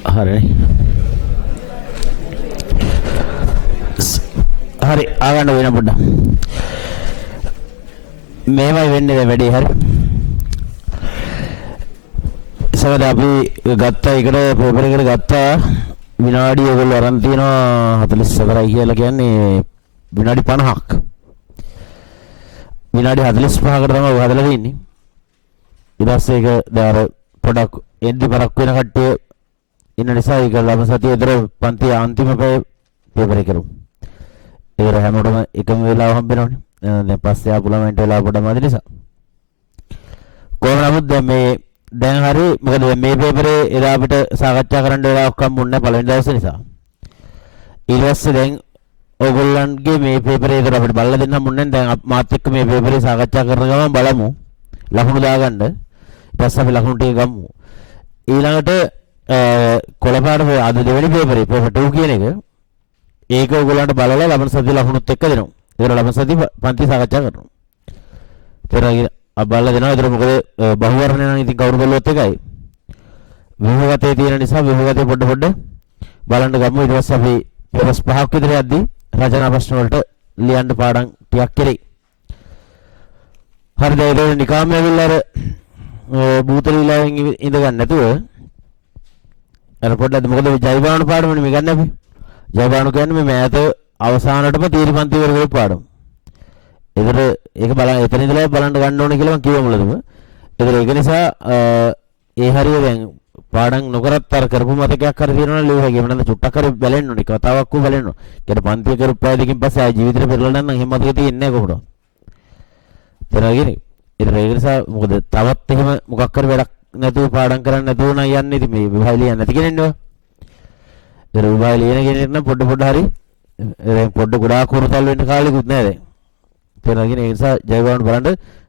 හරි හරි ආගන්න වෙන පොඩ්ඩක් මේවයි වෙන්නේ වැඩි හරි ඉස්සරද අපි ගත්තා එකට පේපර් එකට ගත්තා විනාඩි ඔයගොල්ලෝ අරන් තියනවා 44යි කියලා කියන්නේ විනාඩි 50ක් විනාඩි 45කට තමයි ඔය හදලා තින්නේ ඊට පස්සේ ඒක දාර පොඩක් එන්දි බරක් වෙන කට්ටිය ඉන්න නිසා ඒක ළම සතියේ දර පන්ති අන්තිම පේපර් එක කරු. ඒක හැමෝටම එකම වෙලාව හම්බෙනවනේ. දැන් පස්සේ ආපු ළමයින්ට වෙලාව පොඩම අද නිසා. කොහොම නමුත් දැන් හරි මොකද මේ පේපරේ එදා අපිට සාකච්ඡා කරන්න වෙලාවක් හම්බුන්නේ නැහැ පළවෙනි දවසේ නිසා. ඊට පස්සේ දැන් ඔයගොල්ලන්ගේ මේ පේපරේ ඉදර අපිට බලලා දෙන්න හම්බුන්නේ නැහැ. දැන් මාත් එක්ක මේ පේපරේ සාකච්ඡා කරන ගමන් බලමු. ලකුණු දාගන්න. ඊට පස්සේ අපි ලකුණු ටික ගමු. ඊළඟට කොළපාට අද දෙවෙනි පේපරේ පේපර් 2 කියන එක ඒක ඔයගොල්ලන්ට බලලා ලබන සතිය ලකුණුත් එක්ක දෙනවා. ඒක ලබන සතිය පන්ති සාකච්ඡා කරනවා. පෙරගින බලලා දෙනවා. ඒතර මොකද බහුවර්ණය නම් ඉතින් කවුරු බලුවත් එකයි. විභවගතේ තියෙන නිසා විභවගතේ පොඩ බලන්න ගමු. ඊට පස්සේ අපි පෙරස් පහක් විතර යද්දී රචනා ප්‍රශ්න වලට ලියන්න පාඩම් ටිකක් කරේ. හරිද? ඒක නිකාම ඇවිල්ලා අර බූතලීලාවෙන් ඉඳ ගන්න නැතුව අර පොඩ්ඩක් මොකද ජෛවාණු පාඩමනේ මේ ගන්න අපි. ජෛවාණු කියන්නේ මේ මෑත අවසානටම තීරපන්ති වල පාඩම. ඒකට ඒක බලන්න එතන ඉඳලා බලන්න ගන්න ඕනේ කියලා මම කිව්වා මුලදම. ඒක නිසා ඒ හරිය දැන් පාඩම් නොකරත් අර කරපු මතකයක් හරි තියෙනවා නේද ලේවගේ මම චුට්ටක් හරි බලන්න ඕනේ. කතාවක් උ බලන්න ඕනේ. ඒකට පන්ති කරු පැය දෙකකින් පස්සේ ආයි ජීවිතේ පෙරලා නම් එහෙම මතකෙ තියෙන්නේ නැහැ කොහොමද? තේරෙන්නේ? ඒක නිසා මොකද තවත් එහෙම මොකක් හරි වැඩක් නැතුව පාඩම් කරන්න නැතුව නම් යන්නේ ඉතින් මේ විභාගය ලියන්න නැති කෙනෙක්නේ. ඒක විභාගය ලියන කෙනෙක් නම් පොඩ හරි දැන් පොඩ ගොඩාක් උරතල් වෙන්න කාලෙකුත් නැහැ දැන්. තේරෙනවද? ඒ නිසා ජයග්‍රහණ බලන්න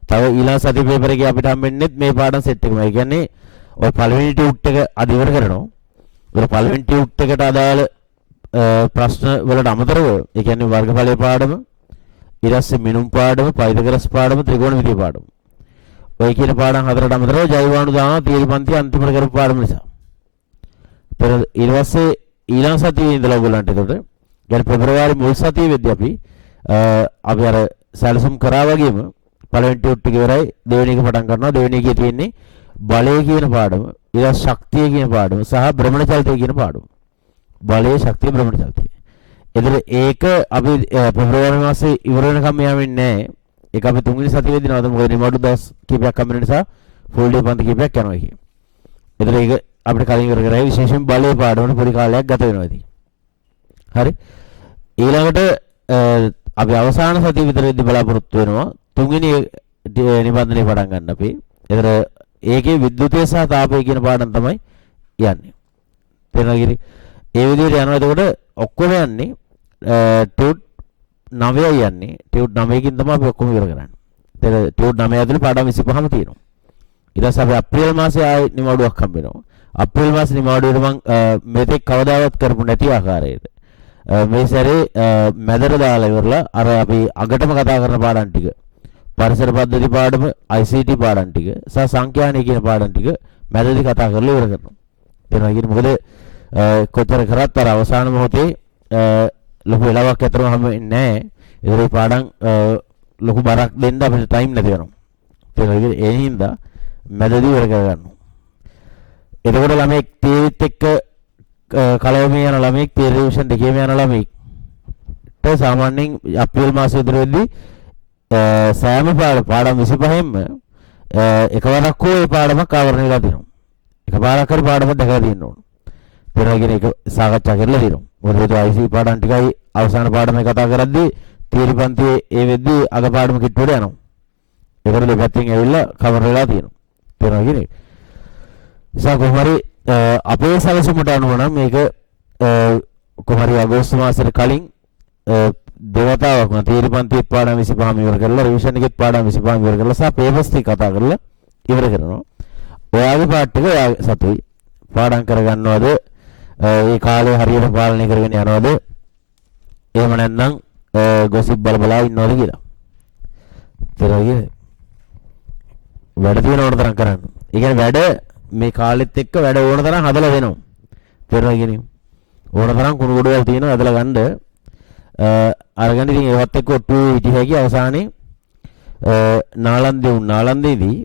තව ඊළඟ සති පේපර් එකේ අපිට හම්බෙන්නේත් මේ පාඩම් සෙට් එකම. ඒ කියන්නේ ඔය පළවෙනි ටියුට් එක අද ඉවර කරනවා. ඒක පළවෙනි ටියුට් එකට අදාළ ප්‍රශ්න වලට අමතරව ඒ කියන්නේ වර්ගඵලයේ පාඩම, ඊට පස්සේ මිනුම් පාඩම, පයිතගරස් පාඩම, ත්‍රිකෝණමිතිය පාඩම. ඔය කියන පාඩම් හතරට අමතරව ජෛවාණු දානවා තීරපන්ති අන්තිමට කරපු පාඩම නිසා. ඊට පස්සේ ඊළඟ සතියේ ඉඳලා ඔයගොල්ලන්ට එතකොට يعني පෙබරවාරි මුල් සතියේ වෙද්දී අපි අර සැලසුම් කරා වගේම පළවෙනි ටියුට් එක ඉවරයි දෙවෙනි එක පටන් ගන්නවා. දෙවෙනි එකේ තියෙන්නේ බලය කියන පාඩම, ඊට ශක්තිය කියන පාඩම සහ භ්‍රමණ චලිතය කියන පාඩම. බලය, ශක්තිය, භ්‍රමණ චලිතය. එතකොට ඒක අපි පෙබරවාරි මාසේ ඉවර වෙනකම් යන්නේ නැහැ. ඒක අපි තුන්වෙනි සතියේදී නවත මොකද නිමාඩු දවස් කීපයක් හම්බ වෙන නිසා ෆුල් ඩේ පන්ති කීපයක් යනවා කියන්නේ. එතකොට ඒක අපිට කලින් ඉවර කරලා විශේෂයෙන් බලයේ පාඩමට පොඩි කාලයක් ගත වෙනවා ඉතින්. හරි. ඊළඟට අපි අවසාන සතිය විතරේදී බලාපොරොත්තු වෙනවා තුන්වෙනි නිබන්ධනය පටන් ගන්න අපි. එතකොට ඒකේ විද්‍යුතය සහ තාපය කියන පාඩම් තමයි යන්නේ. තේරෙනවද? ඒ විදිහට යනවා. එතකොට ඔක්කොම යන්නේ ටියුට් 9යි යන්නේ. ටියුට් 9කින් තමයි අපි ඔක්කොම ඉවර කරන්නේ. එතකොට ටියුට් 9 ඇතුලේ පාඩම් 25ම තියෙනවා. ඊට පස්සේ අපි අප්‍රේල් මාසේ ආයේ නිමාඩුවක් හම්බ වෙනවා. අප්‍රේල් මාසේ නිමාඩුවේ මම මෙතෙක් කවදාවත් කරපු නැති ආකාරයට මේ සැරේ මැදට දාලා ඉවරලා අර අපි අගටම කතා කරන පාඩම් ටික පරිසර පද්ධති පාඩම, ICT පාඩම් ටික සහ සංඛ්‍යානය කියන පාඩම් ටික මැදදී කතා කරලා ඉවර කරනවා. එනවා කියන්නේ මොකද කොතර කරත් අර අවසාන මොහොතේ ලොකු වෙලාවක් අතරම හැම නැහැ. ඒ පාඩම් ලොකු බරක් දෙන්න අපිට ටයිම් නැති වෙනවා. ඒ හින්දා මැදදී ඉවර කරගන්නවා. එතකොට ළමෙක් තේරිත් එක්ක කලවමේ යන ළමෙක් තේ රිවිෂන් දෙකේම යන ළමෙක් සාමාන්‍යයෙන් අප්‍රේල් මාසයේ ඉදිරි වෙද්දී සෑම පාඩම් 25න්ම එකවරක් හෝ ඒ පාඩමක් ආවරණය වෙලා තියෙනවා. එකපාරක් හරි පාඩමක් දැකලා තියෙන්න ඕන. පෙරගෙන ඒක සාකච්ඡා කරලා තියෙනවා. මොකද ඒක IC පාඩම් ටිකයි අවසාන පාඩමේ කතා කරද්දී තීරි පන්තියේ ඒ වෙද්දී අග පාඩම කිට්ටුවට යනවා. ඒකට දෙපැත්තෙන් ඇවිල්ලා කවර් වෙලා තියෙනවා. පෙරගෙන සාකෝමරි අපේ සැලසුමට අනුව නම් මේක කොහරි අගෝස්තු මාසෙට කලින් දෙවතාවක් නම් තීරි පන්තියේ පාඩම් 25ම ඉවර කරලා රිවිෂන් එකේ පාඩම් 25ම ඉවර කරලා සහ පේපර්ස් ටික කතා කරලා ඉවර කරනවා. ඔයාගේ පාර්ට් එක ඔයා සතුයි. පාඩම් කරගන්නවද? ඒ කාලේ හරියට පාලනය කරගෙන යනවද? එහෙම නැත්නම් ගොසිප් බල ඉන්නවද කියලා. තේරෙයිද? වැඩ තියෙන ඕන තරම් කරන්න. ඒ කියන්නේ වැඩ මේ කාලෙත් එක්ක වැඩ ඕන තරම් හදලා දෙනවා. තේරුණා කියන්නේ ඕන තරම් කුණු ගොඩවල් තියෙනවා ඇදලා ගන්න අරගෙන ඉතින් ඒවත් එක්ක ඔට්ටු හිටිය හැකි අවසානයේ නාලන්දේදී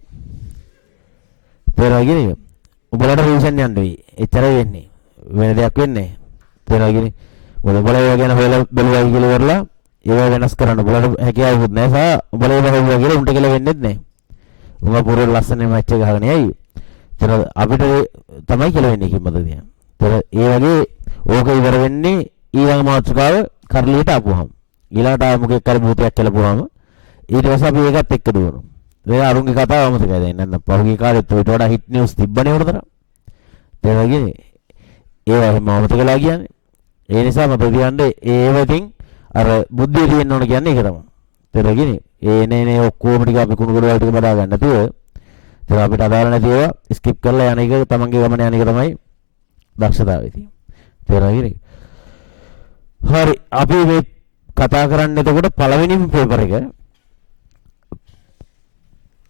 තේරුණා කියන්නේ උඹලට රිවිෂන් යන්න වෙයි එච්චරයි වෙන්නේ වෙන දෙයක් වෙන්නේ තේරුණා කියන්නේ මොකද උඹලා ඒවා ගැන හොයලා බලුවා කියලා කරලා ඒවා වෙනස් කරන්න උඹලට හැකියාවකුත් නැහැ සා උඹලා ඒවා හොයුවා කියලා උන්ට කියලා වෙන්නේත් නැහැ උඹ පුරේ ලස්සන මැච් එක ගහගෙන යයි තේර අපිට තමයි කියලා වෙන්නේ කිව්වද තියා තේර ඒ වගේ ඕක ඉවර වෙන්නේ ඊළඟ මාතෘකාව කරලියට ආපුවාම ඊළඟට ආව මොකෙක් කර භූතයක් කියලා පුවාම ඊට පස්සේ අපි ඒකත් එක්ක දුවනවා ඒ අරුන්ගේ කතාව අමතකයි දැන් නැත්නම් පහුගිය කාලෙත් ඊට වඩා හිට් නිවුස් තිබ්බනේ උඩතර තේරෙන්නේ ඒවා එහෙම අමතකලා කියන්නේ ඒ නිසා මට කියන්නේ ඒවෙන් අර බුද්ධිය තියෙන්න ඕන කියන්නේ ඒක තමයි තේරෙන්නේ ඒ ඔක්කොම ටික අපි කුණු ගොඩ වල ටික බදා ගන්න නැතුව තේර අපිට අදාළ නැති ඒවා ස්කිප් කරලා යන එක තමන්ගේ ගමන යන එක තමයි දක්ෂතාවය තියෙන්නේ තේරෙන්නේ හරි අපි මේ කතා කරන්නේ එතකොට පළවෙනිම පේපර් එක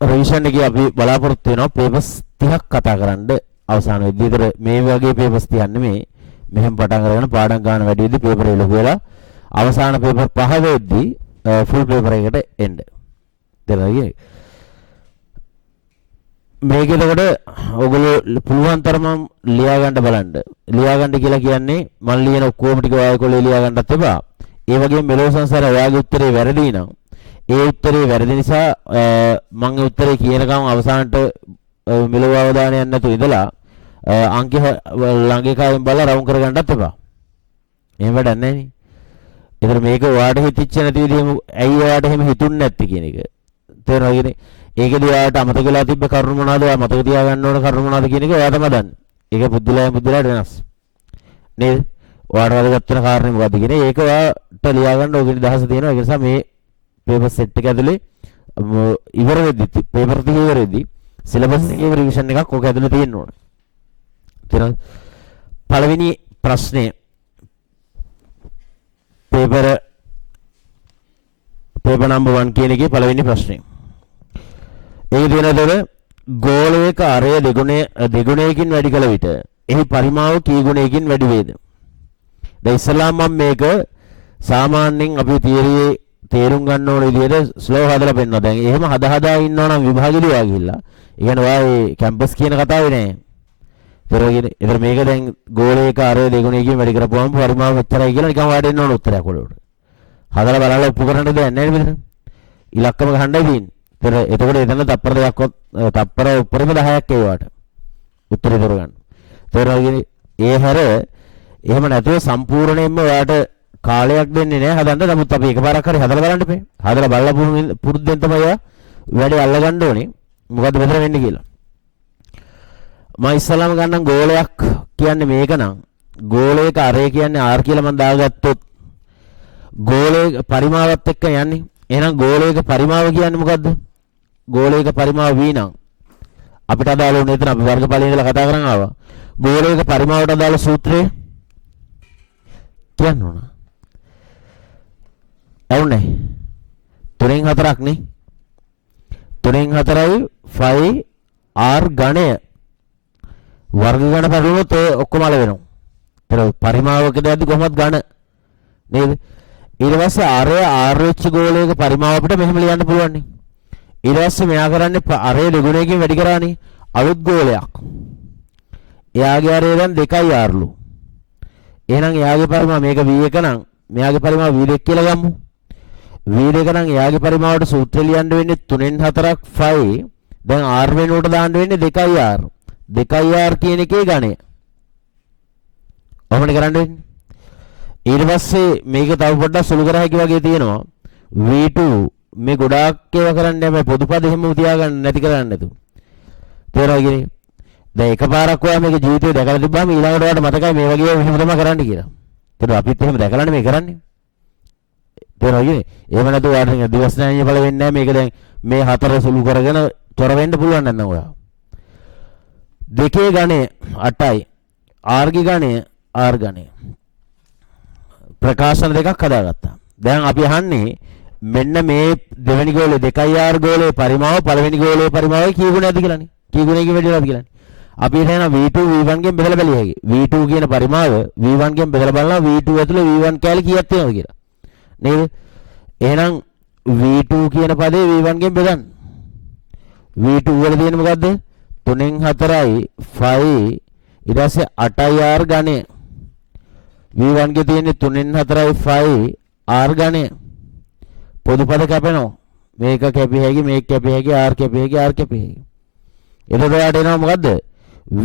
රිවිෂන් එකේ අපි බලාපොරොත්තු වෙනවා පේපර්ස් 30ක් කතා කරන්න අවසාන වෙද්දී. මේ වගේ පේපර්ස් 30 නෙමෙයි. මෙහෙම පටන් අරගෙන පාඩම් ගන්න වැඩි වෙද්දී පේපර් එක ලොකු වෙලා අවසාන පේපර් 5 වෙද්දී ෆුල් පේපර් එකට එන්න. දෙරණියේ මේක එතකොට ඔයගොල්ලෝ පුළුවන් තරම ලියා ගන්න බලන්න. ලියා ගන්න කියලා කියන්නේ මම ලියන ඔක්කොම ටික ඔයගොල්ලෝ ලියා ගන්නත් එපා. ඒ වගේම මෙලෝ සංසාර ඔයාගේ උත්තරේ වැරදි නම් ඒ උත්තරේ වැරදි නිසා මම ඒ උත්තරේ කියනකම් අවසානට මෙලෝ අවධානයක් නැතුව ඉඳලා අංක ළඟ එකෙන් බලලා රවුම් කරගන්නත් එපා. එහෙම වැඩක් නැහැ නේ. ඒතර මේක ඔයාට හිතෙච්ච නැති විදිහම ඇයි ඔයාට එහෙම හිතුන්නේ නැත්තේ කියන එක. තේරෙනවද කියන්නේ? ඒකදී ඔයාට අමතක වෙලා තිබ්බ කරුණු මොනවද? ඔයා මතක තියාගන්න ඕන කරුණු මොනවද කියන එක ඔයා තමයි දන්නේ. ඒක බුද්ධිලාට වෙනස්. නේද? ඔයාට වැදගත් වෙන කාරණේ මොකද්ද කියන ඒක ඔයාට ලියා ගන්න ඕකේ නිදහස තියෙනවා. ඒ නිසා මේ පේපර් සෙට් එක ඇතුලේ ඉවර වෙද්දි පේපර් 30 ඉවර වෙද්දි සිලබස් එකේ රිවිෂන් එකක් ඕක ඇතුලේ තියෙන්න ඕන. තේරෙනවද? පළවෙනි ප්‍රශ්නේ පේපර් නම්බර් 1 කියන එකේ පළවෙනි ප්‍රශ්නේ. ඒ දිනවල ගෝලයක අරය දෙගුණයකින් වැඩි කළ විට එහි පරිමාව කී ගුණයකින් වැඩි වේද? දැන් ඉස්සලා මම මේක සාමාන්‍යයෙන් අපි තියරියේ තේරුම් ගන්න ඕන විදිහට ස්ලෝ හදලා පෙන්නනවා. දැන් එහෙම හදා ඉන්නවා නම් විභාගෙදී වා ගිහිල්ලා. ඒ කියන්නේ ඔයා කැම්පස් කියන කතාවේ නෑ. ඒතරගෙන ඒතර මේක දැන් ගෝලයක අරය දෙගුණයකින් වැඩි කරපුවාම පරිමාව මෙච්චරයි කියලා නිකන් වාඩි වෙන්න ඕන උත්තරයක් වලට. හදලා බලලා ඔප්පු කරන්න දෙයක් නැහැ නේද? ඉලක්කම ගහන්නයි තියෙන්නේ. එතකොට එතන තප්පර දෙකක්වත් තප්පර උඩරම 10ක් ඒවට උත්තරේ කරගන්න. තේරුණාද? ඒ හැර එහෙම නැතුව සම්පූර්ණයෙන්ම ඔයාට කාලයක් දෙන්නේ නැහැ හදන්න. නමුත් අපි එකපාරක් හරි හදලා බලන්න ඉපේ. හදලා බලලා පුරුද්දෙන් තමයි ඔයා වැඩි අල්ලගන්න ඕනේ. මොකද්ද මෙතන වෙන්නේ කියලා. මම ඉස්සලාම ගන්නම් ගෝලයක් කියන්නේ මේක නම් ගෝලයක අරය කියන්නේ R කියලා මම දාගත්තොත් ගෝලයේ පරිමාවත් එක්ක යන්නේ. එහෙනම් ගෝලයක පරිමාව කියන්නේ මොකද්ද? ගෝලයක පරිමාව v නම් අපිට අදාළ උනේ එතන අපි වර්ගඵලයේ ඉඳලා කතා කරන් ආවා. ගෝලයක පරිමාවට අදාළ සූත්‍රය කියන්න ඕන. එවුනේ 3න් 4ක් නේ. 3න් 4යි 5 r ඝණය වර්ග ඝන පරිමාවත ඔක්කොම අල වෙනවා. ඒතර පරිමාවකදී අද කොහොමද ඝන නේද? ඊට පස්සේ r වෙච්ච ගෝලයක පරිමාව අපිට මෙහෙම ලියන්න පුළුවන් නේ. ඊට පස්සේ මෙයා කරන්නේ අරය දෙගුණයකින් වැඩි කරානේ අලුත් ගෝලයක්. එයාගේ අරය දැන් 2යි rලු. එහෙනම් එයාගේ පරිමාව මේක v1 නම් මෙයාගේ පරිමාව v2 කියලා ගමු. v2 නම් එයාගේ පරිමාවට සූත්‍රය ලියන්න වෙන්නේ 3න් 4ක් 5. දැන් r වෙනුවට දාන්න වෙන්නේ 2යි r. 2යි r කියන එකේ ඝණය. ඔහොමනේ කරන්න වෙන්නේ. ඊට පස්සේ මේක තව පොඩ්ඩක් සුළු කර හැකි වගේ තියෙනවා. v2 මේ ගොඩාක් ඒවා කරන්නේ නැහැ. පොදු පද එහෙම තියාගන්න නැති කරන්නේ නැතු. තේරෙනවද? දැන් එකපාරක් ඔයා මේක ජීවිතේ දැකලා තිබ්බාම ඊළඟට ඔයාලට මතකයි මේ වගේ මෙහෙම තමයි කරන්න කියලා. ඒක අපිත් එහෙම දැකලානේ මේ කරන්නේ. තේරෙනවද? එහෙම නැතුව ඔයාලට දිවස් ඥානීය බල වෙන්නේ නැහැ. මේක දැන් මේ හතර සුළු කරගෙන තොර වෙන්න පුළුවන් නැත්නම් ඔයා. දෙකේ ඝණය 8යි. r ගේ ඝණය r ඝණය. ප්‍රකාශන දෙකක් හදාගත්තා. දැන් අපි අහන්නේ මෙන්න මේ දෙවෙනි ගෝලයේ 2r ගෝලයේ පරිමාව පළවෙනි ගෝලයේ පරිමාවයි කී ගුණයක්ද කියලානේ. කී ගුණයකින් වැඩි වෙනවද කියලානේ. අපි එහෙනම් V2 V1 ගෙන් බෙදලා බැලිය හැකියි. V2 කියන පරිමාව V1 ගෙන් බෙදලා බලනවා V2 ඇතුලේ V1 කැලි කීයක් තියෙනවද කියලා. නේද? එහෙනම් V2 කියන පදේ V1 ගෙන් බෙදන්න. V2 වල තියෙන්නේ මොකද්ද? 3න් 4යි 5 ඊට පස්සේ 8යි r ගණය. V1 ගේ තියෙන්නේ 3න් 4යි 5 r ගණය. පොදු පද කැපෙනවා. මේක කැපිය හැකි, මේක කැපිය හැකි, r කැපිය හැකි, r කැපිය හැකි. එතකොට ඔයාලට එනවා මොකද්ද?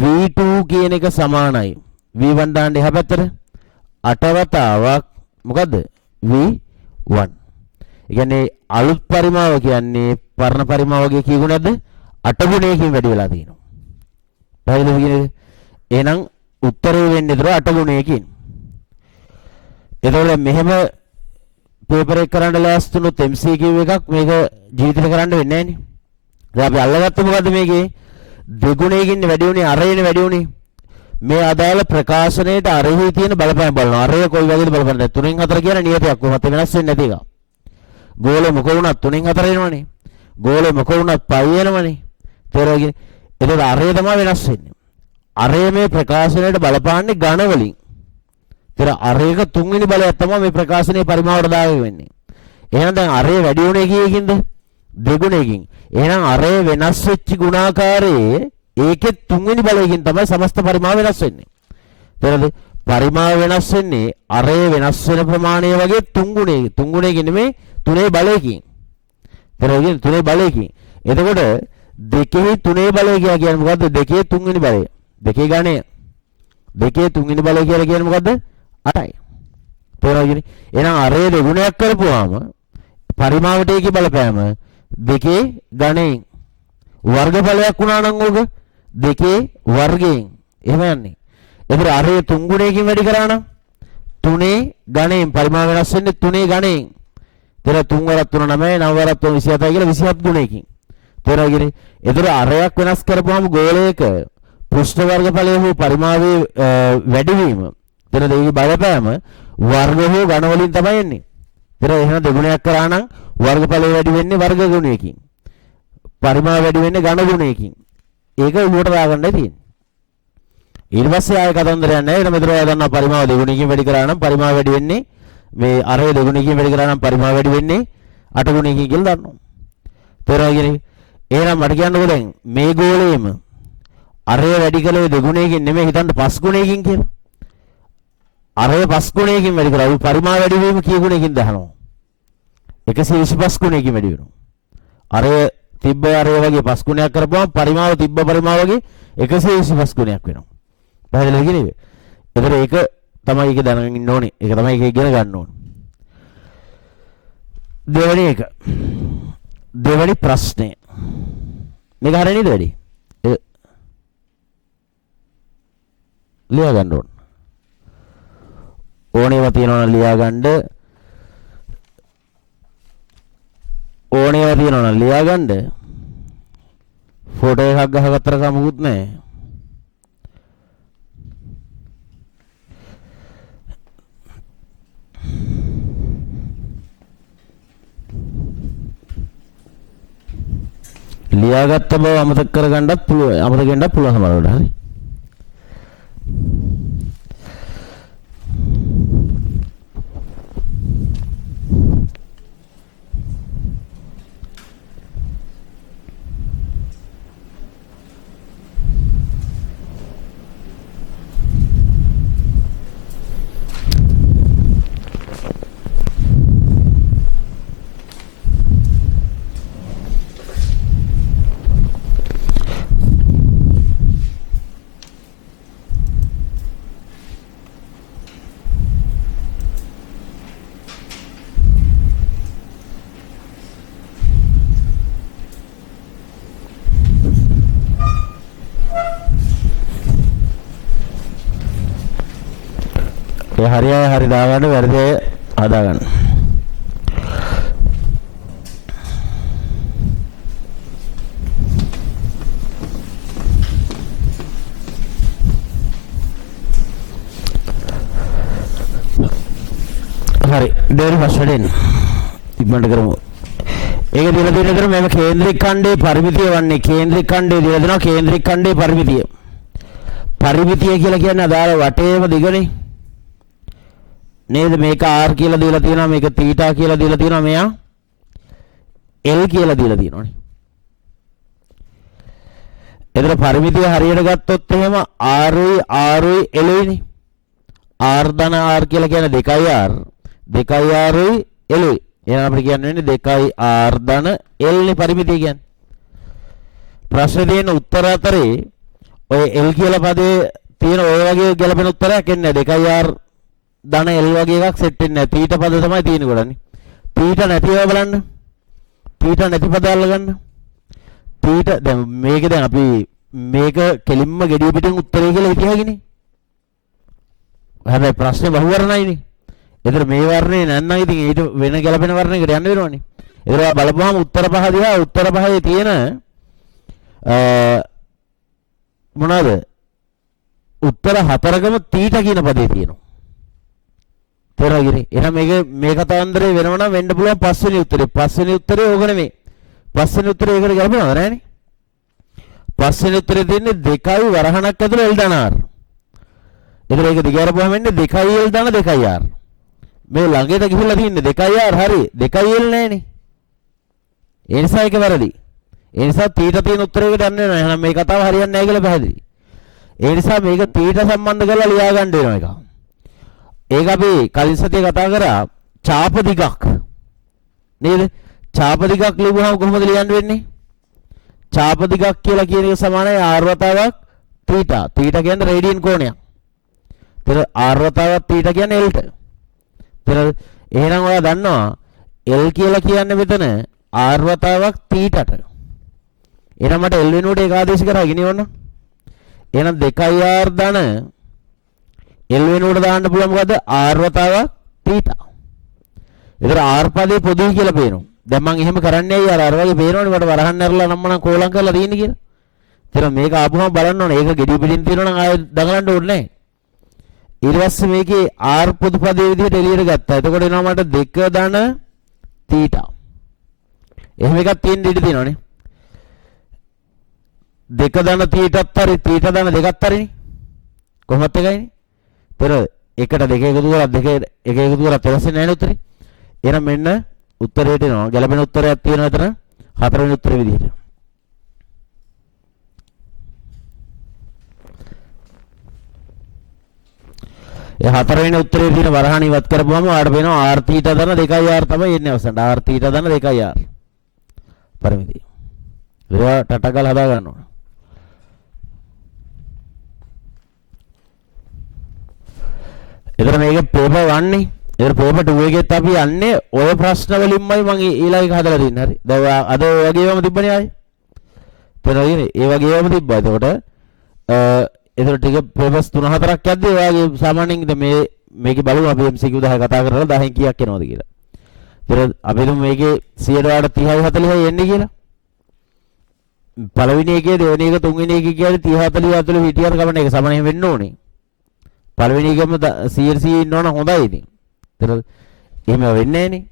V2 කියන එක සමානයි V1 දාන්න එහා පැත්තට 8 වතාවක් මොකද්ද? V1. ඒ කියන්නේ අලුත් පරිමාව කියන්නේ පරණ පරිමාව වගේ කී ගුණයක්ද? 8 ගුණයකින් වැඩි වෙලා තියෙනවා. පැහැදිලිද කියන්නේ? එහෙනම් උත්තරේ වෙන්නේ 8 ගුණයකින්. එතකොට මෙහෙම පේපර් එක කරන්න ලෑස්ති වුණොත් MCQ එකක් මේක ජීවිතේ කරන්න වෙන්නේ නැහැ නේ. දැන් අපි අල්ලගත්තේ මොකද්ද මේකේ? දෙගුණයකින් වැඩි උනේ අරේනේ වැඩි උනේ. මේ අදාළ ප්‍රකාශනයේට අරෙහි තියෙන බලපෑම බලනවා. අරේ කොයි වගේද බලපෑම? දැන් 3න් 4 කියන නියතයක් කොහොමද වෙනස් වෙන්නේ නැති එක. ගෝලෙ මොක වුණත් 3න් 4 එනවනේ. ගෝලෙ මොක වුණත් පයි එනවනේ. තේරෙන්නේ? එතකොට අරේ තමයි වෙනස් වෙන්නේ. අරේ මේ ප්‍රකාශනයට බලපාන්නේ ඝන වලින්. ඒතර අරේක තුන්වෙනි බලයක් තමයි මේ ප්‍රකාශනයේ පරිමාවට දාගෙන වෙන්නේ. එහෙනම් දැන් අරේ වැඩි උනේ කීයකින්ද? දෙගුණයකින්. එහෙනම් අරේ වෙනස් වෙච්ච ගුණාකාරයේ ඒකේ තුන්වෙනි බලයකින් තමයි සමස්ත පරිමාව වෙනස් වෙන්නේ. තේරෙනවද? පරිමාව වෙනස් වෙන්නේ අරේ වෙනස් වෙන ප්‍රමාණය වගේ තුන් ගුණයකින් නෙමෙයි තුනේ බලයකින්. තේරෙනවද? තුනේ බලයකින්. එතකොට දෙකේ තුනේ බලය කියන්නේ මොකද්ද? දෙකේ තුන්වෙනි බලය. දෙකේ ගණය. දෙකේ තුන්වෙනි බලය කියලා කියන්නේ මොකද්ද? 8යි. තේරෙනවද? එහෙනම් අරේ දෙගුණයක් කරපුවාම පරිමාවට ඒකේ බලපෑම දෙකේ ගණයෙන් වර්ගඵලයක් වුණා නම් ඕක දෙකේ වර්ගයෙන් එහෙම යන්නේ. එතකොට අරේ තුන් ගුණයකින් වැඩි කරා නම් තුනේ ගණයෙන් පරිමාව වෙනස් වෙන්නේ තුනේ ගණයෙන්. තේර 3 වරක් 3 9 9 වරක් 3 27යි කියලා 27 ගුණයකින්. තේරෙනවද? එතකොට අරයක් වෙනස් කරපුවාම ගෝලයක පෘෂ්ඨ වර්ගඵලය හෝ පරිමාවයේ වැඩිවීම තේරෙනවද? ඒකේ බලපෑම වර්ග හෝ ඝන වලින් තමයි එන්නේ. තේරෙනවද? එහෙනම් දෙගුණයක් කරා නම් වර්ගඵලය වැඩි වෙන්නේ වර්ග ගුණයකින්. පරිමාව වැඩි වෙන්නේ ඝන ගුණයකින්. ඒක උඩට දාගන්නයි තියෙන්නේ. ඊට පස්සේ ආයෙ කතන්දරයක් නැහැ. ඊට මෙතන ඔයා දන්නවා පරිමාව දෙගුණයකින් වැඩි කරා නම් පරිමාව වැඩි වෙන්නේ මේ අරේ දෙගුණයකින් වැඩි කරා නම් පරිමාව වැඩි වෙන්නේ 8 ගුණයකින් කියලා දන්නවා. තේරෙනවද? එහෙනම් මට කියන්නකෝ දැන් මේ ගෝලයේම අරේ වැඩි කළේ දෙගුණයකින් නෙමෙයි හිතන්න 5 ගුණයකින් කියලා. අරේ 5 ගුණයකින් වැඩි කරා. පරිමාව වැඩි වීම කී ගුණයකින්ද අහනවා. 125 ගුණයකින් වැඩි වෙනවා. අරේ තිබ්බ අරේ වගේ 5 ගුණයක් කරපුවම පරිමාව තිබ්බ පරිමාව වගේ 125 ගුණයක් වෙනවා. පැහැදිලිද කියන්නේ? ඒතර ඒක තමයි ඒක දැනගෙන ඉන්න ඕනේ. ඒක තමයි ඒක ඉගෙන ගන්න ඕනේ. දෙවෙනි ප්‍රශ්නේ. මේක හරිය නේද වැඩි? ලියා ගන්න ඕන. ඕනේව තියනවා ලියා ගන්න. ඕනේව තියනවා ලියා ගන්න. ෆොටෝ එකක් ගහගත්තර කමකුත් නැහැ. ලියාගත්ත බව අමතක කරගන්නත් පුළුවන්. අමතක වෙන්නත් පුළුවන් සමහරවිට. හරි. හරි දාගන්න වැරදි හදාගන්න. හරි දෙවි ප්‍රශ්නෙට ඉක්මනට කරමු. ඒක දින දිනකට මම කේන්ද්‍රික ඛණ්ඩයේ පරිමිතිය වන්නේ කේන්ද්‍රික ඛණ්ඩයේ දින දෙනවා කේන්ද්‍රික ඛණ්ඩයේ පරිමිතිය. පරිමිතිය කියලා කියන්නේ අදාළ වටේම දිගනේ. නේද? මේක r කියලා දීලා තියෙනවා, මේක θ කියලා දීලා තියෙනවා, මෙයා l කියලා දීලා තියෙනවානේ. එතන පරිමිතිය හරියට ගත්තොත් එහෙම r උයි l උයිනේ. r ධන r කියලා කියන්නේ 2r 2r උයි l උයි. එහෙනම් අපිට කියන්න වෙන්නේ 2r ධන l නේ පරිමිතිය කියන්නේ. ප්‍රශ්නේ තියෙන උත්තර අතරේ ඔය l කියලා පදේ තියෙන ඔය වගේ ගැලපෙන උත්තරයක් එන්නේ නැහැ. 2r ධන l වගේ එකක් සෙට් වෙන්නේ නැහැ. θ පද තමයි තියෙන්නේ ගොඩනේ. θ නැතිව බලන්න. θ නැති පද අල්ලගන්න. θ දැන් මේක දැන් අපි මේක කෙලින්ම gediya පිටින් උත්තරේ කියලා හිතියාගිනේ. හැබැයි ප්‍රශ්නේ බහුවර්ණයිනේ. ඒතර මේ වර්ණේ නැත්නම් ඉතින් ඊට වෙන ගැලපෙන වර්ණයකට යන්න වෙනවනේ. ඒතර බලපුවාම උත්තර පහ දිහා උත්තර පහේ තියෙන මොනවාද? උත්තර හතරකම තීට කියන පදේ තියෙනවා. තේරෙන්නේ? එහෙනම් මේ කතාන්දරේ වෙනව නම් වෙන්න පුළුවන් පස්වෙනි උත්තරේ. පස්වෙනි උත්තරේ ඕක නෙමෙයි. පස්වෙනි උත්තරේ ඒකට ගැලපෙනවද නැහනේ? පස්වෙනි උත්තරේ තියෙන්නේ 2යි වරහණක් ඇතුළේ l ධන r. ඒතර ඒක දිගහැරපුවාම වෙන්නේ 2යි l ධන 2යි r. මේ ළඟට ගිහිල්ලා තියෙන්නේ 2යි r හරි 2යි l නෑනේ. ඒ නිසා ඒක වැරදි. ඒ නිසා තීට තියෙන උත්තරයකට යන්න වෙනවා. එහෙනම් මේ කතාව හරියන්නේ නැහැ කියලා පැහැදිලි. ඒ නිසා මේක තීට සම්බන්ධ කරලා ලියා ගන්න වෙනවා එක. ඒක අපි කලින් සතියේ කතා කරා ඡාප දිගක්. නේද? ඡාප දිගක් ලියුවහම කොහොමද ලියන්න වෙන්නේ? ඡාප දිගක් කියලා කියන එක සමානයි r වතාවක් තීට. තීට කියන්නේ රේඩියන් කෝණයක්. ඒතර r වතාවක් තීට කියන්නේ l ට. ඒතර එහෙනම් ඔයා දන්නවා l කියලා කියන්නේ මෙතන r වතාවක් තීටට. එහෙනම් මට l වෙනුවට ඒක ආදේශ කරා ගෙනියන්න. එහෙනම් 2r ධන l වෙනුවට දාන්න පුළුවන් මොකද? r වතාවක් තීට. ඒතර r පදේ පොදුයි කියලා පේනවා. දැන් මම එහෙම කරන්නේ ඇයි අර වගේ පේනවනේ මට වරහන් නැරලා නම් මම කෝලම් කරලා තියෙන්නේ කියලා. ඒතර මේක ආපුවම බලන්න ඕනේ. ඒක gediya පිටින් තියෙනවා නම් ආයෙ දඟලන්න ඕනේ නැහැ. ඊට පස්සේ මේකේ r පොදු පදේ විදිහට එළියට ගත්තා. එතකොට එනවා මට 2 ධන තීට. එහෙම එකක් තියෙන්න ඉඩ තියෙනවනේ. 2 ධන තීටත් හරි තීට ධන දෙකත් හරිනේ. කොහොමත් එකයිනේ. ඒතර එකට දෙක එකතු කරලා දෙක එක එකතු කරලා තවසේ නැහැ නේ උත්තරේ. එහෙනම් මෙන්න උත්තරයට එනවා. ගැලපෙන උත්තරයක් තියෙනවා එතන. හතරවෙනි උත්තරේ විදිහට. ඒ හතරවෙනි උත්තරේ තියෙන වරහණ ඉවත් කරපුවම ඔයාලට පේනවා r θ ධන 2r තමයි එන්නේ අවසන්ට. r θ ධන 2r. පරිමිතිය. ඒවා ටටකල් හදා ගන්න ඕන. එතන මේක පේපර් 1 නේ. ඒතර පේපර් 2 එකෙත් අපි යන්නේ ඔය ප්‍රශ්න වලින්මයි මම ඊළඟ එක හදලා තින්නේ. හරි. දැන් අද ඔය වගේම තිබ්බනේ ආයේ. තේරෙනවද? ඒ වගේම තිබ්බා. එතකොට ඒතර ටික පේපර්ස් 3-4ක් යද්දී ඔයාගේ සාමාන්‍යයෙන් මේකේ බලමු අපි MCQ 10 කතා කරලා 10න් කීයක් එනවද කියලා. ඒතර අපි දුම් මේකේ 100ට 30යි 40යි එන්නේ කියලා. පළවෙනි එකේ දෙවෙනි එක තුන්වෙනි එක කියන්නේ 30 40 ඇතුළේ හිටියන ගමන එක සමාන වෙන්න ඕනේ. පළවෙනි එකම 100 ඉන්නවනම් හොඳයි ඉතින්. ඒතර එහෙම වෙන්නේ නැහනේ.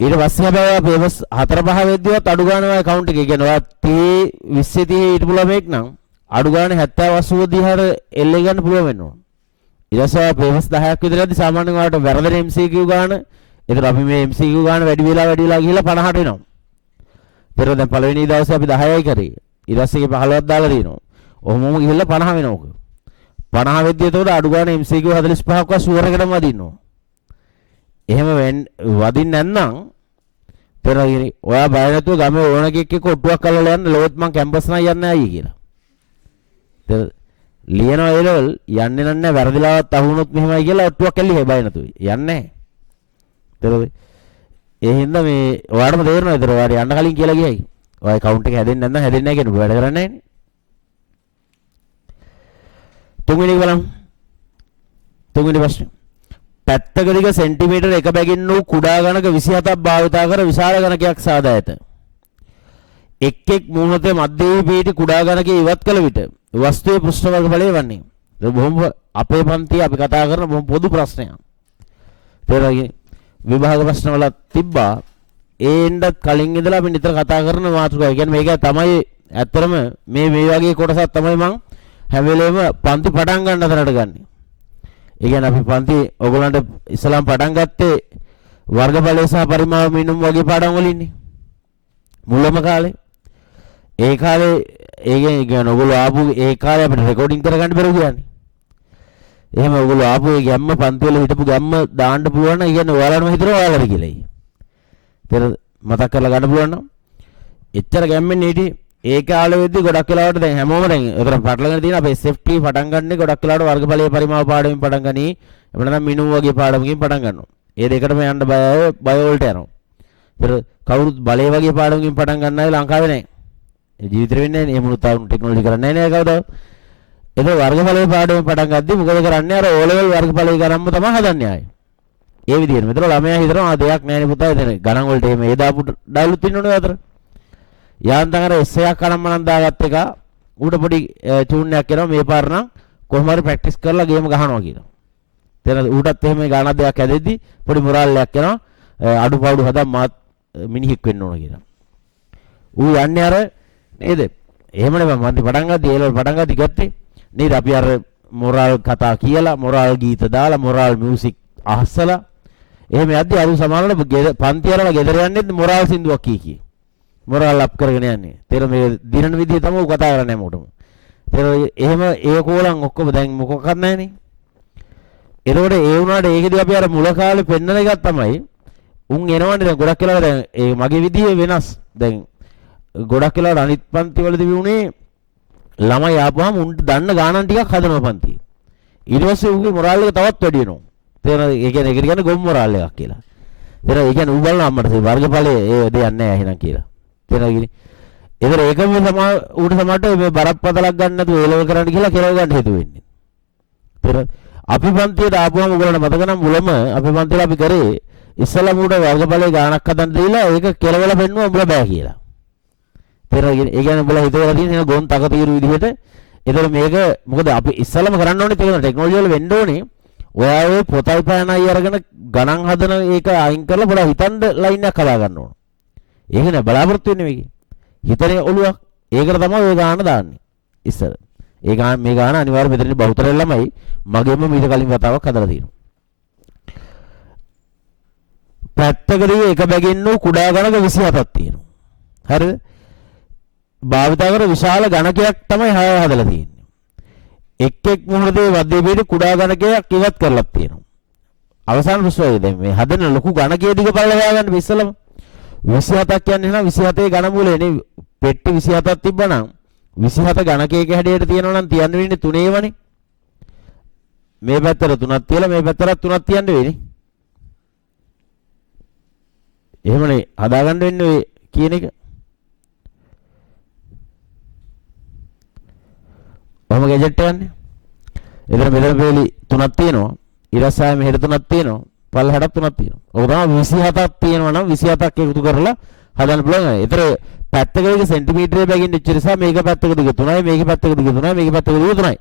ඊට පස්සේ හැබැයි පේපර්ස් 4-5 වෙද්දිවත් අඩු ගන්නවා account එකේ. කියන්නේ ඔයා 30 20 ඊට පුළුවන් මේක නම් අඩු ගන්න 70 80 දිහාට එල්ල ගන්න පුළුවන් වෙන්න ඕන. ඊට පස්සේ පේපර්ස් 10ක් විතර යද්දි සාමාන්‍යයෙන් ඔයාලට වැරදෙන MCQ ගන්න. ඒතර අපි මේ MCQ ගන්න වැඩි වෙලා ගිහිල්ලා 50ට එනවා. ඒතර දැන් පළවෙනි දවසේ අපි 10යි කරේ. ඊට පස්සේ 15ක් දාලා දිනවා. ඔහොමම ගිහිල්ලා 50 වෙනවා ඔක. 50 වෙද්දී එතකොට අඩු ගන්න MCQ 45ක් වත් ෂුවර් එකටම වදිනවා. එහෙම වදින්න නැත්නම් තේරෙන්නේ ඔයා බය නැතුව ගමේ ඕන කෙනෙක් එක්ක ඔට්ටුවක් අල්ලලා යන්න ලෝත් මං කැම්පස් නම් යන්නේ නැහැ කියලා. ලියනවා ඒ ලෙවල් යන්නේ නැහැ වැරදිලාවත් අහුනොත් මෙහෙමයි කියලා ඔට්ටුවක් ඇල්ලි බය නැතුව යන්නේ නැහැ. තේරෙන්නේ? ඒ හින්දා මේ ඔයාලටම තේරෙනවා ඒතර ඔයාලට යන්න කලින් කියලා ගියයි. ඔය account එක හැදෙන්නේ නැත්නම් හැදෙන්නේ නැහැ කියන වැඩ කරන්නේ නැහැ නේ. තුන්වෙනි එක බලමු. තුන්වෙනි ප්‍රශ්නේ. පැත්තක දිග සෙන්ටිමීටර 1 බැගින් වූ කුඩා ගණක 27ක් භාවිතා කර විශාල ගණකයක් සාදා ඇත. එක් මුහුණතේ මැදෙහි පිහිටි කුඩා ගණකේ ඉවත් කළ විට වස්තුවේ පෘෂ්ඨ වර්ගඵලය වන්නේ. ඒක බොහොම අපේ පන්තියේ අපි කතා කරන බොහොම පොදු ප්‍රශ්නයක්. තේරෙන්නේ? විභාග ප්‍රශ්නවල තිබ්බා ඒෙන්ද කලින් ඉඳලා අපි නිතර කතා කරන මාතෘකාව. කියන්නේ මේක තමයි ඇත්තරම මේ වගේ කොටසක් තමයි මම හැම වෙලේම පන්ති පටන් ගන්න තරට ගන්න. ඒ කියන්නේ අපි පන්ති ඔයගොල්ලන්ට ඉස්ලාම් පටන් ගත්තේ වර්ගඵලය සහ පරිමාව මිනුම් වගේ පාඩම් වලින්නේ. මුලම කාලේ. ඒ කාලේ ඒ කියන්නේ ඔයගොල්ලෝ ආපු ඒ කාලේ අපිට රෙකෝඩින් කරගන්න බැරුව කියන්නේ. එහෙම ඔයගොල්ලෝ ආපු ඒ ගැම්ම පන්ති වල හිටපු ගැම්ම දාන්න පුළුවන් නම් කියන්නේ ඔයාලම හිතනවා ඔයාලද කියලායි. පෙර මතක් කරලා ගන්න පුළුවන් නම් එච්චර ගැම්මෙන් හිටියේ ඒ කාලෙ වෙද්දි ගොඩක් වෙලාවට දැන් හැමෝම දැන් උතර පටලගෙන තියෙන අපේ SFT පටන් ගන්නනේ ගොඩක් වෙලාවට වර්ගඵලයේ පරිමාව පාඩමින් පටන් ගනි. එහෙම නැත්නම් මිනුම් වගේ පාඩමකින් පටන් ගන්නවා. ඒ දෙකටම යන්න බය වලට යනවා. පෙර කවුරුත් බලේ වගේ පාඩමකින් පටන් ගන්න අය ලංකාවේ නැහැ. ඒ ජීවිතේ වෙන්නේ නැහැ නේ. එහෙම උතාවුන් ටෙක්නොලොජි කරන්නේ නැහැ නේ කවුද? ඒක වර්ගඵලයේ පාඩමෙන් පටන් ගද්දි මොකද කරන්නේ? අර O level වර්ගඵලයේ ගණන්ම තමයි හදන්නේ ආයේ. ඒ විදිහට. මෙතන ළමයා හිතනවා දෙයක් නැහැ නේ පුතා එතන. ගණන් වලට එහෙම ඒ දාපු ඩයලුත් ඉන්නවනේ අතර. යාන්තම් අර එස්සයක් කනම්මනම් දාගත්ත එක ඌට පොඩි චූන් එකක් එනවා මේ පාර නම් කොහොම හරි ප්‍රැක්ටිස් කරලා ගේම ගහනවා කියලා. එතන ඌටත් එහෙම ගානක් දෙයක් ඇදෙද්දි පොඩි මොරාල් එකක් එනවා අඩුපාඩු හදා මාත් මිනිහෙක් වෙන්න ඕන කියලා. ඌ යන්නේ අර නේද? එහෙමනේ මම පටන් ගත්තී ඒවල පටන් ගත්තී ගත්තේ නේද? අපි අර මොරාල් කතා කියලා මොරාල් ගීත දාලා මොරාල් මියුසික් අහසලා එහෙම යද්දි අර සමානව පන්ති වල ගෙදර යන්නේ මොරාල් සින්දුවක් කී. මොරාල් අප් කරගෙන යන්නේ. තේර මේ දිනන විදිය තමයි කතා කරන්නේ මොකටම. තේර එහෙම ඒ කෝලම් ඔක්කොම දැන් මොකක්වත් නැහනේ. ඒකෝට ඒ වුණාට ඒකදී අපි අර මුල කාලේ පෙන්නන එකක් තමයි උන් එනවනේ දැන් ගොඩක් වෙලාවට දැන් ඒ මගේ විදිය වෙනස්. දැන් ගොඩක් වෙලාවට අනිත් පන්ති වලදී වුණේ ළමයි ආපුවාම උන්ට දන්න ගානන් ටිකක් හදනවා පන්ති. ඊට පස්සේ උගේ මොරාල් එක තවත් වැඩි වෙනවා. තේරෙනවද? ඒ කියන්නේ ඒකට කියන්නේ ගොම් මොරාල් එකක් කියලා. තේරෙනවද? ඒ කියන්නේ ඌ බලන අම්මට වර්ගඵලයේ ඒ දෙයක් නැහැ එහෙනම් කියලා. තේරෙනවද? ඒතර ඒකම ඌට සමහරට මේ බරප්පතලක් ගන්න නැතුව ඒලව කරන්න කියලා කෙලව ගන්න හේතු වෙන්නේ. තේරෙනවද? අපි පන්තියට ආපුවම ඔයගොල්ලන්ට මතක නම් මුලම අපි පන්තියට අපි කරේ ඉස්සලා ඌට වර්ගඵලයේ ගානක් හදන්න දීලා ඒක කෙලවල පෙන්නුවා උඹලා බෑ කියලා. තේරෙනවද? ඒ කියන්නේ උඹලා හිතවල තියෙන ගොන් තකතිරු විදිහට. ඒතර මේක මොකද අපි ඉස්සලම කරන්න ඕනේ තේරෙනවද? ටෙක්නොලොජි වල වෙන්න ඕනේ. ඔයා ඔය පොතයි පෑනයි අරගෙන ගණන් හදන ඒක අයින් කරලා පොඩ්ඩක් හිතන්න ලයින් එකක් හදා ගන්න ඕන. ඒක නෑ බලාපොරොත්තු වෙන්නේ මේකේ. හිතනේ ඔළුවක්. ඒකට තමයි ඔය ගාන දාන්නේ. ඉස්සර. ඒ ගාන මේ ගාන අනිවාර්යයෙන් මෙතනදී බහුතරය ළමයි මගෙම මීට කලින් වතාවක් හදලා තියෙනවා. පැත්තකදී එක බැගින් වූ කුඩා ගණක 27ක් තියෙනවා. හරිද? භාවිතා කර විශාල ගණකයක් තමයි හදලා තියෙන්නේ. එක් මොහොතේ වද්දේ පිට කුඩා ගණකයක් ඉවත් කරලා තියෙනවා. අවසාන ප්‍රශ්නය දැන් මේ හදන ලොකු ගණකයේ දිග පළල හොයාගන්න ඉස්සලම 27ක් කියන්නේ නම් 27 ඝන මූලය නේ. පෙට්ටි 27ක් තිබ්බනම් 27 ගණකයක හැඩයට තියෙනවා නම් තියන්න වෙන්නේ 3 වනේ. මේ පැත්තට 3ක් තියලා මේ පැත්තට 3ක් තියන්න වෙන්නේ. එහෙමනේ හදාගන්න වෙන්නේ ඔය කියන එක. ඔහම ගැජට් එකන්නේ. එතන මෙතන පෙළි 3ක් තියෙනවා. ඉරසාය මෙහෙට 3ක් තියෙනවා. පල්ලෙහාටත් 3ක් තියෙනවා. ඔක තමයි 27ක් තියෙනවා නම් 27ක් එකතු කරලා හදන්න පුළුවන්. ඒතර පැත්තක දිග සෙන්ටිමීටරය බැගින් ඉච්ච නිසා මේක පැත්තක දිග 3යි මේක පැත්තක දිග 3යි මේක පැත්තක දිග 3යි.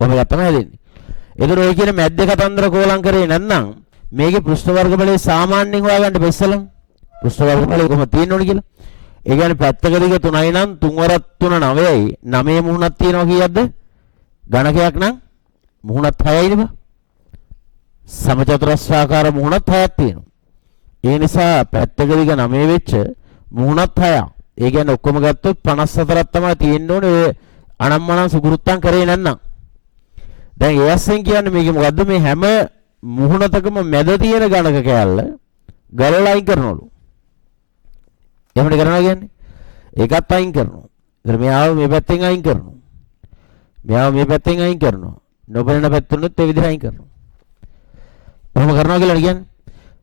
ඔහම එකක් තමයි හැදෙන්නේ. ඒතර ඔය කියන මැද්ද කතන්දර කෝලම් කරේ නැත්නම් මේකේ පෘෂ්ඨ වර්ග බලයේ සාමාන්‍යයෙන් හොයාගන්න බෙස්සලම්. පෘෂ්ඨ වර්ග බලය කොහොමද තියෙන්න ඕනේ කියලා. ඒ කියන්නේ පැත්තක දිග 3යි නම් 3 වරක් 3 9යි 9 මුහුණක් තියෙනවා කීයක්ද? ගණකයක් නම් මුහුණත් 6යිනේ බා. සමචතුරස්‍රාකාර මුහුණත් 6ක් තියෙනවා. ඒ නිසා පැත්තක දිග 9 වෙච්ච මුහුණත් 6ක්. ඒ කියන්නේ ඔක්කොම ගත්තොත් 54ක් තමයි තියෙන්න ඕනේ. ඔය අනම්මනම් සුගුරුත්තම් කරේ නැත්නම්. දැන් ඒස්ෙන් කියන්නේ මේක මොකද්ද? මේ හැම මුහුණතකම මැද තියෙන ගණක කෑල්ල ගලලා අයින් කරනවලු. එහෙමද කරනවා කියන්නේ? ඒකත් අයින් කරනවා. ඒතර මෙයාව මේ පැත්තෙන් අයින් කරනවා. මෙයාව මේ පැත්තෙන් අයින් කරනවා. නොබලන පැත්තෙන්ත් ඒ විදිහට අයින් කරනවා. කොහොම කරනවා කියලා කියන්නේ?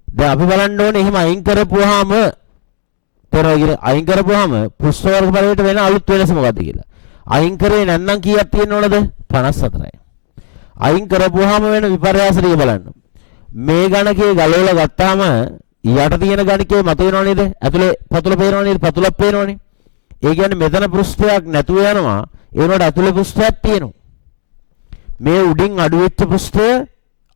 දැන් අපි බලන්න ඕනේ එහෙම අයින් කරපුවාම තේරෙයි අයින් කරපුවාම පෘෂ්ඨ වර්ග බලයට වෙන අලුත් වෙනස මොකද්ද කියලා. අයින් කරේ නැත්නම් කීයක් තියෙන්න ඕනද? 54යි. අයින් කරපුවාම වෙන විපර්යාස ටික බලන්න. මේ ගණකේ ගලවලා ගත්තාම යට තියෙන ගණකේ මත වෙනව නේද? ඇතුලේ පතුල පේනව නේද? පතුලක් පේනවනේ. ඒ කියන්නේ මෙතන පෘෂ්ඨයක් නැතුව යනවා. ඒ වුණාට ඇතුලේ පෘෂ්ඨයක් තියෙනවා. මේ උඩින් අඩු වෙච්ච පෘෂ්ඨය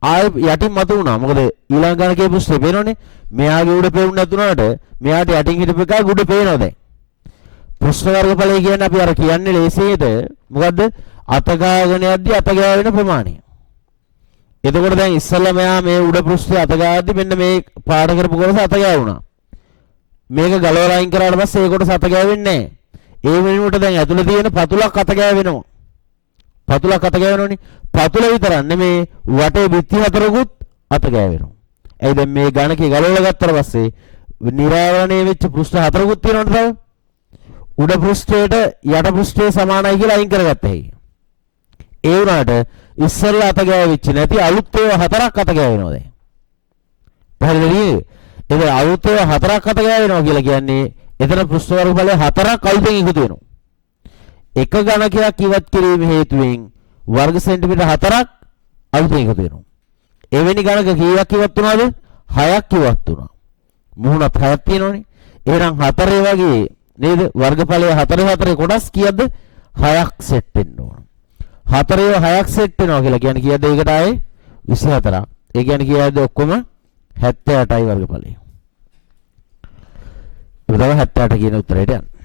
ආයෙ යටින් මත වුණා. මොකද ඊළඟ ගණකේ පෘෂ්ඨය පේනවනේ. මෙයාගේ උඩ පේුන්නේ නැතුණාට මෙයාට යටින් හිටපු එක උඩ පේනවා දැන්. පෘෂ්ඨ වර්ගඵලය කියන්නේ අපි අර කියන්නේ ලේසියට මොකද්ද? අත ගාගෙන යද්දී අත ගෑවෙන ප්‍රමාණය. එතකොට දැන් ඉස්සෙල්ලා මෙයා මේ උඩ පෘෂ්ඨය අත ගාද්දී මෙන්න මේ පාඩ කරපු කොටස අත ගෑවුණා. මේක ගලවලා අයින් කරාට පස්සේ ඒ කොටස අත ගෑවෙන්නේ නැහැ. ඒ වෙනුවට දැන් ඇතුලේ තියෙන පතුලක් අත ගෑවෙනවා. පතුලක් අත ගෑවෙනවනේ. පතුල විතරක් නෙමේ වටේ බිත්ති හතරකුත් අත ගෑවෙනවා. එයි දැන් මේ ගණකේ ගලවලා ගත්තට පස්සේ නිරාවරණය වෙච්ච පෘෂ්ඨ හතරකුත් තියෙනවනේ තව. උඩ පෘෂ්ඨයට යට පෘෂ්ඨය සමානයි කියලා අයින් කරගත්තා හැකි. ඒ වුණාට ඉස්සෙල්ලා අත ගෑවෙච්ච නැති අලුත් ඒවා හතරක් අත ගෑවෙනවා දැන්. පැහැදිලිද? ඒක අලුත් ඒවා හතරක් අත ගෑවෙනවා කියලා කියන්නේ එතන පෘෂ්ඨ වර්ගඵලය හතරක් අලුතෙන් එකතු වෙනවා. එක ගණකයක් ඉවත් කිරීම හේතුවෙන් වර්ග සෙන්ටිමීටර හතරක් අලුතෙන් එකතු වෙනවා. එවැනි ගණක කීයක් ඉවත් වුණාද? 6ක් ඉවත් වුණා. මුහුණත් 6ක් තියෙනවනේ. එහෙනම් 4 වගේ නේද? වර්ගඵලය 4 කොටස් කීයද? 6ක් සෙට් වෙන්න ඕන. 4 6ක් සෙට් වෙනවා කියලා කියන්නේ කීයද? ඒකට ආයේ 24ක්. ඒ කියන්නේ කීයද ඔක්කොම 78යි වර්ගඵලය. ඒක තමයි 78 කියන උත්තරයට යන්නේ.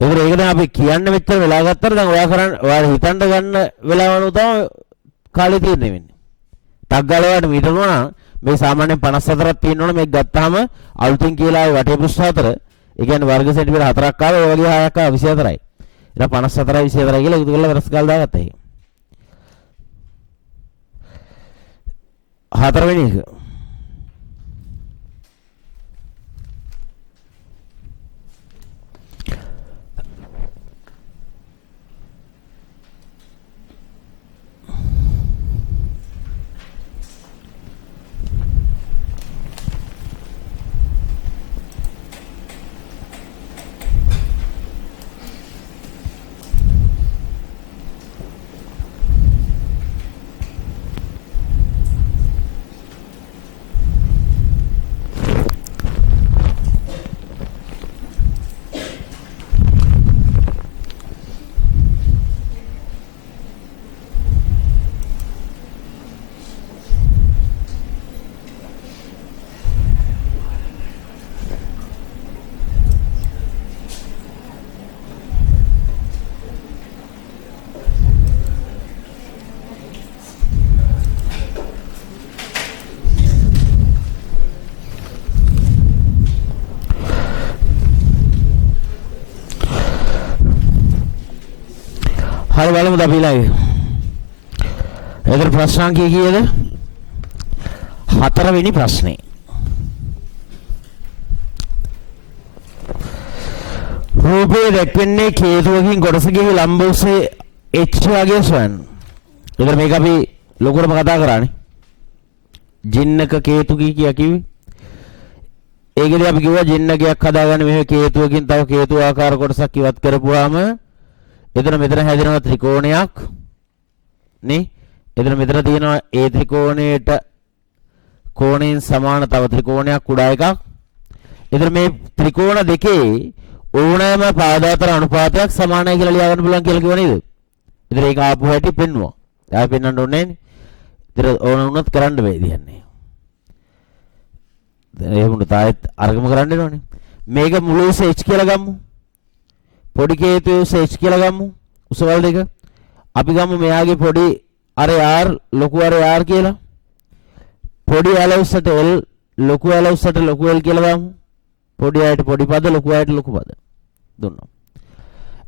ඒක දැන් අපි කියන්න මෙච්චර වෙලා ගත්තට දැන් ඔයා හිතන්න ගන්න වෙලාවනු තමයි කාලේ තියෙන්නේ වෙන්නේ. ටක් ගාලාවට මීටරනවා නම් මේ සාමාන්‍යයෙන් 54ක් තියෙනවනේ මේක ගත්තාම අලුතින් කියලා ආයේ වටේ පෘෂ්ඨ 4. ඒ කියන්නේ වර්ග සෙන්ටිමීටර 4ක් ආවා ඒ වගේ 6ක් ආවා 24යි. ඊට 54යි 24යි කියලා එකතු කරලා වෙනස් කාල දාගත්තා ඒක. හතරවෙනි එක. හරි බලමු අපි ඊළඟ. ඒතර ප්‍රශ්න කීයද? 4 වෙනි ප්‍රශ්නේ. රූපේ දැක්වෙන්නේ කේතුවකින් කොටසකින් ලම්බ ඔස්සේ H වගේ සොයන්න. ඒතර මේක අපි ලොකුටම කතා කරානේ. ජින්නක කේතු කියා කිව්වේ. ඒකදී අපි කිව්වා ජින්නකයක් හදාගන්න මෙහෙ කේතුවකින් තව කේතු ආකාර කොටසක් ඉවත් කරපුවාම එතන මෙතන හැදෙනවා ත්‍රිකෝණයක් නේ. එතන මෙතන තියෙනවා ඒ ත්‍රිකෝණයට කෝණයෙන් සමාන තව ත්‍රිකෝණයක් උඩ එකක්. එතන මේ ත්‍රිකෝණ දෙකේ ඕනෑම පාදාතර අනුපාතයක් සමානයි කියලා ලියා ගන්න පුළුවන් කියලා කිව්ව නේද? එතන ඒක ආපු හැටි පෙන්නුවා. ආයෙ පෙන්වන්න ඕනේ නෑනේ. එතන ඕන වුණත් කරන්න බෑ කියන්නේ. දැන් එහෙම වුණත් ආයෙත් අරගම කරන්න වෙනවනේ. මේක මුළු H කියලා ගමු. පොඩි කේතුවේ H කියලා ගමු. උසවල් දෙක. අපි ගමු මෙයාගේ පොඩි අර R ලොකු අර R කියලා. පොඩි L උසට L ලොකු L උසට ලොකු L කියලා ගමු. පොඩි අයට පොඩි පද ලොකු අයට ලොකු පද දුන්නා.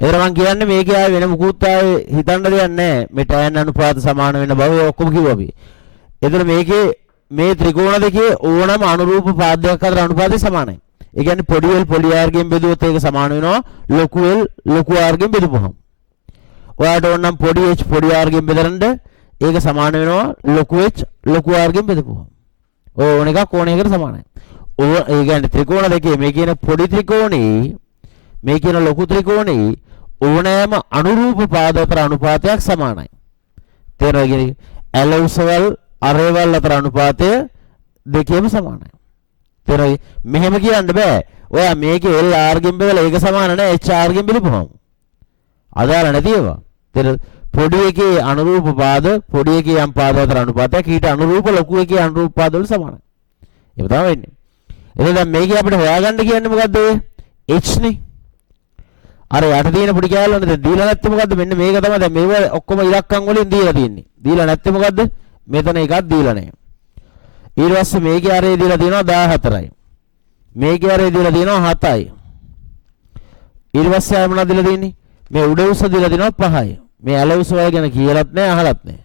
ඒතර මම කියන්නේ මේකේ ආයේ වෙන මුකුත් ආයේ හිතන්න දෙයක් නැහැ. මේ tan අනුපාත සමාන වෙන බව ඔක්කොම කිව්වා අපි. ඒතර මේකේ මේ ත්‍රිකෝණ දෙකේ ඕනම අනුරූප පාදයක් අතර අනුපාතය සමානයි. ඒ කියන්නේ පොඩි L පොඩි R ගෙන් බෙදුවොත් ඒක සමාන වෙනවා ලොකු L ලොකු R ගෙන් බෙදුවොම. ඔයාලට ඕන නම් පොඩි h පොඩි r ගෙන් බෙදන්න ඒක සමාන වෙනවා ලොකු h ලොකු r ගෙන් බෙදපුවා. ඕන එකක් ඕන එකට සමානයි. ඒ කියන්නේ ත්‍රිකෝණ දෙකේ මේ කියන පොඩි ත්‍රිකෝණේ මේ කියන ලොකු ත්‍රිකෝණේ ඕනෑම අනුරූප පාද අතර අනුපාතයක් සමානයි. තේරෙනවද? L උසවල් අරවල් අතර අනුපාතය දෙකේම සමානයි. තේරෙනවද? මෙහෙම කියන්න බෑ. ඔයා මේකේ L r ගෙන් බෙදලා ඒක සමාන නැහැ h r ගෙන් බෙදපුවම. අදාළ නැති ඒවා. තේරෙනවද? පොඩි එකේ අනුරූප පාද පොඩි එකේ යම් පාද අතර අනුපාතයක් ඊට අනුරූප ලොකු එකේ අනුරූප පාද වල සමානයි. ඒක තමයි වෙන්නේ. එහෙනම් මේකේ අපිට හොයාගන්න කියන්නේ මොකද්ද? h නේ. අර යට තියෙන පොඩි කෑල්ලනේ දැන් දීලා නැත්තේ මොකද්ද? මෙන්න මේක තමයි දැන් මේව ඔක්කොම ඉලක්කම් වලින් දීලා තියෙන්නේ. දීලා නැත්තේ මොකද්ද? මෙතන එකක් දීලා නැහැ. ඊට පස්සේ මේකේ ආරේ දීලා තියෙනවා 14යි. මේකේ ආරේ දීලා තියෙනවා 7යි. ඊට පස්සේ ආය මොනවද දීලා තියෙන්නේ? මේ උඩ උස දීලා තියෙනවා 5යි. මේ ඇල උස වල ගැන කියලාත් නැහැ අහලත් නැහැ.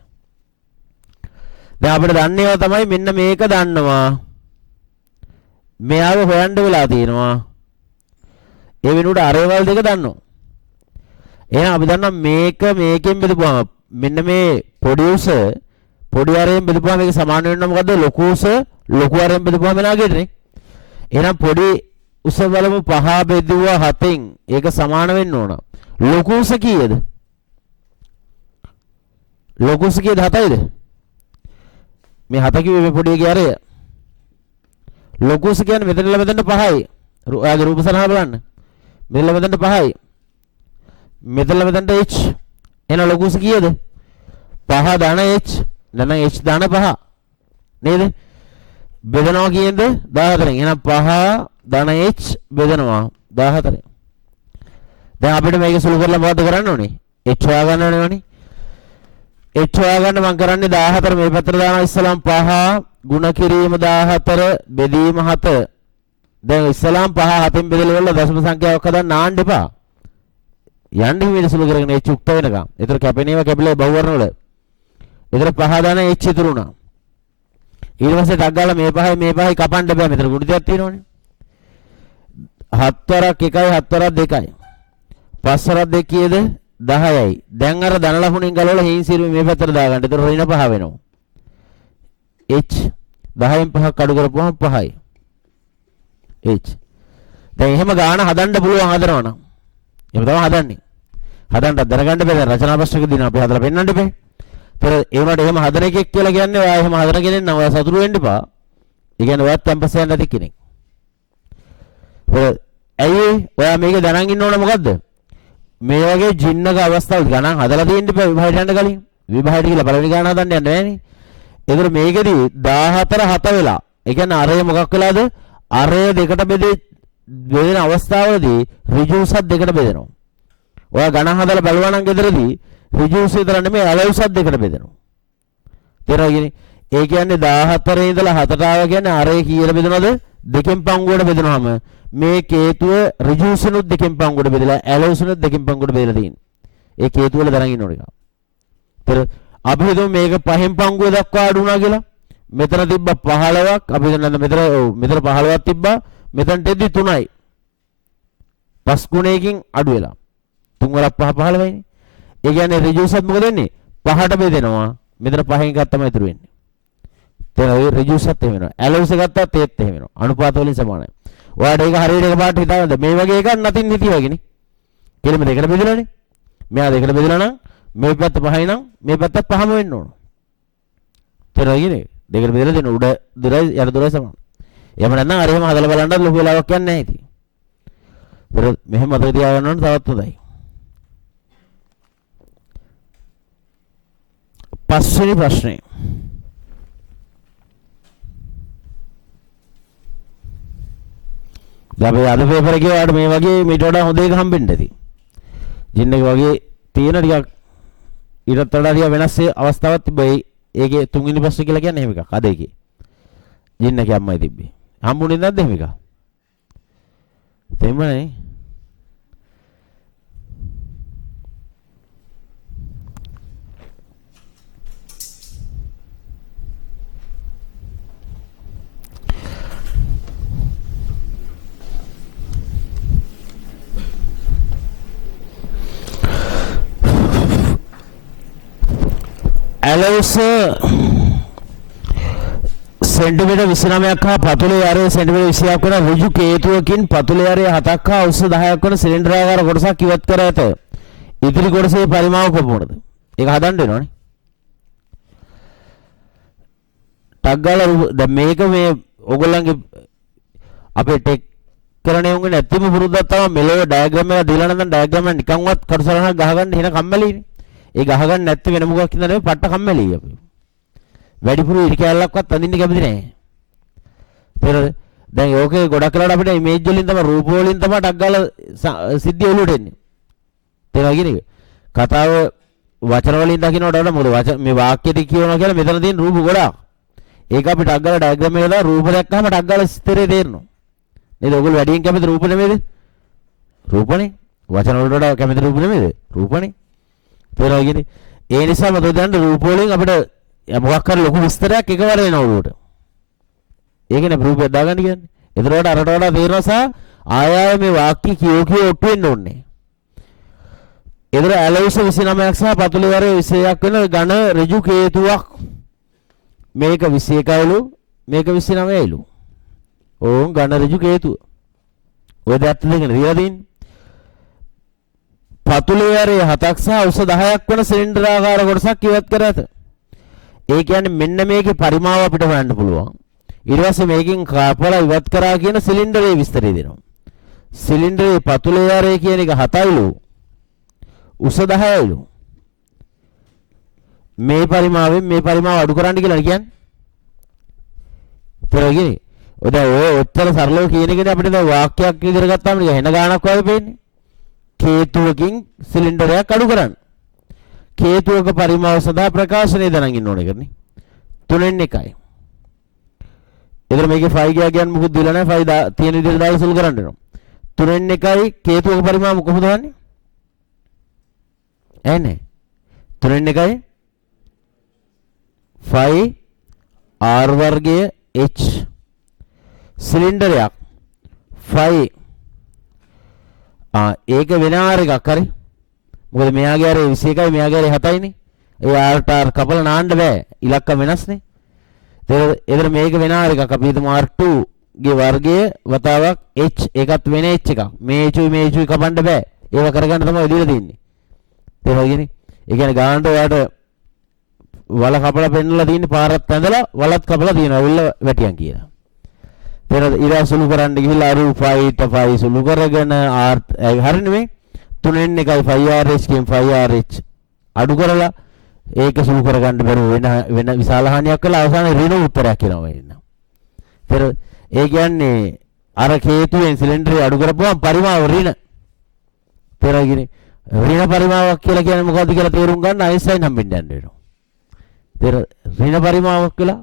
දැන් අපිට දන්නේව තමයි මෙන්න මේක දන්නවා. මෙයාව හොයන්න වෙලා තියෙනවා. ඒ වෙනුවට අරේවල් දෙක දන්නවා. එහෙනම් අපි දන්නවා මේක මේකෙන් බෙදපුවාම මෙන්න මේ පොඩි උස පොඩි අරයෙන් බෙදපුවාම මේක සමාන වෙනවා මොකද්ද? ලොකු උස ලොකු අරයෙන් බෙදපුවාම වෙනාගෙන්නේ. එහෙනම් පොඩි උස බලමු 5 බෙදුවා 7න් ඒක සමාන වෙන්න ඕන. ලොකු උස කීයද? ලොකු උස කීයද 7යිද? මේ 7 කිව්වේ මේ පොඩි එකේ අරය. ලොකු උස කියන්නේ මෙතනලා මෙතන 5යි. ඔයාගේ රූප සරහන බලන්න. මෙතනලා මෙතන 5යි. මෙතනලා මෙතනට h. එහෙනම් ලොකු උස කීයද? 5 ධන h. නැත්නම් h ධන 5. නේද? බෙදනවා කියේද 14න්. එහෙනම් 5 ධන h බෙදනවා 14න්. දැන් අපිට මේක සුළු කරලා මොකද කරන්න ඕනේ? h හොයා ගන්න ඕනේ. h හොයා ගන්න මම කරන්නේ 14 මේ පැත්තට දානවා ඉස්සලම් 5 ගුණ කිරීම 14 බෙදීම 7. දැන් ඉස්සලම් 5 7න් බෙදලා වල දශම සංඛ්‍යාවක් හදන්න නාන්න එපා. යන්න හිමි සුළු කරගෙන h උක්ත වෙනකම්. ඒතර කැපෙනේවා කැපිලා බහුවර්ණ වල. ඒතර 5 ධන h ඉතුරු වුණා. ඊට පස්සේ ටක් ගාලා මේ 5යි කපන්න බෑ. මෙතන ගුණිතයක් තියෙනවනේ. 7 වරක් 1යි 7 වරක් 2යි. 5 වරක් 2 කීයද? 10යි. දැන් අර ධන ලකුණෙන් ගලවලා හේන් සිරුවේ මේ පැත්තට දාගන්න. ඒතර ඍණ 5 වෙනවා. h 10න් 5ක් අඩු කරපුවම 5යි. h. දැන් එහෙම ගාන හදන්න පුළුවන් හදනවනම්. එහෙම තමයි හදන්නේ. හදන්න දැනගන්න බෑ. දැන් රචනා ප්‍රශ්නකදී අපි හදලා පෙන්නන්න බෑ. ඒතර ඒ වුණාට එහෙම හදන එකෙක් කියලා කියන්නේ ඔයා එහෙම හදන කෙනෙක් නම් ඔයා සතුටු වෙන්න එපා. ඒ කියන්නේ ඔයත් කැම්පස් එකෙන් නැති කෙනෙක්. ඇයි ඔයා මේක දැනන් ඉන්න ඕන මොකද්ද? මේ වගේ ජින්නක අවස්ථාවල් ගණන් හදලා තියෙන්න බෑ විභාගයට යන්න කලින්. විභාගයට කියලා පළවෙනි ගණන් හදන්න යන්න බෑනේ. ඒතර මේකෙදි 14 7 වෙලා. ඒ කියන්නේ අරය මොකක් වෙලාද? අරය දෙකට බෙදෙන අවස්ථාවේදී ඍජු උසත් දෙකට බෙදෙනවා. ඔයා ගණන් හදලා බලනවා නම් ගෙදරදී ඍජු උස විතර නෙමෙයි අල උසත් දෙකට බෙදෙනවා. තේරෙනවද? ඒ කියන්නේ 14 ඉඳලා 7ට ආව කියන්නේ අරය කීයට බෙදනවද? දෙකෙන් පංගුවට බෙදනවාම මේ කේතුව ඍජු උසනුත් දෙකෙන් පංගුවට බෙදලා ඇල උසනුත් දෙකෙන් පංගුවට බෙදලා තියෙනවා. ඒ කේතුව වල දැනගෙන ඉන්න ඕනේ. ඒතර අපි හිතමු මේක 5න් පංගුව දක්වා අඩු වුණා කියලා. මෙතන තිබ්බ 15ක් අපි හිතන්න මෙතන 15ක් තිබ්බා. මෙතනට එද්දි 3යි. 5 ගුණයකින් අඩු වෙලා. 3 වරක් 5 15යිනේ. ඒ කියන්නේ ඍජු උසත් මොකද වෙන්නේ? 5ට බෙදෙනවා. මෙතන 5න් එකක් තමයි ඉතුරු වෙන්නේ. තේරෙනවද? ඍජු උසත් එහෙම වෙනවා. ඇල උස ගත්තත් ඒත් එහෙම වෙනවා. අනුපාත වලින් සමානයි. ඔයාලට ඒක හරියට එකපාරට හිතාගන්න මේ වගේ එකක් නැතින් හිතිය වගේනේ. කෙලෙම දෙකට බෙදලානේ. මෙයා දෙකට බෙදලා නම් මේ පැත්ත 5යි නම් මේ පැත්තත් 5ම වෙන්න ඕන. තේරෙනවද? දෙකට බෙදලා දෙන උඩ දුරයි යට දුරයි සමාන. එහෙම නැත්නම් අර එහෙම හදලා බලන්නත් ලොකු වෙලාවක් යන්නේ නැහැ ඉතින්. ඒතර මෙහෙම මතක තියාගන්න ඕන තවත් හොඳයි. පස්වෙනි ප්‍රශ්නේ. අපි අද පේපර් එකේ වාට මේ වගේ මීට වඩා හොඳ එක හම්බෙන්න ඇති. ජින් එක වගේ තියෙන ටිකක් ඊටත් වඩා ටික වෙනස් අවස්ථාවක් තිබ්බයි. ඒකේ තුන්වෙනි ප්‍රශ්නේ කියලා කියන්නේ එහෙම එකක්. අද එකේ. ජින් එකේ අම්මයි තිබ්බේ. හම්බුනේ නැද්ද එහෙම එකක්? තේමනේ. ඇලවුස සෙන්ටිමීටර් 29ක් හා පතුලේ ආරය සෙන්ටිමීටර් 20ක් වන ඍජු කේතුවකින් පතුලේ ආරය 7ක් හා උස 10ක් වන සිලින්ඩරාකාර කොටසක් ඉවත් කර ඇත. ඉදිරි කොටසේ පරිමාව කොපමණද? ඒක හදන්න වෙනවනේ. ටග්ගාල දැන් මේක මේ ඕගොල්ලන්ගේ අපේ ටෙක් කරන්නේ උන්ගේ නැතිම පුරුද්දක් තමයි මෙලෝ ඩයග්‍රෑම් එක දීලා නම් ඩයග්‍රෑම් එක නිකන්වත් කටසරහනක් ගහගන්න හින කම්මැලිනේ. ඒ ගහගන්න නැත්te වෙන මොකක් හින්දා නෙවෙයි පට්ට කම්මැලි අපි. වැඩිපුර ඉරි කැලලක්වත් අඳින්න කැමති නැහැ. තේරෙනවද? දැන් ඕකේ ගොඩක් වෙලාවට අපිට ඉමේජ් වලින් තමයි රූප වලින් තමයි ටක් ගාලා සිද්ධිය ඔලුවට එන්නේ. තේරෙනවද කියන එක? කතාව වචන වලින් දකින්නට වඩා මොකද මේ වාක්‍යෙදි කියනවා කියලා මෙතන තියෙන රූප ගොඩාක්. ඒක අපිට අග්ගල ඩයග්‍රෑම් එකේ දාලා රූප දැක්කම අග්ගල ස්ථිරේ තේරෙනවා. නේද? ඔයගොල්ලෝ වැඩියෙන් කැමති රූප නෙමෙයිද? රූපනේ. වචන වලට වඩා කැමති රූප නෙමෙයිද? රූපනේ. තේරෙනවද කියන්නේ? ඒ නිසා මම දැන් රූප වලින් අපිට මොකක් හරි ලොකු විස්තරයක් එකවර එනවා උඩට. ඒකනේ රූපය දාගන්න කියන්නේ. ඒතරවට අරට වඩා තේරෙනවා සහ ආය මේ වාක්‍ය කියෝ ඔට්ටු වෙන්න ඕනේ. ඒතර ඇලවිස 29ක් සහ පතුලවරේ 20ක් වෙන ඝන ඍජු කේතුවක්. මේක 21යිලු මේක 29යිලු. ඕන් ඝන ඍජු කේතුව. ඔය දෙයක් දෙකනේ දීලා තියෙන්නේ. පතුලවරේ 7ක් සහ උස 10ක් වෙන සිලින්ඩර් ආකාර කොටසක් ඉවත් කර ඇත. ඒ කියන්නේ මෙන්න මේකේ පරිමාව අපිට හොයන්න පුළුවන්. ඊට පස්සේ මේකෙන් කාපලා ඉවත් කරා කියන සිලින්ඩරේ විස්තරය දෙනවා. සිලින්ඩරේ පතුලවරේ කියන එක 7යිලු උස 10යිලු. මේ පරිමාවෙන් මේ පරිමාව අඩු කරන්න කියලා කියන්නේ. තේරෙන්නේ? ඔය ඔච්චර සරලව කියන එකනේ අපිට දැන් වාක්‍යයක් ඉදිරිය ගත්තාම නිකන් හෙන ගානක් වගේ පේන්නේ. කේතුවකින් සිලින්ඩරයක් අඩු කරන්න. කේතුවක පරිමාව සඳහා ප්‍රකාශනය දනන් ඉන්න ඕනේ කරන්නේ. 3න් 1යි. එතන මේකේ 5 ගියා කියන්නේ මොකද දෙලා නැහැ. 5 තියෙන විදිහට දාලා සුළු කරන්න වෙනවා. 3න් 1යි කේතුවක පරිමාව කොහොමද වන්නේ? එන්නේ 3න් 1යි 5 r වර්ගය h සිලින්ඩරයක් 5 ඒක වෙන r එකක් හරි. මොකද මෙයාගේ ආරේ 21යි මෙයාගේ ආරේ 7යිනේ. ඒ r r කපලා නාන්න බෑ. ඉලක්කම වෙනස්නේ. එතන මේක වෙන r එකක්. අපි හිතමු r2 ගේ වර්ගය වතාවක් h ඒකත් වෙන h එකක්. මේ h මේ h කපන්න බෑ. ඒව කරගන්න තමයි ඉදිරිය තියෙන්නේ. තේරුණාද? ඒ කියන්නේ ගානට ඔයාලට වල කපලා පෙන්නලා තියෙන්නේ පාරත් ඇඳලා වලත් කපලා තියෙනවා. උල්ල වැටියන් කියලා. තේරෙනවද? ඊට සුළු කරන්න ගිහිල්ලා අර 5 සුළු කරගෙන r හරිනේ මේ 3න් 1යි 5rh කියන 5rh අඩු කරලා ඒක සුළු කරගන්න බැරුව වෙන විශාල හානියක් කළා අවසානයේ ඍණ උත්තරයක් එනවා වෙන්න. ඒ කියන්නේ අර හේතුවෙන් සිලින්ඩරේ අඩු කරපුවම පරිමාව ඍණ. තේරෙන්නේ? ඍණ පරිමාවක් කියලා කියන්නේ මොකද්ද කියලා තේරුම් ගන්න අයින්ස්ටයින් හම්බෙන්න යන්න වෙනවා. ඍණ පරිමාවක් කියලා.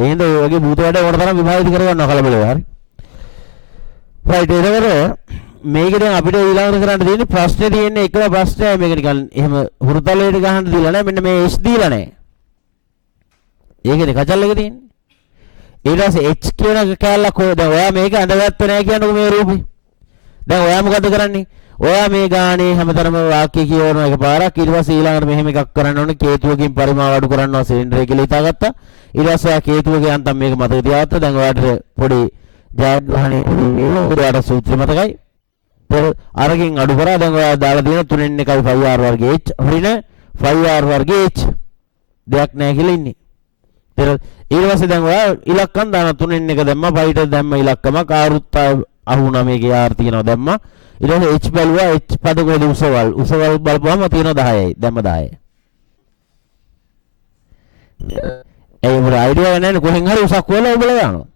එහෙනම් ඔයගේ භූත වැඩ ඕන තරම් විභාගිත කරගන්නවා කලබලව හරි. රයිට් ඒකවල මේක දැන් අපිට ඊළඟට කරන්න තියෙන්නේ ප්‍රශ්නේ තියෙන්නේ එකම ප්‍රශ්නයයි මේක නිකන් එහෙම හුරුතලයට ගහන්න දීලා නැහැ. මෙන්න මේ h දීලා නැහැ. ඒකනේ කචල් එක තියෙන්නේ. ඊට පස්සේ h කියන කැලලක් ඔය දැන් ඔයා මේක අඳගත්තේ නැහැ කියනකො මේ රූපේ. දැන් ඔයා මොකද කරන්නේ? ඔයා මේ ගානේ හැමතරම වාක්‍ය කියවන එකපාරක් ඊට පස්සේ ඊළඟට මෙහෙම එකක් කරන්න ඕනේ. කේතුවකින් පරිමාව අඩු කරනවා සිලින්ඩරේ කියලා හිතාගත්තා. ඊට පස්සේ ඔයා කේතුවගේ අන්තම් මේක මතක තියාගත්තා. දැන් ඔයාට පොඩි ජයග්‍රහණේ ඔයාට සූත්‍රය මතකයි. අරකින් අඩු කරා දැන් ඔයා දාලා තියෙන 3න් 1යි 5r වර්ගයේ h ඍණ 5r වර්ගයේ h දෙයක් නැහැ කියලා ඉන්නේ. ඊට පස්සේ දැන් ඔයා ඉලක්කම් දාන 3න් 1 දැම්මා 5ට දැම්ම ඉලක්කමක් ආරුත් අහුණා මේකේ r තියෙනවා දැම්මා. ඊට පස්සේ h බැලුවා h පද කොහෙද උසවල් බලපුවම තියෙනවා 10යි දැම්ම 10යි. ඒ වගේ අයිඩියා නැහැ කොහෙන් හරි උසක් වෙලා ඔබලා දානවා.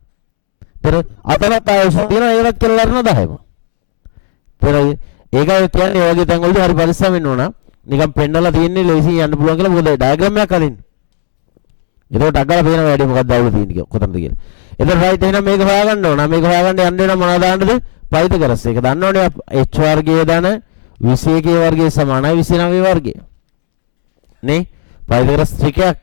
අතනත් ආයෙත් තියෙනවා ඒවත් කියලා ලරන 10ම. ඒකයි කියන්නේ ඔය වගේ තැන් වලදී හරි පරිස්සම් වෙන්න ඕන. නිකන් පෙන්නලා තියෙන්නේ ලේසියෙන් යන්න පුළුවන් කියලා මොකද ඩයග්‍රෑම් එකක් අදින්න. ඒකට අග්ගලා පේන වැඩි මොකක්ද අවුල තියෙන්නේ කොතනද කියලා. එතන රයිට් එහෙනම් මේක හොයාගන්න ඕන. මේක හොයාගන්න යන්න වෙන මොනවද දාන්නද? පයිතගරස්. ඒක දන්න ඕනේ h වර්ගයේ දාන 21 වර්ගයේ සමානයි 29 වර්ගය. නේ? පයිතගරස් ත්‍රිකයක්.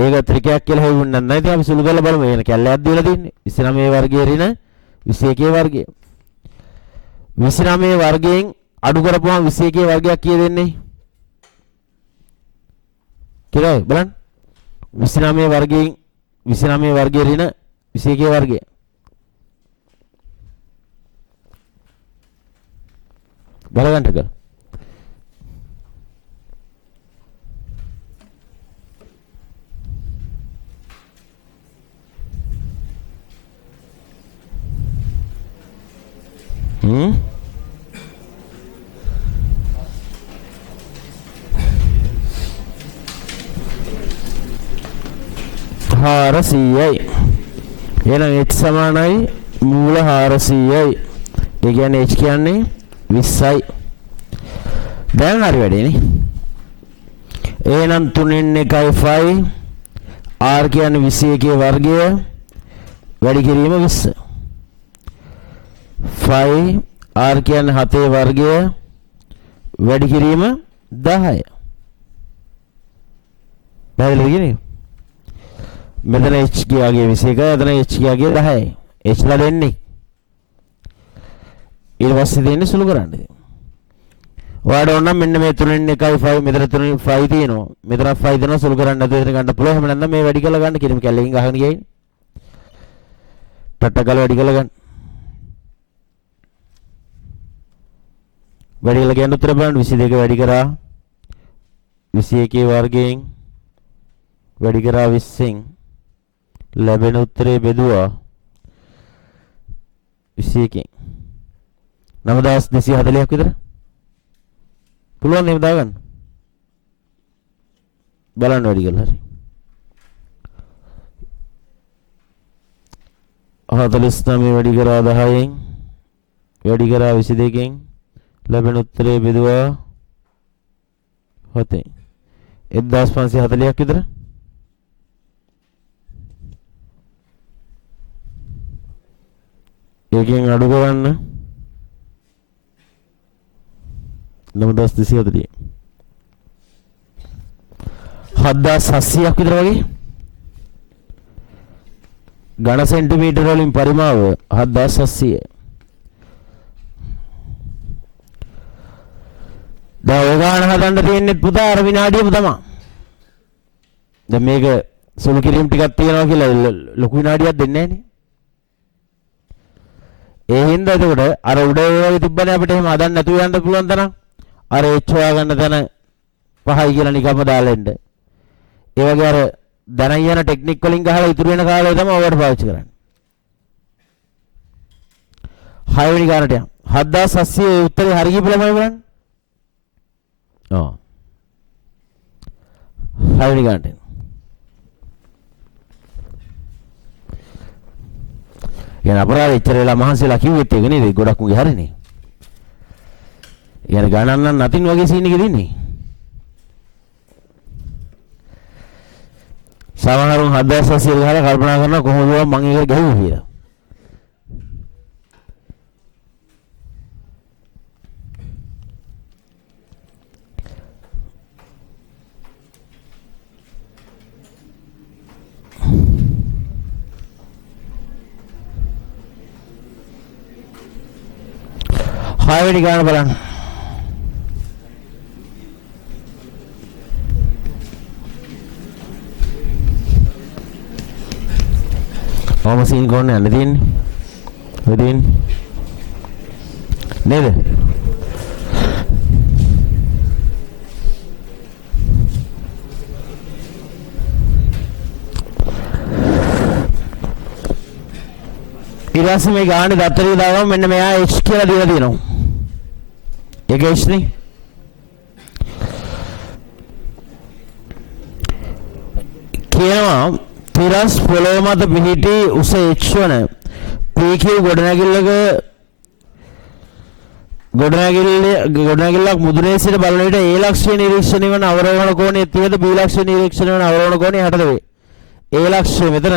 ඒක ත්‍රිකයක් කියලා හොයුන්නේ නැහැ. ඉතින් අපි සුළු කරලා බලමු. එන කැලලයක් දීලා තින්නේ 29 වර්ගයේ ඍණ 21 වර්ගය. 29 වර්ගයෙන් අඩු කරපුවම 21 වර්ගයක් කීය දෙන්නේ? කියලා බලන්න. 29 වර්ගයෙන් 29 වර්ගයේ ඍණ 21 වර්ගය. බලගන්න ටික. හාරසීයයි. එහෙනම් h සමානයි මූල 400යි. ඒ කියන්නේ h කියන්නේ 20යි. දැන් හරි වැඩේනේ. එහෙනම් 3 න් 1යි 5 r කියන්නේ 21 වර්ගය වැඩි කිරීම 20. 5 r කියන්නේ 7 වර්ගය වැඩි කිරීම 10. පැහැදිලිද කියන්නේ? මෙතන h ගියාගේ 21, එතන h ගියාගේ 10යි. h ලා දෙන්නේ. ඊට පස්සේ දෙන්නේ සුළු කරන්නේ. ඔයාලට ඕන නම් මෙන්න මේ 3 න් 1යි 5 මෙතන 3 5 තියෙනවා. මෙතන 5 දෙනවා සුළු කරන්න නැතුව එතන ගන්න පුළුවන්. එහෙම නැත්නම් මේ වැඩි කරලා ගන්න කිරීම කැලේකින් ගහගෙන ගියයින්. ටට්ටකල වැඩි කරලා ගන්න. වැඩි කරලා ගන්න උත්තර බලන්න 22 වැඩි කරා 21 වර්ගයෙන් වැඩි කරා 20න් ලැබෙන උත්තරේ බෙදුවා 21න් 9240ක් විතර. පුළුවන් එහෙම දාගන්න. බලන්න වැඩි කරලා හරි. 49 වැඩි කරා 10න් වැඩි කරා 22න් ලැබෙන උත්තරේ බෙදුවා 7න් 1540ක් විතර. ඒකෙන් අඩු කරන්න 9240 7700ක් විතර වගේ. ඝන සෙන්ටිමීටර වලින් පරිමාව 7700. දැන් ඔය ගාන හදන්න තියෙන්නේ පුතා අර විනාඩියම තමයි. දැන් මේක සුළු කිරීම ටිකක් තියනවා කියලා ලොකු විනාඩියක් දෙන්නේ නැහනේ. ඒ හින්දා එතකොට අර උඩ වගේ තිබ්බනේ අපිට එහෙම හදන්න නැතුව යන්න පුළුවන් තරම්. අර h හොයාගන්න තැන 5යි කියලා නිකම්ම දාලා එන්න. ඒ වගේ අර දැනන් යන ටෙක්නික් වලින් ගහලා ඉතුරු වෙන කාලය තමයි ඔයාලට පාවිච්චි කරන්නේ. 6 වෙනි ගානට යන්න. 7700 උත්තරේ හරි කියලා මම බලන්න. ඔව්. 6 වෙනි ගානට. යන අපරාධ ඉතර වෙලා මහන්සිලා කිව්වෙත් ඒක නේද? ගොඩක් උගේ හරිනේ. යන ගණන් නම් නැතින් වගේ සීන් එකේ දින්නේ. සමහරුන් 7600 ගහලා කල්පනා කරනවා කොහොමද මම ඒක ගහුවේ කියලා. හයවෙනි ගාන බලන්න. ඔහොම සීන් කොහොමද යන්නේ තියෙන්නේ? ඔය තියෙන්නේ නේද? ඊළඟ මේ ගානේ දත්තරිය දාගම මෙන්න මෙයා h කියලා දීලා තියෙනවා. ඒක h නේ. කියනවා තිරස් පොළොව මත පිහිටි උස h වන PQ ගොඩනැගිල්ලක් මුදුනේ සිට බලන විට A ලක්ෂ්‍ය නිරීක්ෂණය වන අවරෝහණ කෝණය 30ද B ලක්ෂ්‍ය නිරීක්ෂණය වන අවරෝහණ කෝණය 60ද වේ. A ලක්ෂ්‍ය මෙතන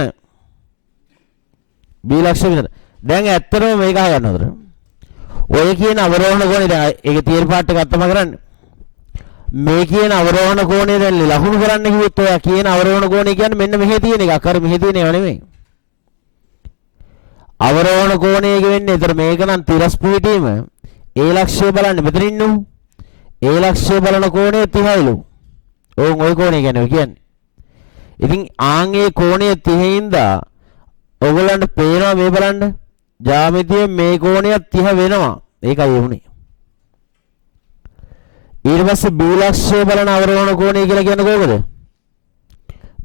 B ලක්ෂ්‍ය මෙතන. දැන් ඇත්තටම මේක අහගන්නවද? ඔය කියන අවරෝහණ කෝණය දැන් ඒක තියෙන පාර්ට් එක අත්තම කරන්නේ. මේ කියන අවරෝහණ කෝණය දැන් ලකුණු කරන්න කිව්වොත් ඔය කියන අවරෝහණ කෝණය කියන්නේ මෙන්න මෙහෙ තියෙන එකක්. අර මෙහෙ තියෙනව නෙමෙයි. අවරෝහණ කෝණය වෙන්නේ ඒතර මේක නම් තිරස් පිහිටීම A ලක්ෂ්‍ය බලන්න මෙතන ඉන්නු. A ලක්ෂ්‍ය බලන කෝණය 30යිලු. ඔය කෝණය කියන්නේ. ඉතින් ආන් ඒ කෝණය 30 ඉඳලා ඔයගලන්ට පේනවා මේ බලන්න. ජ්‍යාමිතියේ මේ කෝණය 30 වෙනවා. ඒකයි වුනේ. ඊට පස්සේ B ලක්ෂ්‍ය බලන අවරෝහණ කෝණය කියලා කියන්නේ කොහොමද?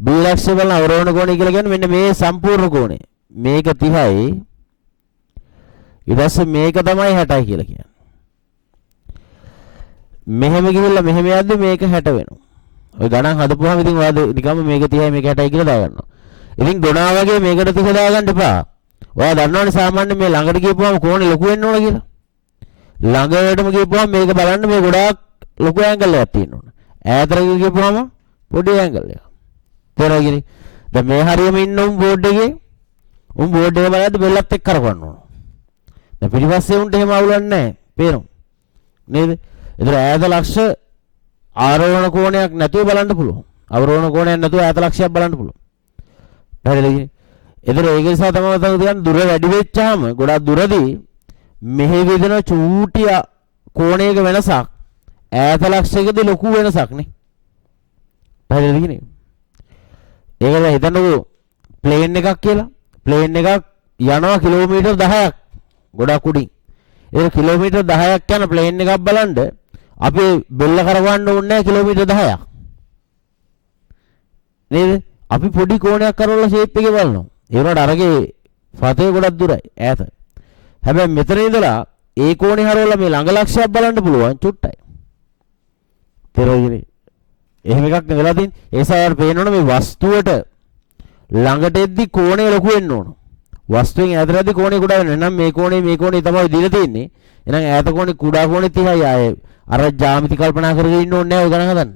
B ලක්ෂ්‍ය බලන අවරෝහණ කෝණය කියලා කියන්නේ මෙන්න මේ සම්පූර්ණ කෝණය. මේක 30යි. ඊට පස්සේ මේක තමයි 60යි කියලා කියන්නේ. මෙහෙම ගිහිල්ලා මෙහෙම යද්දි මේක 60 වෙනවා. ඔය ගණන් හදපුවාම ඉතින් ඔයාලා නිකම්ම මේක 30යි මේක 60යි කියලා දාගන්නවා. ඉතින් ගොනා වගේ මේකට 30 දාගන්න එපා. ඔයා දන්නවනේ සාමාන්‍යයෙන් මේ ළඟට ගියපුවාම කෝණේ ලොකු වෙන්න ඕන කියලා. ළඟටම ගිහපුවම මේක බලන්න මේ ගොඩාක් ලොකු ඇන්ගල් එකක් තියෙනවා. ඈතට ගිහපුවම පොඩි ඇන්ගල් එකක්. තේරෙයිද? දැන් මේ හරියම ඉන්න උන් බෝඩ් එකේ උන් බෝඩ් එක බලද්දි බෙල්ලත් එක්ක කරකවන්න ඕන. දැන් පිටිපස්සේ උන්ට එහෙම අවුලක් නැහැ. පේනවා. නේද? ඒතර ඈත ලක්ෂ ආරෝහණ කෝණයක් නැතුව බලන්න පුළුවන්. අවරෝහණ කෝණයක් නැතුව ඈත ලක්ෂයක් බලන්න පුළුවන්. පැහැදිලිද? ඒතර ඒක නිසා තමයි කියන්නේ දුර වැඩි වෙච්චාම ගොඩක් දුරදී මෙහි විදින චූටි කෝණයක වෙනසක් ඈත ලක්ෂයකදී ලොකු වෙනසක් නේ. පැහැදිලිද කියන්නේ? ඒක දැන් හිතන්නකෝ ප්ලේන් එකක් කියලා. ප්ලේන් එකක් යනවා කිලෝමීටර් 10ක් ගොඩක් උඩින්. ඒක කිලෝමීටර් 10ක් යන ප්ලේන් එකක් බලන්න අපි බෙල්ල කරවන්න ඕනේ නැහැ කිලෝමීටර් 10ක්. නේද? අපි පොඩි කෝණයක් කරවලා ෂේප් එකේ බලනවා. ඒ වුණාට අරගේ ෆතේ ගොඩක් දුරයි ඈත. හැබැයි මෙතන ඉඳලා ඒ කෝණේ හරවලා මේ ළඟ ලක්ෂයක් බලන්න පුළුවන් චුට්ටයි. තේරෙයිද? එහෙම එකක් නේ වෙලා තියෙන්නේ. ඒ සායර පේනවනේ මේ වස්තුවට ළඟට එද්දි කෝණය ලොකු වෙන්න ඕන. වස්තුවෙන් ඈතටදී කෝණය කුඩා වෙනවා. එහෙනම් මේ කෝණේ තමයි දීලා තියෙන්නේ. එහෙනම් ඈත කෝණේ කුඩා කෝණේ 30යි ආයේ අර ජ්‍යාමිති කල්පනා කරගෙන ඉන්න ඕනේ නැහැ ඔය ගණන් හදන්න.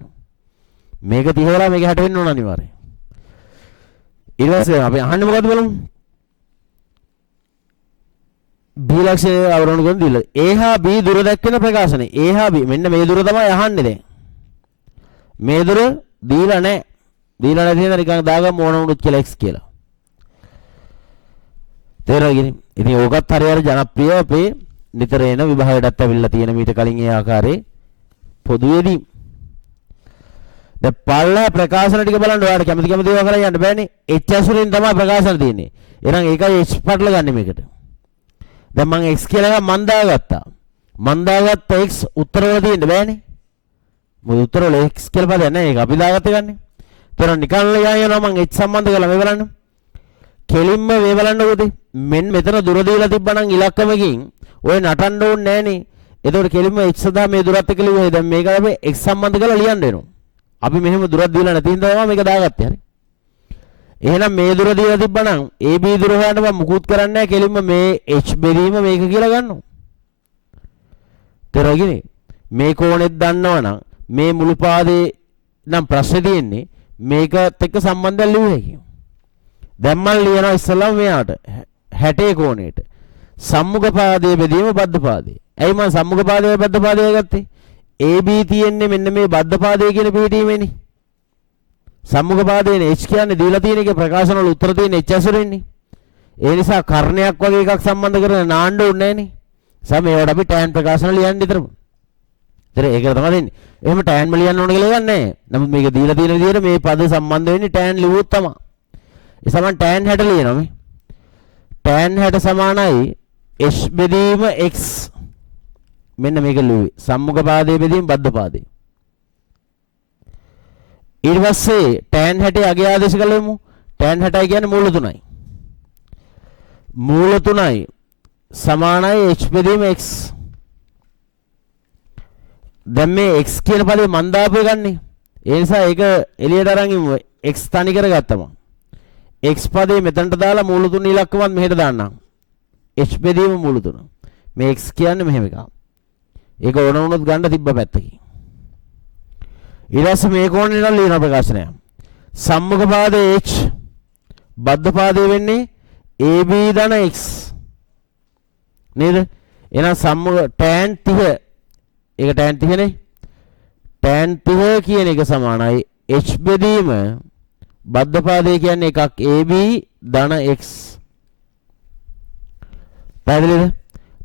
මේක 30 වෙලා මේක 60 වෙන්න ඕන අනිවාර්යයෙන්. ඊට පස්සේ අපි අහන්නේ මොකද්ද බලමු. B ලක්ෂයේ අවරණ ගොන් දීලා A හා B දුර දැක්කන ප්‍රකාශනය. A හා B මෙන්න මේ දුර තමයි අහන්නේ දැන්. මේ දුර දීලා නැහැ. දීලා නැති නේද නිකන් දාගමු ඕන වුණොත් කියලා x කියලා. තේරෙයිද? ඉතින් ඕකත් හරියට ජනප්‍රිය අපේ නිතර එන විභාගයටත් අවිල්ලා තියෙන මීට කලින් ඒ ආකාරයේ පොදුවේදී. දැන් පල්ලා ප්‍රකාශන ටික බලන්න ඔයාලට කැමති ඒවා කරලා යන්න බෑනේ. h ඇසුරින් තමයි ප්‍රකාශන තියෙන්නේ. එහෙනම් ඒකයි h පටල ගන්න මේකට. දැන් මම x කියලා එකක් මන් දාගත්තා. මන් දාගත්ත x උත්තරවල තියෙන්න බෑනේ. මොකද උත්තරවල x කියලා පදයක් නැහැ. ඒක අපි දාගත්ත ගන්නේ. ඒතර නිකන් යනවා මම h සම්බන්ධ කරලා මේ බලන්න. කෙලින්ම මේ බලන්නකොද? මෙන්න මෙතන දුර දීලා තිබ්බනම් ඉලක්කමකින් ඔය නටන්න ඕනේ නෑනේ. එතකොට කෙලින්ම x සදා මේ දුරත් එක්ක ලියුවා. දැන් මේක අපි x සම්බන්ධ කරලා ලියන්න වෙනවා. අපි මෙහෙම දුරක් දීලා නැති හින්දා තමයි මේක දාගත්තේ. හරි. එහෙනම් මේ දුර දීලා තිබ්බනම් AB දුර හොයන්න බෑ මුකුත් කරන්නේ නැහැ. කෙලින්ම මේ h බෙදීම මේක කියලා ගන්නවා. තේරෙයිනේ? මේ කෝණෙත් දන්නවනම් මේ මුළු පාදේ නම් ප්‍රශ්නේ තියෙන්නේ මේකත් එක්ක සම්බන්ධයක් ලියුවේ කියනවා. දැන් මම ලියනවා ඉස්සෙල්ලාම මෙයාට 60 කෝණයට සම්මුඛ පාදයේ බෙදීම බද්ධ පාදයේ. ඇයි මම සම්මුඛ පාදයේ බද්ධ පාදයේ ගත්තේ? AB තියෙන්නේ මෙන්න මේ බද්ධ පාදයේ කියන පිටීමේනේ. සම්මුඛ පාදයේනේ h කියන්නේ දීලා තියෙන එකේ ප්‍රකාශන වල උත්තර තියෙන h ඇසුරින්නේ. ඒ නිසා කර්ණයක් වගේ එකක් සම්බන්ධ කරගෙන නාන්න ඕනේ නැහනේ. සම මේවට අපි tan ප්‍රකාශන ලියන්න විතරම. ඒක තමයි දෙන්නේ. එහෙම tan ම ලියන්න ඕන කියලා එකක් නැහැ. නමුත් මේක දීලා තියෙන විදිහට මේ පද සම්බන්ධ වෙන්නේ tan ලිව්වොත් තමයි. ඒ සමන් tan 60 ලියනවා මේ. tan 60 සමානයි h බෙදීම x. මෙන්න මේක ලිව්වේ. සම්මුඛ පාදයේ බෙදීම බද්ධ පාදයේ. ඊට පස්සේ tan 60 අගේ ආදේශ කළෙමු. tan 60 කියන්නේ මූල 3යි. මූල 3යි සමානයි h බෙදීම x. දැන් මේ x කියන පදේ මන් දාපු එකන්නේ. ඒ නිසා ඒක එළියට අරන් ඉමු. x තනි කරගත්තම. x පදේ මෙතනට දාලා මූල 3 ඉලක්කමත් මෙහෙට දාන්නම්. h බෙදීම මූල 3. මේ x කියන්නේ මෙහෙම එකක්. ඒක ඕන වුණොත් ගන්න තිබ්බ පැත්තකින්. ඊට පස්සේ මේ කෝණේ නම් ලියන ප්‍රකාශනය. සම්මුඛ පාදයේ h බද්ධ පාදයේ වෙන්නේ AB ධන x. නේද? එහෙනම් සම්මුඛ tan 30 ඒක tan 30 නේ. tan 30 කියන එක සමානයි h බෙදීම බද්ධ පාදයේ කියන්නේ එකක් AB ධන x. පැහැදිලිද?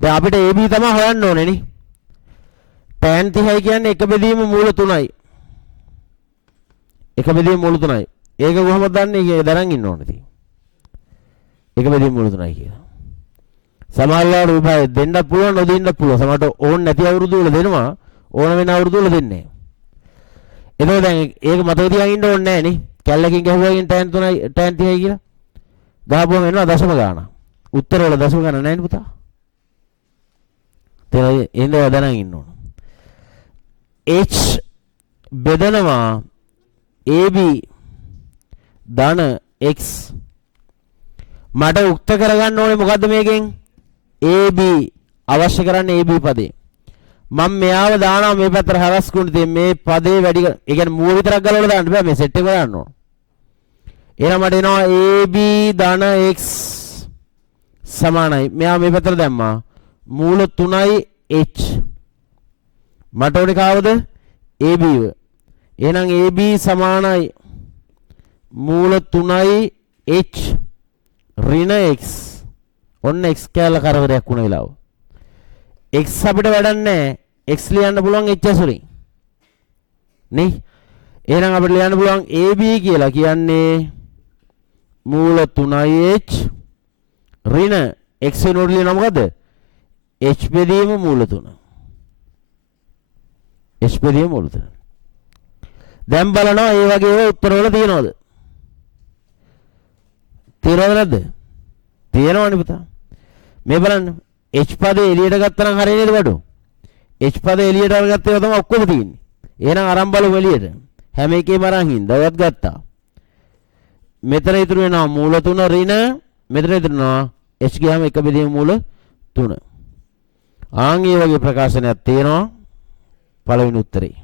දැන් අපිට AB තමයි හොයන්න ඕනේ නේ. tan 30 කියන්නේ එක බෙදීම මූල 3යි. එක බෙදීම මූල 3යි. ඒක කොහොමද දන්නේ? ඒක දරන් ඉන්න ඕනේ ඉතින්. එක බෙදීම මූල 3යි කියලා. සමහරවල් විභාගය දෙන්නත් පුළුවන් නොදෙන්නත් පුළුවන්. සමහරට ඕන නැති අවුරුදු වල දෙනවා. ඕන වෙන අවුරුදු වල දෙන්නේ නැහැ. එතකොට දැන් ඒක මතක තියාගෙන ඉන්න ඕනේ නැහැ නේ. කැල්ලකින් ගහුවාගෙන tan 3යි tan 30යි කියලා. ගහපුවම එනවා දශම ගාන. උත්තර වල දශම ගාන නැහැ නේ පුතා. තේරෙයි? එහෙනම් දැනන් ඉන්න ඕන. h බෙදනවා AB ධන x. මට උක්ත කරගන්න ඕනේ මොකද්ද මේකෙන්? AB අවශ්‍ය කරන්නේ AB පදේ. මම මෙයාව දානවා මේ පැත්තට හරස් කුණ තියෙන මේ පදේ වැඩි ඒ කියන්නේ මූල විතරක් ගලවලා දාන්න බෑ මේ සෙට් එක දාන්න ඕන. එහෙනම් මට එනවා AB ධන x සමානයි. මෙයා මේ පැත්තට දැම්මා. මූල 3යි h. මට ඕනේ කාවද? AB ව. එහෙනම් AB සමානයි මූල 3යි h ඍණ x. ඔන්න x කැල කරදරයක් වුණ වෙලාව. x අපිට වැඩක් නැහැ. x ලියන්න පුළුවන් h ඇසුරින්. නේ? එහෙනම් අපිට ලියන්න පුළුවන් AB කියලා කියන්නේ මූල 3h ඍණ x වෙනුවට ලියනවා මොකද? h බෙදීම මූල 3. h බෙදීම මූල 3. දැන් බලනවා මේ වගේ ඒවා උත්තර වල තියෙනවද? තියෙනවද නැද්ද? තියෙනවනේ පුතා. මේ බලන්න h පදේ එළියට ගත්තා නම් හරිය නේද බඩු? h පදේ එළියට අරගත්ත ඒවා තමයි ඔක්කොම තියෙන්නේ. එහෙනම් අරන් බලමු එළියට. හැම එකේම අරන් හින්දාවත් ගත්තා. මෙතන ඉතුරු වෙනවා මූල 3 ඍණ මෙතන ඉතුරු වෙනවා h ගියාම එක බෙදීම මූල 3. ආන් මේ වගේ ප්‍රකාශනයක් තියෙනවා පළවෙනි උත්තරේ.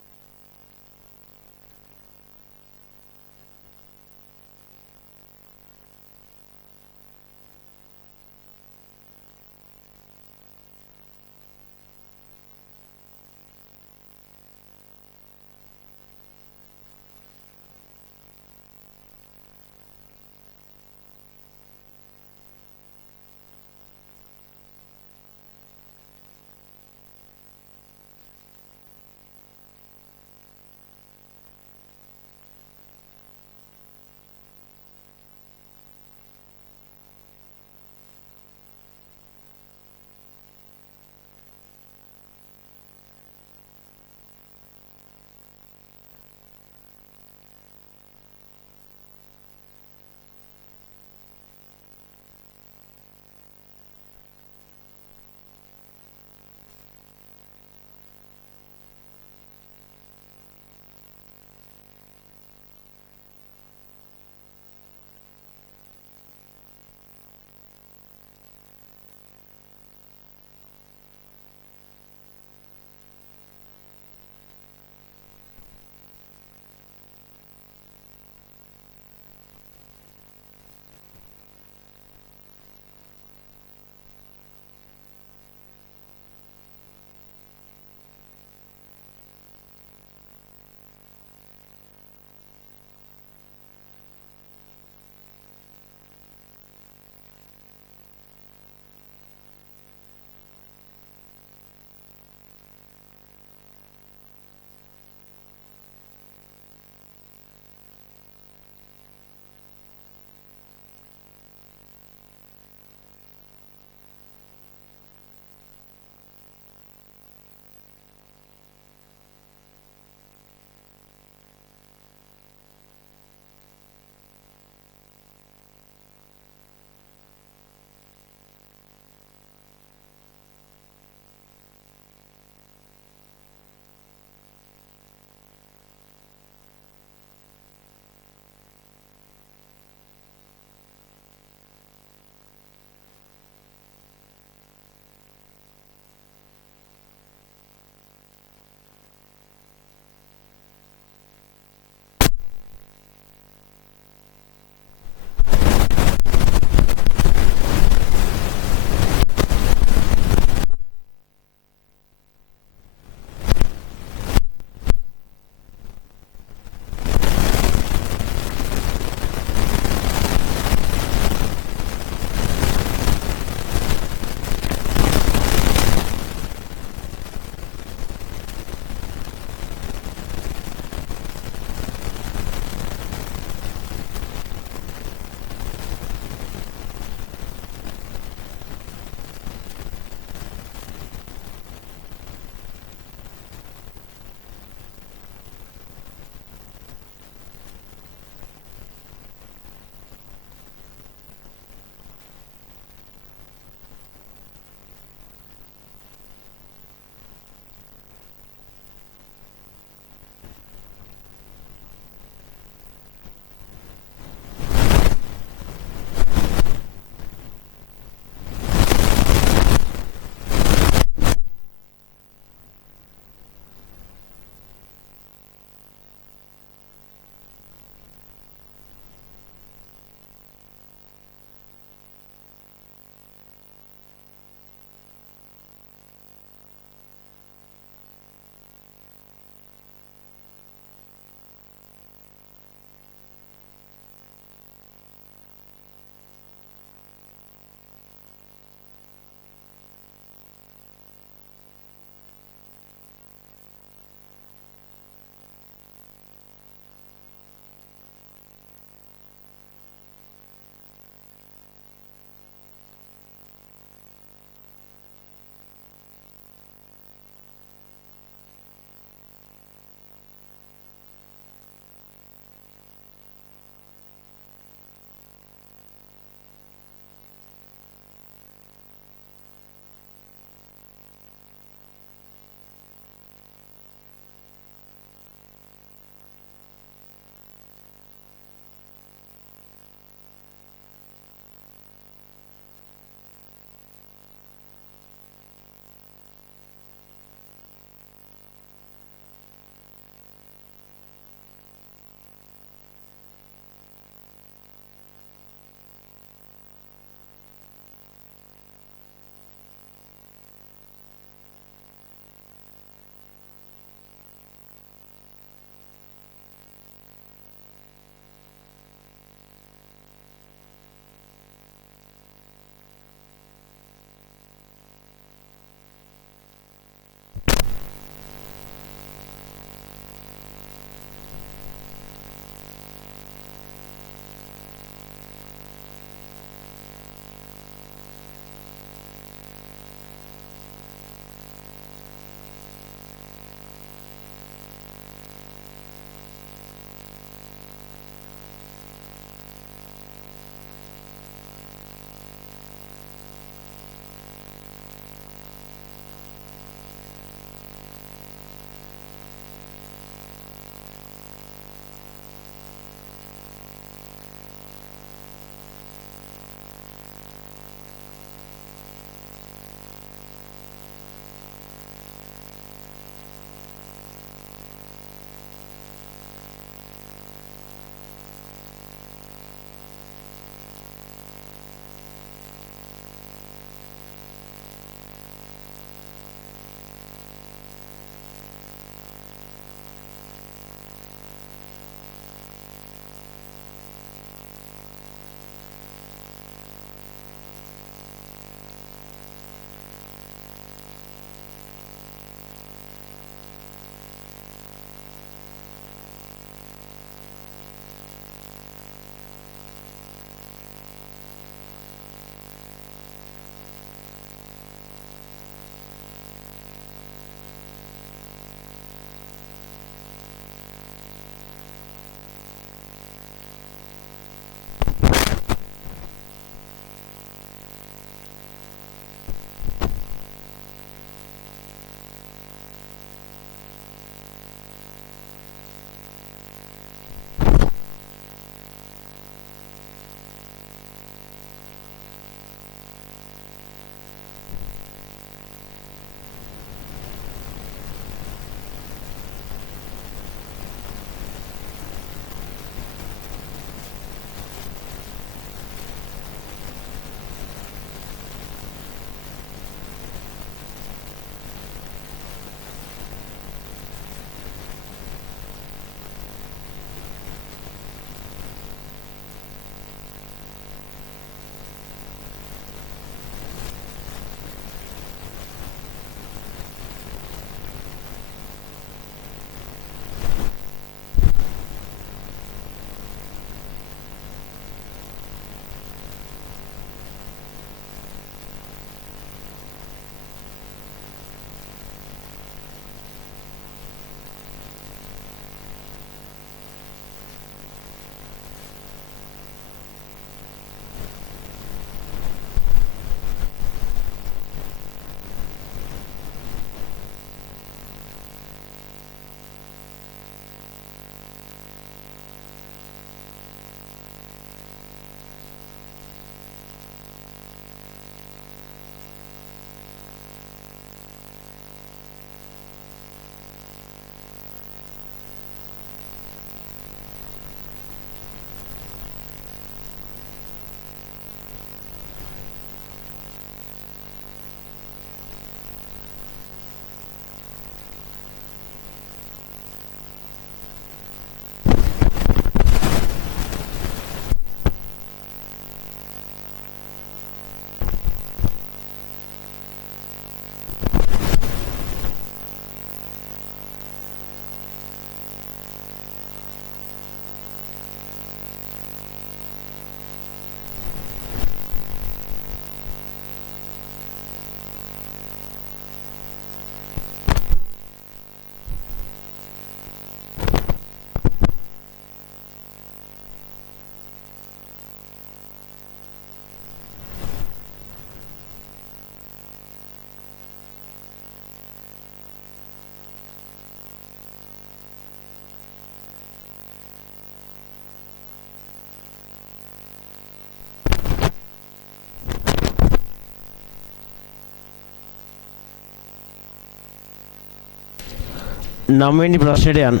9 වෙනි ප්‍රශ්නෙට යන්න.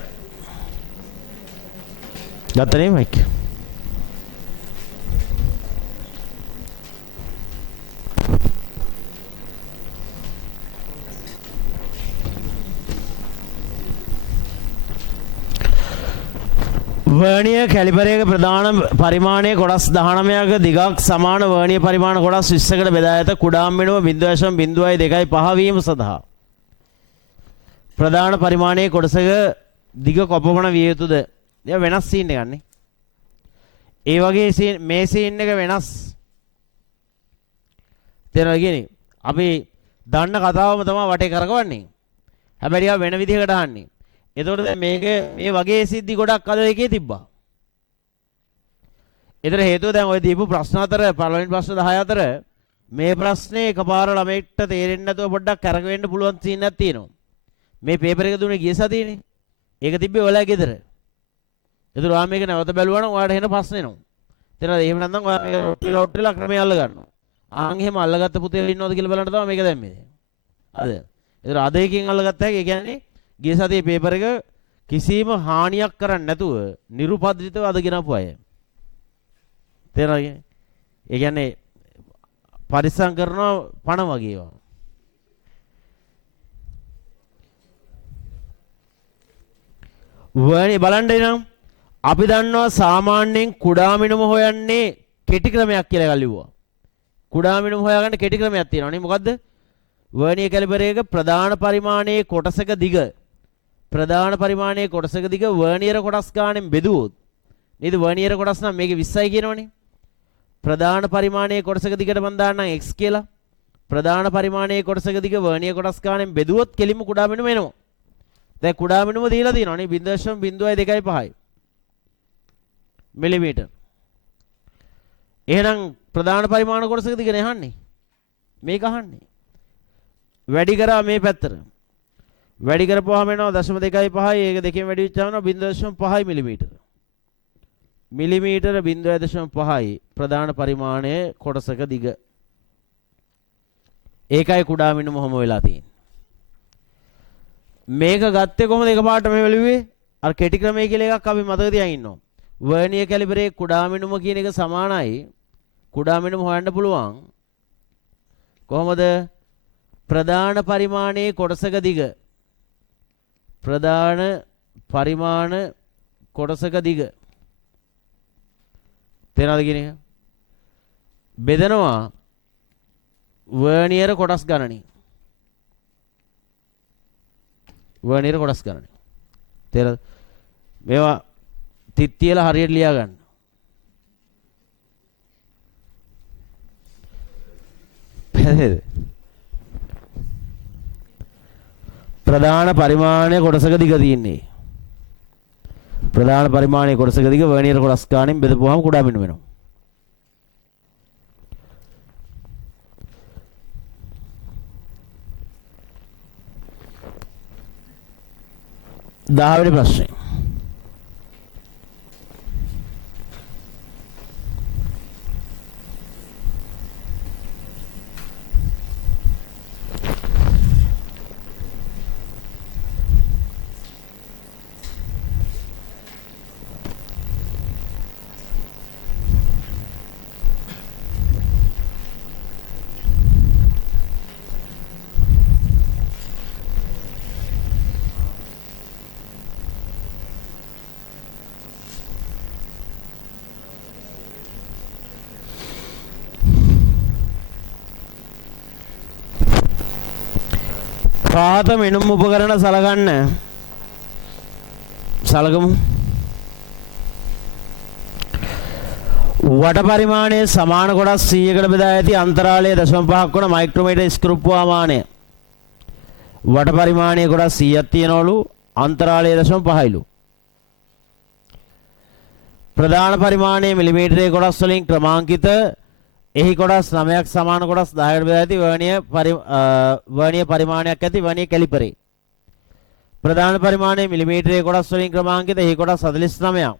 ගත්තනේ මයික්. වර්නියර් කැලිපරයක ප්‍රධාන පරිමාණයේ කොටස් 19ක දිගක් සමාන වර්නියර් පරිමාණ කොටස් 20කට බෙදා ඇත. කුඩාම වෙනුව 0.025 වීම සඳහා ප්‍රධාන පරිමාණයේ කොටසක දිග කොපමණ විය යුතුද? ඒක වෙනස් සීන් එකක් නේ. ඒ වගේ මේ සීන් එක වෙනස්. තේරෙනවද කියන්නේ? අපි දන්න කතාවම තමයි වටේ කරකවන්නේ. හැබැයි ඒක වෙන විදිහකට අහන්නේ. එතකොට දැන් මේක මේ වගේ සිද්ධි ගොඩක් අද එකේ තිබ්බා. ඒතර හේතුව දැන් ඔය දීපු ප්‍රශ්න අතර පළවෙනි ප්‍රශ්න 10 අතර මේ ප්‍රශ්නේ එකපාර ළමයිට තේරෙන්නේ නැතුව පොඩ්ඩක් කරකවෙන්න පුළුවන් සීන් එකක් තියෙනවා. මේ පේපර් එක දුන්නේ ගිය සතියේනේ. ඒක තිබ්බේ ඔයාලා ගෙදර. ඒතර ඔයා මේක නැවත බැලුවා නම් ඔයාලට එන ප්‍රශ්න එනවා. තේරෙනවද? එහෙම නැත්නම් ඔයා මේක රොට්ටිලා ක්‍රමයේ අල්ල ගන්නවා. ආන් එහෙම අල්ලගත්ත පුතේ ඉන්නවද කියලා බලන්න තමයි මේක දැම්මේ. අද. ඒතර අද එකකින් අල්ලගත්ත හැකි. ඒ කියන්නේ ගිය සතියේ පේපර් එක කිසිම හානියක් කරන්නේ නැතුව නිරුපද්‍රිතව අද ගෙනපු අය. තේරෙනවද? ඒ කියන්නේ පරිස්සම් කරනවා පණ වගේ ඒවා. වර්ණි බලන්න එනම් අපි දන්නවා සාමාන්‍යයෙන් කුඩා මිනුම හොයන්නේ කෙටි ක්‍රමයක් කියලා එකක් ලිව්වා. කුඩා මිනුම හොයාගන්න කෙටි ක්‍රමයක් තියෙනවා නේ. මොකද්ද? වර්නියර් කැලිපරයක ප්‍රධාන පරිමාණයේ කොටසක දිග වර්නියර් කොටස් ගානෙන් බෙදුවොත් නේද? වර්නියර් කොටස් නම් මේකේ 20යි කියනවනේ. ප්‍රධාන පරිමාණයේ කොටසක දිගට මම දාන්නම් x කියලා. ප්‍රධාන පරිමාණයේ කොටසක දිග වර්නියර් කොටස් ගානෙන් බෙදුවොත් කෙලින්ම කුඩා මිනුම එනවා. දැන් කුඩා මිනුම දීලා තියෙනවා නේ 0.025 මිලිමීටර්. එහෙනම් ප්‍රධාන පරිමාණ කොටසක දිගනේ අහන්නේ. මේක අහන්නේ. වැඩි කරා මේ පැත්තට. වැඩි කරපුවාම එනවා 0.25. ඒක දෙකෙන් වැඩි වෙච්චාම 0.5 මිලිමීටර. මිලිමීටර 0.5 ප්‍රධාන පරිමාණයේ කොටසක දිග. ඒකයි කුඩා මිනුම මොහොම වෙලා තියෙන්නේ. මේක ගත්තේ කොහොමද එකපාරට මේ වෙලුවේ? අර කෙටි ක්‍රමයේ කියලා එකක් අපි මතක තියාගෙන ඉන්නවා. වර්නියර් කැලිපරේ කුඩා මිනුම කියන එක සමානයි. කුඩා මිනුම හොයන්න පුළුවන්. කොහොමද? ප්‍රධාන පරිමාණයේ කොටසක දිග. ප්‍රධාන පරිමාණ කොටසක දිග. තේරෙනවද කියන එක? බෙදනවා වර්නියර් කොටස් ගණනින්. වර්නියර් කොටස් ගණනින්. තේරෙනවද? මේවා තිත් තියලා හරියට ලියා ගන්න. පැහැදිලිද? ප්‍රධාන පරිමාණයේ කොටසක දිග තියෙන්නේ. ප්‍රධාන පරිමාණයේ කොටසක දිග වර්නියර් කොටස් ගානෙන් බෙදපුවාම කුඩා මිනුම වෙනවා. දහවෙනි ප්‍රශ්නේ. පාත මිනුම් උපකරණ සලකමු. වට පරිමාණයේ සමාන කොටස් 100කට බෙදා ඇති අන්තරාලය 0.5ක් වන මයික්‍රෝමීටර් ස්ක්‍රූප්වා මානය. වට පරිමාණයේ කොටස් 100ක් තියනවලු අන්තරාලය 0.5යිලු. ප්‍රධාන පරිමාණයේ මිලිමීටරයේ කොටස් වලින් ක්‍රමාංකිත එහි කොටස් 9ක් සමාන කොටස් 10කට බෙදා ඇති වර්නියර් පරිමාණයක් ඇති වර්නියර් කැලිපරේ. ප්‍රධාන පරිමාණයේ මිලිමීටරයේ කොටස් වලින් ක්‍රමාංකිත එහි කොටස් 49ක්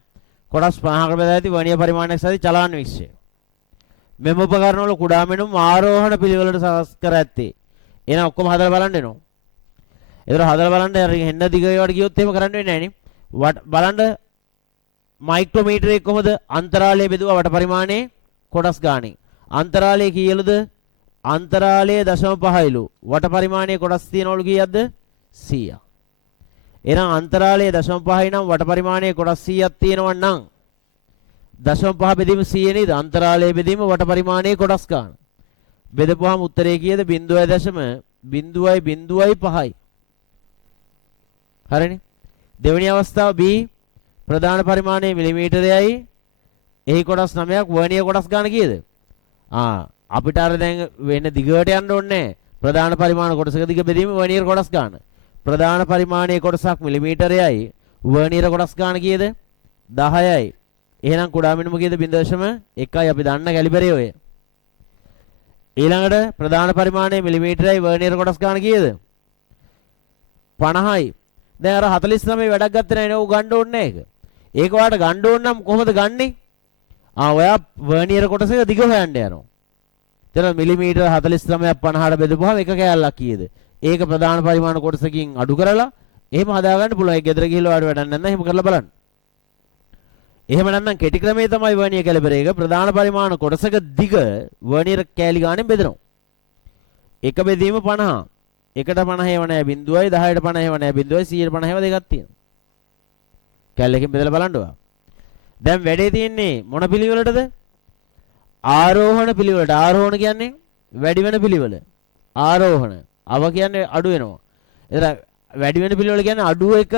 කොටස් 50කට බෙදා ඇති වර්නියර් පරිමාණයක් සහිත චලන විශ්ය. මෙම උපකරණ වල කුඩා මිනුම් ආරෝහණ පිළිවෙලට සකස් කර ඇත්තේ. එහෙනම් ඔක්කොම හදලා බලන්න එනවා. ඒතර හදලා බලන්න හෙන්න දිග ඒවට ගියොත් එහෙම කරන්න වෙන්නේ නැහැ නේ. බලන්න මයික්‍රෝමීටර් එක කොහොමද අන්තරාලය බෙදුවා වට පරිමාණයේ කොටස් ගානේ. අන්තරාලය කීයලුද? අන්තරාලය 0.5ලු. වට පරිමාණයේ කොටස් තියනවලු කීයක්ද? 100ක්. එහෙනම් අන්තරාලය 0.5යි නම් වට පරිමාණයේ කොටස් 100ක් තියෙනවා නම් 0.5 බෙදීම 100 නේද? අන්තරාලය බෙදීම වට පරිමාණයේ කොටස් ගන්න. බෙදපුවාම උත්තරේ කීයද? 0.05යි. හරිනේ. දෙවෙනි අවස්ථාව B ප්‍රධාන පරිමාණය මිලිමීටරයයි. එහි කොටස් 9ක් වර්නියර් කොටස් ගන්න කීයද? අපිට අර දැන් වෙන දිගට යන්න ඕනේ. ප්‍රධාන පරිමාණ කොටසක දිග බෙදීම වර්නියර් කොටස් ගන්න. ප්‍රධාන පරිමාණයේ කොටසක් මිලිමීටරයයි. වර්නියර් කොටස් ගන්න කීයද? 10යි. එහෙනම් කුඩා මිනිම කීයද? 0.1යි. අපි දන්න කැලිබරේ ඔය. ඊළඟට ප්‍රධාන පරිමාණය මිලිමීටරයයි වර්නියර් කොටස් ගන්න කීයද? 50යි. දැන් අර 49 වැඩක් ගත්තේ නැහැ නේ. ඔය ගන්න ඕනේ නැහැ ඒක. ඒක ඔයාලට ගන්න ඕන නම් කොහොමද ගන්නෙ? ඔයා වර්නියර් කොටසක දිග හොයන්න යනවා. එතන මිලිමීටර 49ක් 50ට බෙදපුවාම එක කෑල්ලක් කීයද? ඒක ප්‍රධාන පරිමාණ කොටසකින් අඩු කරලා එහෙම හදාගන්න පුළුවන්. ඒක ගෙදර ගිහලා ඔයාලට වැඩක් නැත්නම් එහෙම කරලා බලන්න. එහෙම නැත්නම් කෙටි ක්‍රමයේ තමයි වර්නියර් කැලිබර් එක ප්‍රධාන පරිමාණ කොටසක දිග වර්නියර් කෑලි ගානෙන් බෙදනවා. එක බෙදීම 50. එකට 50 හේව නැහැ 0යි 10ට 50 හේව නැහැ 0යි 100ට 50 හේව දෙකක් තියෙනවා. කැලලකින් බෙදලා බලන්න ඕවා. දැන් වැඩේ තියෙන්නේ මොන පිළිවෙලටද? ආරෝහණ පිළිවෙලට. ආරෝහණ කියන්නේ වැඩි වෙන පිළිවෙල. ආරෝහණ. අව කියන්නේ අඩු වෙනවා. එතන වැඩි වෙන පිළිවෙල කියන්නේ අඩු එක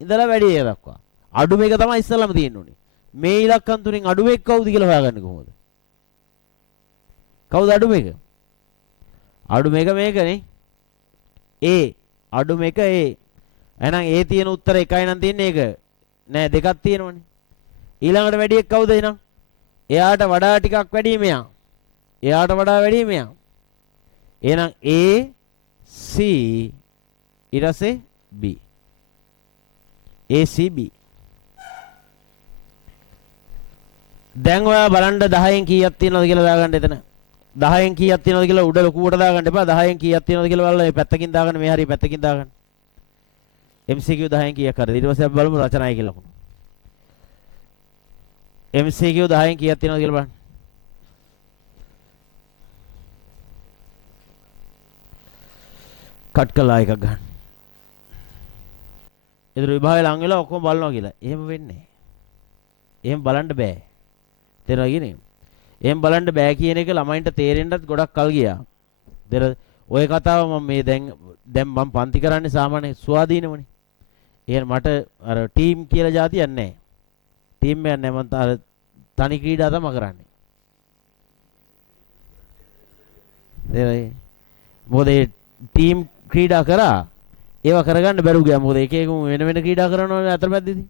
ඉඳලා වැඩි එක දක්වා. අඩු මේක තමයි ඉස්සෙල්ලාම තියෙන්න ඕනේ. මේ ඉලක්කම් තුنين අඩු මේක කවුද කියලා හොයාගන්නේ කොහොමද? කවුද අඩු මේක? අඩු මේක මේකනේ. A අඩු මේක A. එහෙනම් A තියෙන උත්තර එකයි නම් තියෙන්නේ ඒක. නෑ දෙකක් තියෙනවනේ. ඊළඟට වැඩි එක කවුද එහෙනම්? එයාට වඩා ටිකක් වැඩි මෙයා. එයාට වඩා වැඩි මෙයා. එහෙනම් A C ඊට පස්සේ B. A C B. දැන් ඔයා බලන්න 10න් කීයක් තියෙනවද කියලා දාගන්න එතන. 10න් කීයක් තියෙනවද කියලා උඩ ලොකුවට දාගන්න එපා. 10න් කීයක් තියෙනවද කියලා බලලා මේ පැත්තකින් දාගන්න මේ හරිය පැත්තකින් දාගන්න. MCQ 10න් කීයක් හරිද? ඊට පස්සේ අපි බලමු රචනයි කියලා ලකුණු. MCQ 10න් කීයක් තියෙනවද කියලා බලන්න. කට් කළා එකක් ගන්න. ඉදිරි විභාගය ලඟ වෙලා ඔක්කොම බලනවා කියලා. එහෙම වෙන්නේ නැහැ. එහෙම බලන්න බෑ. තේරෙනවද කියන්නේ? එහෙම බලන්න බෑ කියන එක ළමයින්ට තේරෙන්නත් ගොඩක් කල් ගියා. ඔය කතාව මම මේ දැන් මම පන්ති කරන්නේ සාමාන්‍ය ස්වාධීනමනේ. එහෙනම් මට අර ටීම් කියලා જાතියක් නැහැ. ටීම් එකක් නැහැ. මම අර තනි ක්‍රීඩා තමයි කරන්නේ. තේරෙයි? මොකද ඒ ටීම් ක්‍රීඩා කරා ඒවා කරගන්න බැරුව ගියා. මොකද එක එක වෙන වෙන ක්‍රීඩා කරනවනේ අතරමැදදී.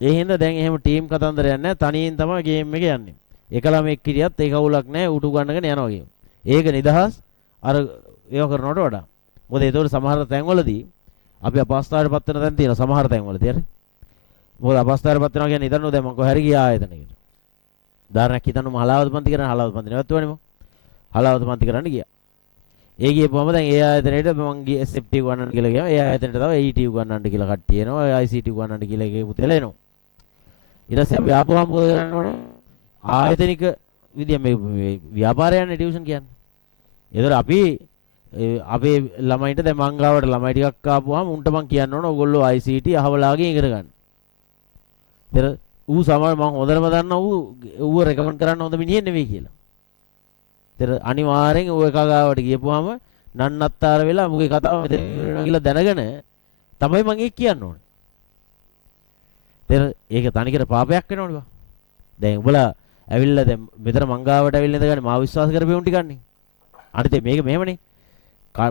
ඒ හින්දා දැන් එහෙම ටීම් කතන්දරයක් නැහැ. තනියෙන් තමයි ගේම් එක යන්නේ. එක ළමෙක් කිරියත් ඒක අවුලක් නැහැ. උටු ගන්නගෙන යනවා ගේම්. ඒක නිදහස් අර ඒව කරනවට වඩා. මොකද ඒතකොට සමහර තැන්වලදී අපි අපහසුතාවයටපත් වෙන තැන් තියෙනවා සමහර තැන්වලදී හරි. මොකද අපහසුතාවයටපත් වෙනවා කියන්නේ හිතන්නෝ දැන් මම කොහේ හරි ගියා ආයතනයකට. උදාහරණයක් හිතන්නෝ මම හලාවත පන්ති කරන හලාවත පන්ති නැවතුවනේ මම. හලාවත පන්ති කරන්න ගියා. ඒ ගියපුවම දැන් ඒ ආයතනයේට මම ගියේ SFT උගන්නන්න කියලා ගියාම ඒ ආයතනයට තව AET උගන්නන්න කියලා කට්ටිය එනවා. ICT උගන්නන්න කියලා එකේ පුතේලා එනවා. ඊට පස්සේ අපි ආපුවම මොකද කරන්න ඕනේ? ආයතනික විදිය මේ ව්‍යාපාරයන්නේ ටියුෂන් කියන්නේ. ඒතර අපි අපේ ළමයින්ට දැන් මං ගාවට ළමයි ටිකක් ආපුවාම උන්ට මං කියන්න ඕන ඔයගොල්ලෝ ICT අහවලාගෙන් ඉගෙන ගන්න. ඒතර ඌ සමහර මං හොඳටම දන්නා ඌව රෙකමන්ඩ් කරන්න හොඳ මිනිහෙක් නෙවෙයි කියලා. ඒතර අනිවාර්යෙන් ඌ එක ගාවට ගියපුවාම නන්නත්තර වෙලා මුගේ කතාව මෙතන කියලා දැනගෙන තමයි මං ඒක කියන්න ඕනේ. ඒතර ඒක තනිකර පාපයක් වෙනවනේ බා. දැන් උඹලා ඇවිල්ලා දැන් මෙතන මං ගාවට ඇවිල්ලා ඉඳගන්නේ මාව විශ්වාස කරපෙවුන් ටිකන්නේ. අනිත් මේක මෙහෙමනේ.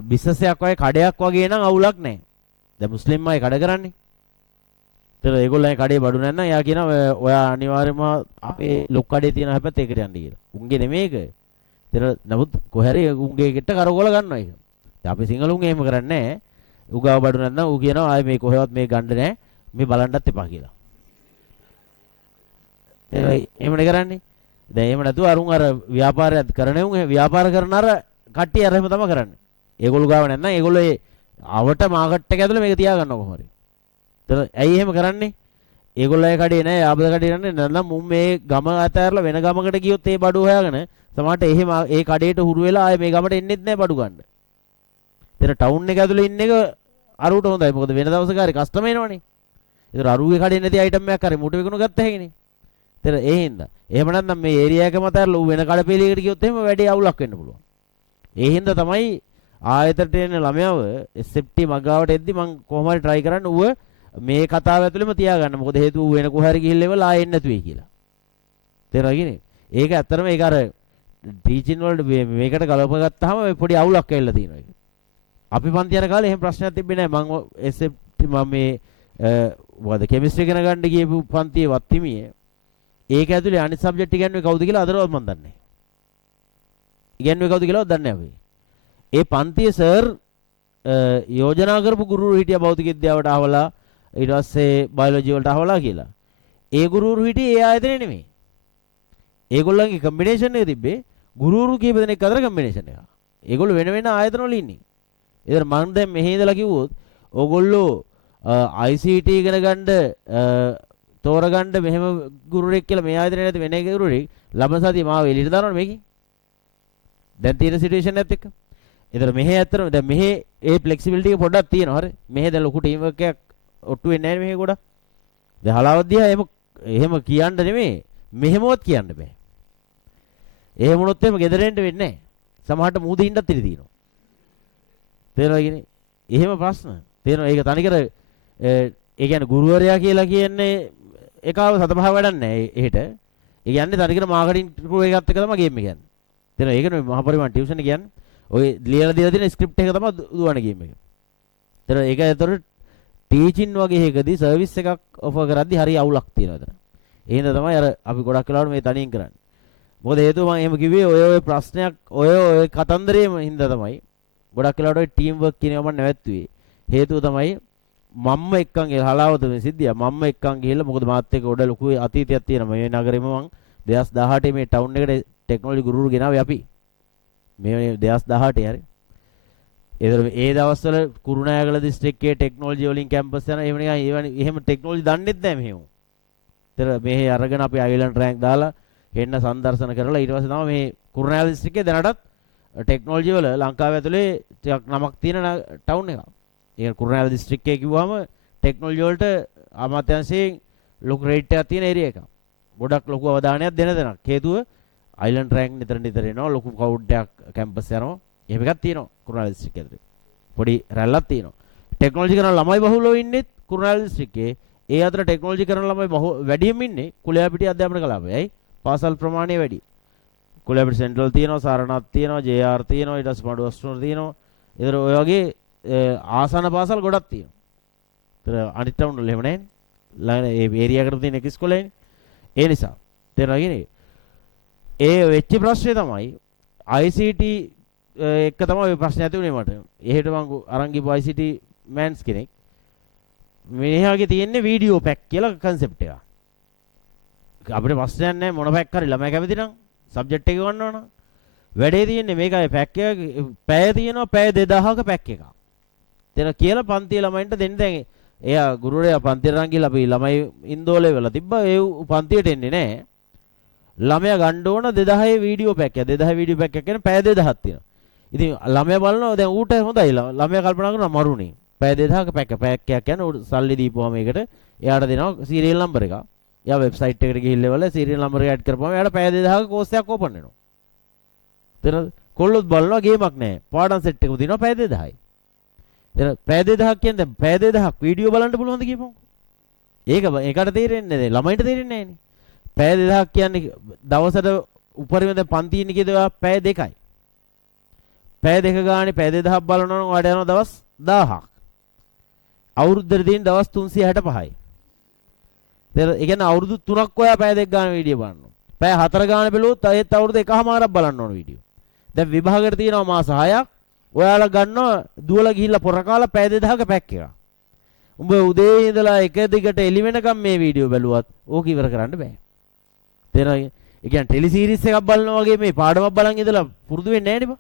බිස්නස් එකක් වගේ කඩයක් වගේ නම් අවුලක් නැහැ. දැන් මුස්ලිම් අය කඩ කරන්නේ. ඒතර ඒගොල්ලන්ගේ කඩේ බඩු නැත්නම් එයා කියනවා ඔයා අනිවාර්යයෙන්ම අපේ ලොක් කඩේ තියෙන හැපත් ඒකට යන්න කියලා. උන්ගේ නෙමෙයි ඒක. ඒතර නමුත් කොහරි උන්ගේ ගෙට කරකවල ගන්නවා ඒක. දැන් අපි සිංහලුන් එහෙම කරන්නේ නැහැ. උගාව බඩු නැත්නම් ඌ කියනවා ආයේ මේ කොහෙවත් මේ ගන්න නැහැ. මේ බලන්නත් එපා කියලා. එහෙමනේ කරන්නේ. දැන් එහෙම නැතුව අරුන් අර ව්‍යාපාරයක් කරන උන් ව්‍යාපාර කරන අර කට්ටිය අර එහෙම තමයි කරන්නේ. ඒගොල්ලෝ ගාව නැත්නම් ඒගොල්ලෝ අවට මාකට් එක ඇතුලේ මේක තියාගන්න කොහොම හරි. ඇයි එහෙම කරන්නේ? ඒගොල්ලෝ ඒ කඩේ නෑ ආපද කඩේ නෑ නැත්නම් මුම් මේ ගම අතහැරලා වෙන ගමකට ගියොත් ඒ බඩු හොයාගෙන සමහරට එහෙම ඒ කඩේට හුරු වෙලා ආයේ මේ ගමට එන්නෙත් නෑ බඩු ගන්න. ඒතර ටවුන් එක ඇතුලේ ඉන්න එක අරුවට හොඳයි. මොකද වෙන දවසක හරි කස්ටමර් එනවනේ. ඒතර අරුවේ කඩේ නැති අයිටම් එකක් හරි මුට විකුණු ගත්ත හැකිනේ. ඒතර ඒ හින්දා එහෙම නැත්නම් මේ ඒරියා එක මත අරලා වෙන කඩපෙලියකට ගියොත් එහෙම වැඩි අවුලක් වෙන්න පුළුවන්. ඒ හින්දා තමයි ආයතනට එන ළමයාව SFT මගාවට එද්දි මම කොහොම හරි try කරන්න ඌව මේ කතාව ඇතුළෙම තියාගන්න. මොකද හේතුව ඌ වෙන කොහරි ගිහිල්ලා ඉවල ආයෙ එන්නේ නැතුයි කියලා. තේරෙනවද? ඒක ඇත්තටම ඒක අර ටීචින් වලට මේකට ගලප ගත්තාම පොඩි අවුලක් ඇවිල්ලා තියෙනවා ඒක. අපි පන්ති යන කාලේ එහෙම ප්‍රශ්නයක් තිබ්බේ නැහැ. මම SFT මම මේ මොකද කෙමිස්ට්‍රි ඉගෙන ගන්න ගියපු පන්තියේ වත්තිමියේ ඒක ඇතුලේ අනිත් සබ්ජෙක්ට් ඉගෙනුවේ කවුද කියලා අදටවත් මම දන්නේ නැහැ. ඉගෙනුවේ කවුද කියලාවත් දන්නේ නැහැ අපි. ඒ පන්තියේ සර් යෝජනා කරපු ගුරුවරු හිටියා භෞතික විද්‍යාවට අහවලා ඊට පස්සේ බයොලොජි වලට අහවලා කියලා. ඒ ගුරුවරු හිටියේ ඒ ආයතනේ නෙමෙයි. ඒගොල්ලන්ගේ කම්බිනේෂන් එක තිබ්බේ ගුරුවරු කීප දෙනෙක් අතර කම්බිනේෂන් එක. ඒගොල්ලෝ වෙන වෙන ආයතන වල ඉන්නේ. ඒතර මම දැන් මෙහි ඉඳලා කිව්වොත් ඕගොල්ලෝ ICT ඉගෙන ගන්න තෝරගන්න මෙහෙම ගුරුවරයෙක් කියලා මේ ආයතනේ නැති වෙන ගුරුවරයෙක් ලබන සතිය මාව එළියට දානවනේ මේකෙන්. දැන් තියෙන සිටුේෂන් එකත් එක්ක. ඒතර මෙහෙ ඇත්තටම දැන් මෙහෙ ඒ ෆ්ලෙක්සිබිලිටි එක පොඩ්ඩක් තියෙනවා හරි. මෙහෙ දැන් ලොකු ටීම් වර්ක් එකක් ඔට්ටු වෙන්නේ නැහැ මෙහෙ ගොඩක්. දැන් හලාවද්දියා එහෙම කියන්න නෙමෙයි මෙහෙමවත් කියන්න බෑ. එහෙම වුණොත් එහෙම ගෙදර එන්න වෙන්නේ නැහැ. සමහරට මූදේ ඉන්නත් ඉඩ තියෙනවා. තේරෙනවද? එහෙම ප්‍රශ්න. තේරෙනවද? ඒක තනිකර ඒ කියන්නේ ගුරුවරයා කියලා කියන්නේ ඒකව සතපහ වැඩක් නැහැ එහෙට. ඒ කියන්නේ තනිකර මාකටිං ක්‍රූ එකත් එක්ක තමයි ගේම් එක කියන්නේ. තේරෙනවද? ඒක නෙමෙයි මහා පරිමාණ ටියුෂන් කියන්නේ. ඔය ලියලා දීලා තියෙන ස්ක්‍රිප්ට් එක තමයි දුවන ගේම් එක. තේරෙනවද? ඒක ඇතර ටීචින් වගේ එකකදී සර්විස් එකක් ඔෆර් කරද්දී හරි අවුලක් තියෙනවා එතන. ඒ හින්දා තමයි අර අපි ගොඩක් වෙලාවට මේ තනියෙන් කරන්නේ. මොකද හේතුව මම එහෙම කිව්වේ ඔය ප්‍රශ්නයක් ඔය කතන්දරේම හින්දා තමයි ගොඩක් වෙලාවට ඔය ටීම් වර්ක් කියන එක මම නැවැත්තුවේ. හේතුව තමයි මම්ම එක්කන් ඒ හලාවත මේ සිද්ධිය මම්ම එක්කන් ගිහිල්ලා මොකද මාත් එක්ක ගොඩ ලොකු අතීතයක් තියෙනවා. මේ නගරෙම මම 2018 මේ ටවුන් එකට ටෙක්නොලොජි ගුරුවරු ගෙනාවේ අපි. මේ 2018 හරි. ඒ දවස්වල කුරුණෑගල දිස්ත්‍රික්කයේ ටෙක්නොලොජි වලින් කැම්පස් යන එහෙම ටෙක්නොලොජි දන්නෙත් නැහැ මෙහෙම. ඒතර මෙහි අරගෙන අපි අයිලන්ඩ් රෑන්ක් දාලා හෙන්න සංදර්ශන කරලා ඊට පස්සේ තමයි මේ කුරුණෑගල දිස්ත්‍රික්කයේ දැනටත් ටෙක්නොලොජි වල ලංකාව ඇතුලේ ටිකක් නමක් තියෙන ටවුන් එකක්. ඒ කුරුණෑගල දිස්ත්‍රික්කයේ කිව්වම ටෙක්නොලොජි වලට අමාත්‍යාංශයෙන් ලොකු රේට් එකක් තියෙන ඒරියා එකක්. ගොඩක් ලොකු අවධානයක් දෙන තැනක්. හේතුව අයිලන්ඩ් රෑන්ක් නිතර එනවා ලොකු කවුඩ් එකක් කැම්පස් යනවා. එහෙම එකක් තියෙනවා කුරුණෑගල දිස්ත්‍රික්කයේ ඇතුලේ. පොඩි රැල්ලක් තියෙනවා. ටෙක්නොලොජි කරන ළමයි බහුලව ඉන්නෙත් කුරුණෑගල දිස්ත්‍රික්කයේ. ඒ අතර ටෙක්නොලොජි කරන ළමයි වැඩිම ඉන්නේ කුලයාපිටිය අධ්‍යාපන කලාපයයි. පාසල් ප්‍රමාණය වැඩි. කුලයාපිට සෙන්ට්‍රල් තියෙනවා, සරණත් තියෙනවා, JR තියෙනවා, ඊට පස්සේ මඩු වස්තුර තියෙනවා. ඒතර ඔය වගේ ආසන පාසල් ගොඩක් තියෙනවා. ඒතර අනිත් ටවුන් වල එහෙම නැහැ. ළඟ ඒ ඒරියා එකට තියෙන එක ඉස්කෝලේනේ. ඒ නිසා තේරෙනවද? ඒ වෙච්ච ප්‍රශ්නේ තමයි ICT එක තමයි ඔය ප්‍රශ්නේ ඇති වුණේ මට. එහෙට මං අරන් ගිහපු ICT මෑන්ස් කෙනෙක්. මෙහාගේ තියෙන්නේ වීඩියෝ පැක් කියලා කන්සෙප්ට් එකක්. අපිට ප්‍රශ්නයක් නැහැ මොන පැක් හරි ළමයි කැමති නම් සබ්ජෙක්ට් එක ගන්නවා නම් වැඩේ තියෙන්නේ මේකයි පැක් එක පැය තියෙනවා පැය 2000ක පැක් එකක්. දෙන කියලා පන්තියේ ළමයින්ට දෙන්න දැන් එයා ගුරුවරයා පන්තියට අරන් ගිහලා අපි ළමයි ඉන්දෝලේ වෙලා තිබ්බා ඒ පන්තියට එන්නේ නැහැ. ළමයා ගන්න ඕන 2000 වීඩියෝ පැක් එක. 2000 වීඩියෝ පැක් එක කියන්නේ පැය 2000ක් තියෙනවා. ඉතින් ළමයා බලනවා දැන් ඌට හොඳයි ළමයා කල්පනා කරනවා මරුනේ. පැය 2000ක පැක් එකක් කියන්නේ ඌ සල්ලි දීපුවාම ඒකට එයාට දෙනවා සීරියල් නම්බර් එකක්. එයා වෙබ්සයිට් එකට ගිහිල්ලා වල සීරියල් නම්බර් එක ඇඩ් කරපුවාම එයාට පැය 2000ක කෝස් එකක් ඕපන් වෙනවා. තේරෙනවද? කොල්ලොත් බලනවා ගේමක් නැහැ. පාඩම් සෙට් එකම දිනවා පැය 2000යි. එතන පැය 2000ක් කියන්නේ දැන් පැය 2000ක් වීඩියෝ බලන්න පුළුවන්ද කියපන්. ඒකට තේරෙන්නේ නැහැ. ළමයින්ට තේරෙන්නේ නැහැනේ. පැය 2000ක් කියන්නේ දවසට උපරිම දැන් පන්ති ඉන්නේ කියද පැය 2යි. පැය 2 ගානේ පැය 2000ක් බලනවා නම් ඔයාලට යනවා දවස් 1000ක්. අවුරුද්දට තියෙන දවස් 365යි. ඒ කියන්නේ අවුරුදු 3ක් ඔයා පැය 2 ගානේ වීඩියෝ බලනවා. පැය 4 ගානේ බැලුවොත් ඒත් අවුරුදු 1කමාරක් බලන්න ඕන වීඩියෝ. දැන් විභාගයට තියෙනවා මාස 6ක්. ඔයාලා ගන්නවා දුවලා ගිහිල්ලා පොර කාලා පැය 2000ක පැක් එකක්. උඹ උදේ ඉඳලා එක දිගට එළි වෙනකම් මේ වීඩියෝ බැලුවත් ඕක ඉවර කරන්න බෑ. තේරෙනවද? ඒ කියන්නේ ටෙලි සීරීස් එකක් බලනවා වගේ මේ පාඩමක් බලන් ඉඳලා පුරුදු වෙන්නේ නැහැ නේ බා.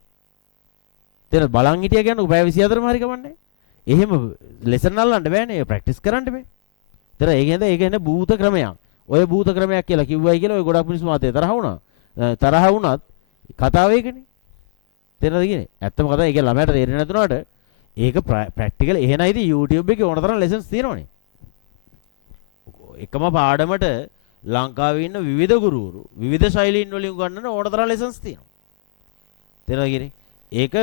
තේරෙනවද? බලන් හිටියා කියන්නේ පැය 24ම හරි කමන්නේ. එහෙම ලෙසන් අල්ලන්න බෑනේ ප්‍රැක්ටිස් කරන්න බෑ. ඒතර ඒ කියන්නේ භූත ක්‍රමයක්. ඔය භූත ක්‍රමයක් කියලා කිව්වයි කියලා ඔය ගොඩක් මිනිස්සු මාතේ තරහ වුණා. තරහ වුණත් කතාව ඒකනේ. තේරෙනවද කියන්නේ? ඇත්තම කතාව ඒක ළමයට තේරෙන්නේ නැතුනට ඒක ප්‍රැක්ටිකල් එහෙනම් ඉතින් YouTube එකේ ඕන තරම් ලෙසන්ස් තියෙනවනේ. එකම පාඩමට ලංකාවේ ඉන්න විවිධ ගුරුවරු විවිධ ශෛලීන් වලින් උගන්වන ඕන තරම් ලෙසන්ස් තියෙනවා. තේරෙනවද කියන්නේ? ඒක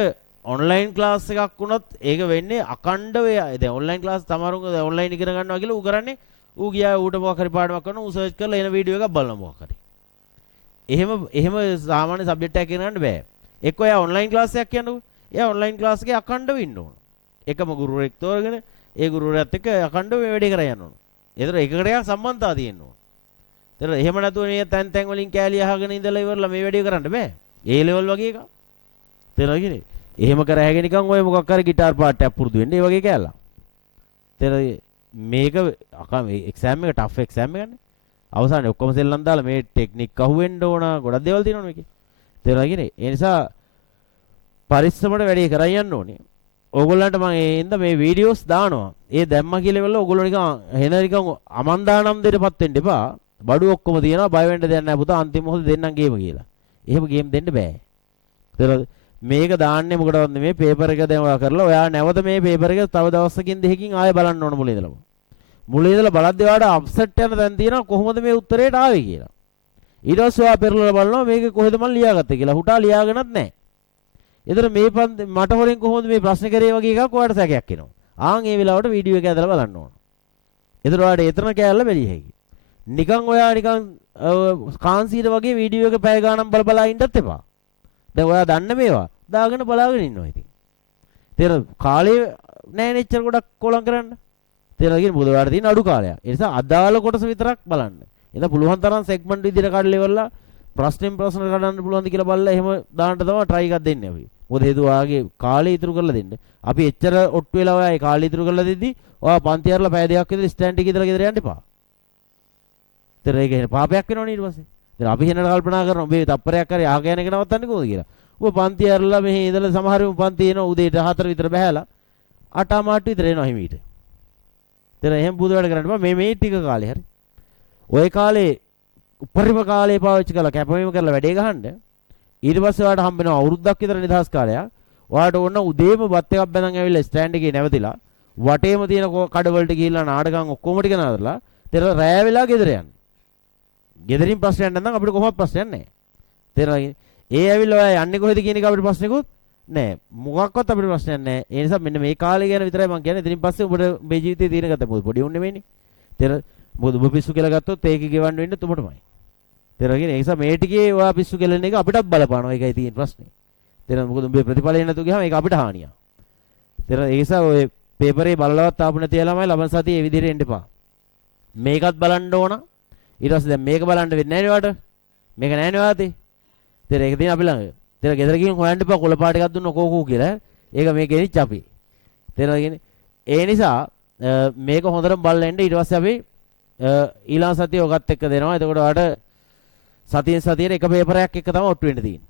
ඔන්ලයින් ක්ලාස් එකක් වුණත් ඒක වෙන්නේ අකණ්ඩව. දැන් ඔන්ලයින් ක්ලාස් තමාරුන් ඔන්ලයින් ඉගෙන ගන්නවා කියලා ඌ කරන්නේ ඌ ගියා ඌට මොකක් හරි පාඩමක් කරනවා ඌ සර්ච් කරලා එන වීඩියෝ එකක් බලනවා මොකක් හරි. එහෙම සාමාන්‍ය සබ්ජෙක්ට් එකක් ඉගෙන ගන්න බෑ. එක්ක එයා ඔන්ලයින් ක්ලාස් එකක් යනකොට එයා ඔන්ලයින් ක්ලාස් එකේ අකණ්ඩව ඉන්න ඕන. එකම ගුරුවරයෙක් තෝරගෙන ඒ ගුරුවරයාත් එක්ක අකණ්ඩව මේ වැඩේ කරගෙන යන්න ඕන. ඒතර එකකට එකක් සම්බන්ධතාව තියෙන්න ඕන. ඒතර එහෙම නැතුව මේ තැන් වලින් කෑලි අහගෙන ඉඳලා ඉවරලා මේ වැඩේ කරන්න බෑ. ඒ ලෙවල් වගේ එකක්. තේරෙනවද කියන්නේ? එහෙම කර හැගෙන නිකන් ඔය මොකක් හරි গিitar පාටයක් පුරුදු වෙන්න ඒ වගේ කෑල්ලා. තේරෙනවද? මේක එක්සෑම් එක ටෆ් එක්සෑම් එකනේ. අවසානයේ ඔක්කොම සෙල්ලම් දාලා මේ ටෙක්නික් අහුවෙන්න ඕන ගොඩක් දේවල් තියෙනවනේ මේකේ. තේරෙනවද කියන්නේ? ඒ නිසා පරිස්සමට වැඩේ කරන් යන්න ඕනේ. ඕගොල්ලන්ට මම එන්න මේ වීඩියෝස් දානවා. ඒ දැම්මා කියලා වෙල ඕගොල්ලෝ නිකන් හෙන නිකන් අමන්දානම් දෙයටපත් වෙන්න එපා. බඩු ඔක්කොම තියෙනවා බය වෙන්න දෙයක් නැහැ පුතා අන්තිම මොහොතේ දෙන්නම් ගේම කියලා. එහෙම ගේම් දෙන්න බෑ. තේරෙනවද? මේක දාන්නේ මොකටද මේ පේපර් එක දැන් ඔයා කරලා ඔයා නැවත මේ පේපර් එක තව දවසකින් දෙකකින් ආයෙ බලන්න ඕන මුලින් ඉඳලා. මුලින් ඉඳලා බලද්දී ඔයාට අප්සෙට් යන තැන් තියෙනවා කොහොමද මේ උත්තරේට ආවේ කියලා. ඊට පස්සේ ඔයා පෙරලලා බලනවා මේක කොහෙද මම ලියාගත්තේ කියලා. හුටා ලියාගෙනත් නැහැ. ඒතර මේ මට හොරෙන් කොහොමද මේ ප්‍රශ්න කරේ වගේ එකක් ඔයාලට සැකයක් එනවා. ආන් ඒ වෙලාවට වීඩියෝ එක ඇදලා බලන්න ඕන. ඒතර ඔයාලට එතන කෑල්ල බැලිය හැකියි. නිකන් ඔයා නිකන් කාන්සීර වගේ වීඩියෝ එක පැය ගාණක් බල ඉන්නත් එපා. දැන් ඔයා දන්න මේවා දාගෙන බලාගෙන ඉන්නවා ඉතින්. තේරෙනවද? කාලේ නැහැ නෙච්චර ගොඩක් කොලම් කරන්න. තේරෙනවද කියන්නේ බුදුවාර තියෙන අඩු කාලයක්. ඒ නිසා අදාළ කොටස විතරක් බලන්න. එතන පුළුවන් තරම් සෙග්මන්ට් විදිහට කඩලා ඉවරලා ප්‍රශ්න කඩන්න පුළුවන්ද කියලා බලලා එහෙම දාන්න තමයි try එකක් දෙන්නේ අපි. මොකද හේතුව ඔයාගේ කාලය ඉතුරු කරලා දෙන්න. අපි එච්චර ඔට්ටු වෙලා ඔයාගේ කාලය ඉතුරු කරලා දෙද්දි ඔයා පන්ති අරලා පැය දෙකක් විතර ස්ටෑන්ඩ් එකේ ඉඳලා ගෙදර යන්න එපා. ඒතර ඒක පාපයක් වෙනවනේ ඊට පස්සේ. දැන් අපි හිනන කල්පනා කරනවා මේ තප්පරයක් හරි ආග යන එක නවත්තන්නේ කොහොමද කියලා. ඔබ පන්ති අරලා මෙහි ඉඳලා සමහරව පන්ති එනවා උදේට 4 විතර බහැලා 8:00 විතර එනවා හිමීට. ඒතර එහෙම බුදු වැඩ කරන්න බෑ මේ ටික කාලේ හරි. ওই කාලේ උපරිම කාලේ පාවිච්චි කරලා කැපවීම කරලා වැඩේ ගහන්න ඊට පස්සේ ඔයාලට හම්බ වෙනවා අවුරුද්දක් විතර නිදහස් කාලයක්. ඔයාලට ඕන උදේම බත් එකක් බඳන් ඇවිල්ලා ස්ටෑන්ඩ් එකේ නැවතිලා වටේම තියෙන කඩ වලට ගිහිල්ලා නාඩගම් ඔක්කොම ටික නතරලා තේර රෑ වෙලා ගෙදර යන්න. ගෙදරින් ප්‍රශ්නයක් නැත්නම් අපිට කොහොමවත් ප්‍රශ්නයක් නැහැ. තේරෙනවද? ඒ ඇවිල්ලා ඔයා යන්නේ කොහෙද කියන එක අපිට ප්‍රශ්නකුත් නැහැ. මොකක්වත් අපිට ප්‍රශ්නයක් නැහැ. ඒ නිසා මෙන්න මේ කාලේ ගැන විතරයි මම කියන්නේ. ඉතින් පස්සේ ඔබට මේ ජීවිතේ තියෙන ගත පොඩි උන්නේ මේනේ. තේර මොකද ඔබ පිස්සු කියලා ගත්තොත් ඒක ගෙවන්න වෙන්නේ උඹටමයි. තේරෙනවද? ඒ නිසා මේ ටිකේ ඔයා පිස්සු කෙලෙන එක අපිටත් බලපානවා. ඒකයි තියෙන ප්‍රශ්නේ. තේරෙනවද? මොකද උඹේ ප්‍රතිඵලය නැතු ගියාම ඒක අපිට හානියක්. තේරෙනවද? ඒ නිසා ඔය පේපරේ බලලවත් ආපු නැති ළමයි ලබන සතියේ මේ විදිහට එන්න එපා. මේකත් බලන්න ඕන. ඊට පස්සේ දැන් මේක බලන්න වෙන්නේ නැහැ නේ ඔයාලට. මේක නැහැ නේ ඔයාලට. තේර ඒක තියෙන අපි ළඟ. තේර ගෙදර ගිහින් හොයන්න එපා කොළ පාට එකක් දුන්න කෝකෝ කියලා. ඒක මේ ගෙනිච්ච අපි. තේරෙනවද කියන්නේ? ඒ නිසා මේක හොඳටම බලලා ඉන්න ඊට පස්සේ අපි ඊළඟ සතියේ ඔකත් එක්ක දෙනවා. එතකොට ඔයාලට සතියෙන් සතියට එක පේපරයක් එක තමයි ඔට්ටු වෙන්න තියෙන්නේ.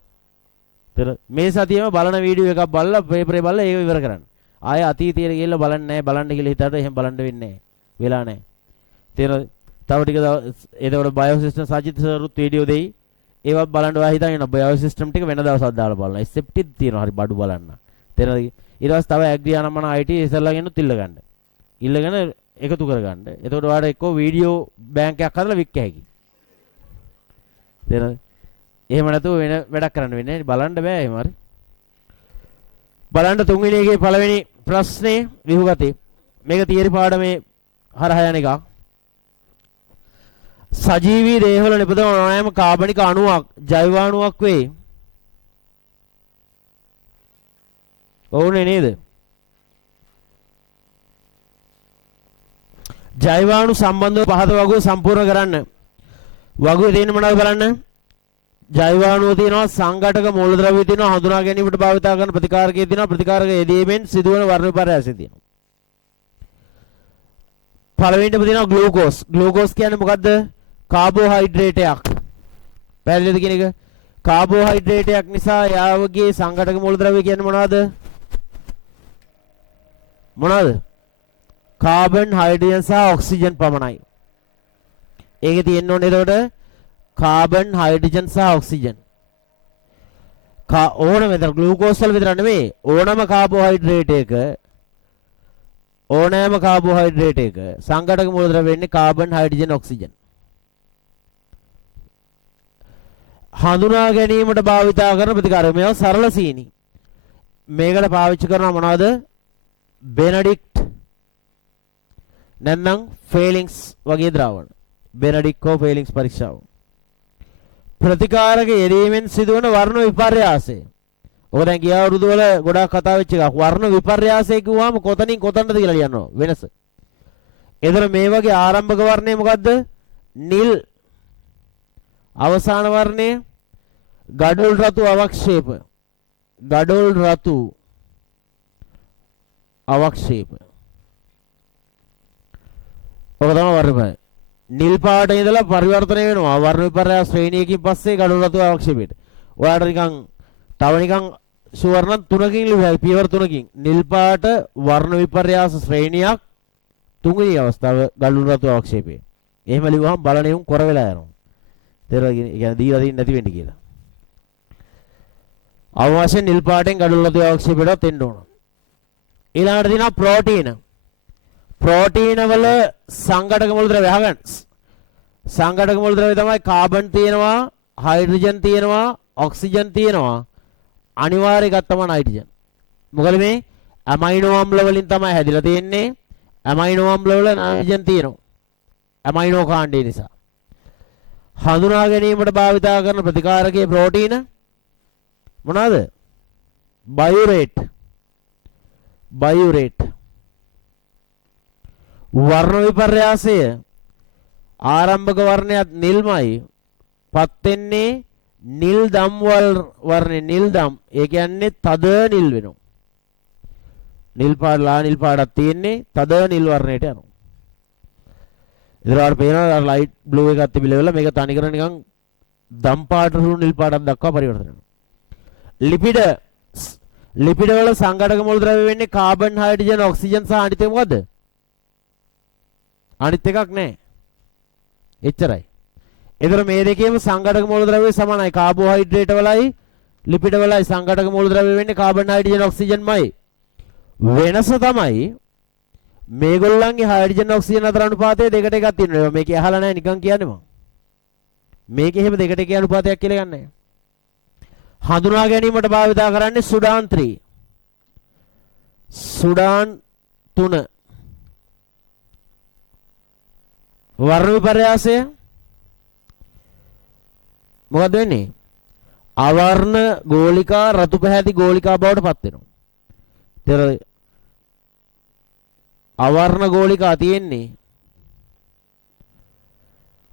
තේර මේ සතියේම බලන වීඩියෝ එකක් බලලා පේපරේ බලලා ඒක ඉවර කරන්න. ආයෙ අතීතයට ගිහලා බලන්නේ නැහැ. බලන්න කියලා හිතාට එහෙම බලන්න වෙන්නේ නැහැ. වෙලා නැහැ. තේරෙනවද? තව ටික එතකොට බයෝ සිස්ටම් සජිත් සර්රුත් වීඩියෝ දෙයි. ඒවත් බලන්න ඔයා හිතගෙන ඉන්න බයෝ සිස්ටම් ටික වෙන දවසක් දාලා බලන්න. සෙප්ටික් තියෙනවා හරි බඩු බලන්න. තේරෙනවද? ඊට පස්සේ තව ඇග්‍රි අනමන IT ඉස්සරලාගෙන ඉල්ල ගන්න. ඉල්ලගෙන එකතු කරගන්න. එතකොට ඔයාලට එක්කෝ වීඩියෝ බැංක් එකක් හදලා වික්ක හැකියි. තේරෙනවද? එහෙම නැතුව වෙන වැඩක් කරන්න වෙන්නේ නැහැ. බලන්න බෑ එහෙම හරි. බලන්න තුන්වෙනි එකේ පළවෙනි ප්‍රශ්නේ විහුගතේ. මේක තියරි පාඩමේ හරහා යන එකක්. සජීවී දේහවල නිපදවන ඕනෑම කාබනික අණුවක් ජෛවාණුවක් වේ. ඕනේ නේද? ජෛවාණු සම්බන්ධව පහත වගුව සම්පූර්ණ කරන්න. වගුවේ තියෙන මොනවද බලන්න. ජෛවාණුව තියෙනවා, සංඝටක මූලද්‍රව්‍ය තියෙනවා, හඳුනා ගැනීමට භාවිත කරන ප්‍රතිකාරකයේ තියෙනවා, ප්‍රතිකාරක යෙදීමෙන් සිදුවන වර්ණ විපර්යාසය තියෙනවා. පළවෙනිටම තියෙනවා ග්ලූකෝස්. ග්ලූකෝස් කියන්නේ මොකද්ද? කාබෝහයිඩ්‍රේටයක්. පැහැදිලිද කියන එක? කාබෝහයිඩ්‍රේටයක් නිසා යාවගේ සංඝටක මූලද්‍රව්‍ය කියන්නේ මොනවද? මොනවාද? කාබන්, හයිඩ්‍රජන් සහ ඔක්සිජන් පමණයි. ඒකේ තියෙන්න ඕනේ එතකොට කාබන්, හයිඩ්‍රජන් සහ ඔක්සිජන්. ඕනම විතර ග්ලූකෝස් වල විතර නෙමෙයි ඕනම කාබෝහයිඩ්‍රේට් එක ඕනෑම කාබෝහයිඩ්‍රේට් එක සංඝටක මූලද්‍රව්‍ය වෙන්නේ කාබන්, හයිඩ්‍රජන්, ඔක්සිජන්. හඳුනා ගැනීමට භාවිතා කරන ප්‍රතිකාරය මේවා සරල සීනි. මේකට පාවිච්චි කරනවා මොනවද? බෙනඩික්ට් නැත්නම් ෆේලින්ග්ස් වගේ ද්‍රාවණ. බෙනඩික්ට් හෝ ෆේලින්ග්ස් පරීක්ෂාව. ප්‍රතිකාරක යෙදීමෙන් සිදුවන වර්ණ විපර්යාසය. ඔබ දැන් ගිය අවුරුදු වල ගොඩාක් කතා වෙච්ච එකක්. වර්ණ විපර්යාසය කිව්වම කොතනින් කොතනද කියලා ලියනවා වෙනස. එතන මේ වගේ ආරම්භක වර්ණය මොකද්ද? නිල්. අවසාන වර්ණය ගඩොල් රතු අවක්ෂේප. ගඩොල් රතු අවක්ෂේප. ඔක තමයි වර්ණය. නිල් පාට ඉඳලා පරිවර්තනය වෙනවා වර්ණ විපර්යාස ශ්‍රේණියකින් පස්සේ ගඩොල් රතු අවක්ෂේපයට. ඔයාලට නිකන් තව නිකන් ෂුවර් නම් 3කින් ලියුවයි පියවර 3කින්. නිල් පාට වර්ණ විපර්යාස ශ්‍රේණියක් තුන්වෙනි අවස්ථාව ගඩොල් රතු අවක්ෂේපය. එහෙම ලියුවහම බලන උන් කොර වෙලා යනවා. තේරුණා? කියන්නේ දීලා තියෙන්නේ නැති වෙන්න කියලා. අවශ්‍ය නිල් පාටෙන් ගඩොල් රතු අවක්ෂේපයටත් එන්න ඕන. ඊළඟට තියෙනවා ප්‍රෝටීන. ප්‍රෝටීන වල සංඝටක මූලද්‍රව්‍ය අහගන්න. සංඝටක මූලද්‍රව්‍ය තමයි කාබන් තියෙනවා, හයිඩ්‍රජන් තියෙනවා, ඔක්සිජන් තියෙනවා. අනිවාර්ය එකක් තමයි නයිට්‍රජන්. මොකද මේ ඇමයිනෝ අම්ල වලින් තමයි හැදිලා තියෙන්නේ. ඇමයිනෝ අම්ල වල නයිට්‍රජන් තියෙනවා. ඇමයිනෝ කාණ්ඩය නිසා. හඳුනා ගැනීමට භාවිතා කරන ප්‍රතිකාරකයේ ප්‍රෝටීන මොනවාද? බයුරේට්. බයුරේට්. වර්ණ විපර්යාසය ආරම්භක වර්ණයත් නිල්මයි. පත් වෙන්නේ නිල් දම් වර්ණේ. නිල් දම් ඒ කියන්නේ තද නිල් වෙනවා. නිල් පාටලා නිල් පාටක් තියෙන්නේ තද නිල් වර්ණයට යනවා. ඉතින් පේනවා ලයිට් බ්ලූ එකක් තිබිලා මේක තනිකර නිකන් දම් පාට රුණු නිල් පාටක් දක්වා පරිවර්තනය වෙනවා. ලිපිඩ. ලිපිඩ වල සංඝටක මූලද්‍රව්‍ය වෙන්නේ කාබන්, හයිඩ්‍රජන්, ඔක්සිජන් සහ අනිත් එක මොකද්ද? අනිත් එකක් නැහැ. එච්චරයි. ඒතර මේ දෙකේම සංඝටක මූලද්‍රව්‍ය සමානයි. කාබෝහයිඩ්‍රේට් වලයි ලිපිඩ වලයි සංඝටක මූලද්‍රව්‍ය වෙන්නේ කාබන්, හයිඩ්‍රජන්, ඔක්සිජන්මයි. වෙනස තමයි මේගොල්ලන්ගේ හයිඩ්‍රජන් ඔක්සිජන් අතර අනුපාතය දෙකට එකක් තියෙනවා. මේක අහලා නැහැ නිකන් කියන්නේ මම. මේක එහෙම දෙකට එක අනුපාතයක් කියලා ගන්නෑ. හඳුනා ගැනීමට භාවිතා කරන්නේ සුඩාන් 3. සුඩාන් 3. වර්ණ විපර්යාසය මොකද වෙන්නේ? අවර්ණ ගෝලිකා රතු පැහැති ගෝලිකා බවට පත් වෙනවා. ඒතර අවර්ණ ගෝලිකා තියෙන්නේ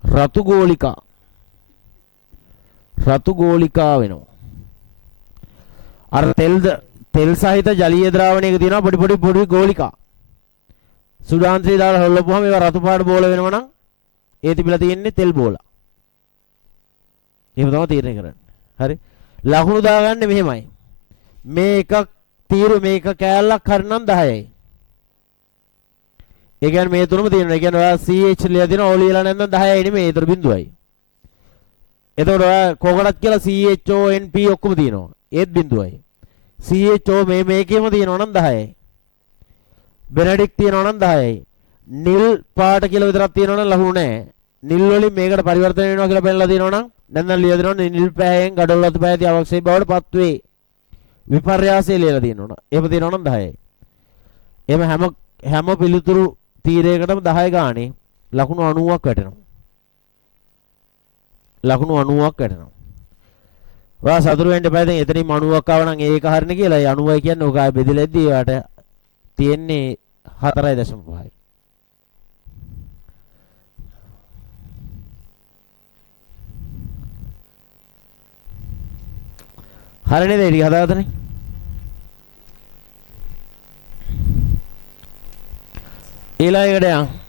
රතු ගෝලිකා. රතු ගෝලිකා වෙනවා. අර තෙල් සහිත ජලීය ද්‍රාවණයක තියෙනවා පොඩි පොඩි ගෝලිකා. සුඩාන්ත්‍රී දාලා හොල්ලපුවම ඒවා රතු පාට බෝල වෙනවා නම් ඒ තිබිලා තියෙන්නේ තෙල් බෝල. එහෙම තමයි තීරණය කරන්නේ. හරි. ලකුණු දාගන්නේ මෙහෙමයි. මේ එකක් තීරු මේක කෑල්ලක් හරිනම් 10යි. ඒ කියන්නේ මේ තුනම තියෙනවා. ඒ කියන්නේ ඔයා CH ලියලා දෙනවා ඕ ලියලා නැත්නම් 10යි නෙමෙයි ඒතර බිඳුවයි. එතකොට ඔයා කොකටත් කියලා CHO NP ඔක්කොම තියෙනවා. ඒත් බිඳුවයි. CHO මේකේම තියෙනවා නම් 10යි. බෙනඩික්ට් තියෙනවා නම් 10යි. නිල් පාට කියලා විතරක් තියෙනවා නම් ලහුණු නැහැ. නිල් වලින් මේකට පරිවර්තන වෙනවා කියලා පෙන්නලා තියෙනවා නම් නැත්නම් ලියලා දෙනවා නිල් පැහැයෙන් ගඩොල් රතු පැහැති අවශ්‍ය බවට පත් වේ. විපර්යාසය ලියලා තියෙනවා. එහෙම තියෙනවා නම් 10යි. එහෙම හැම පිළිතුරු තීරයකටම 10 ගානේ ලකුණු 90ක් වැටෙනවා. ලකුණු 90ක් වැටෙනවා. ඔයා සතුරු වෙන්න එපා. දැන් එතනින් 90ක් ආව නම් ඒක හරිනේ කියලා. ඒ 90යි කියන්නේ ඔක ආයෙ බෙදලා ඉද්දි යාට තියෙන්නේ 4.5යි. හරිනේ දෙය ටික හදාගත්තනේ. ඊළඟට යන්න.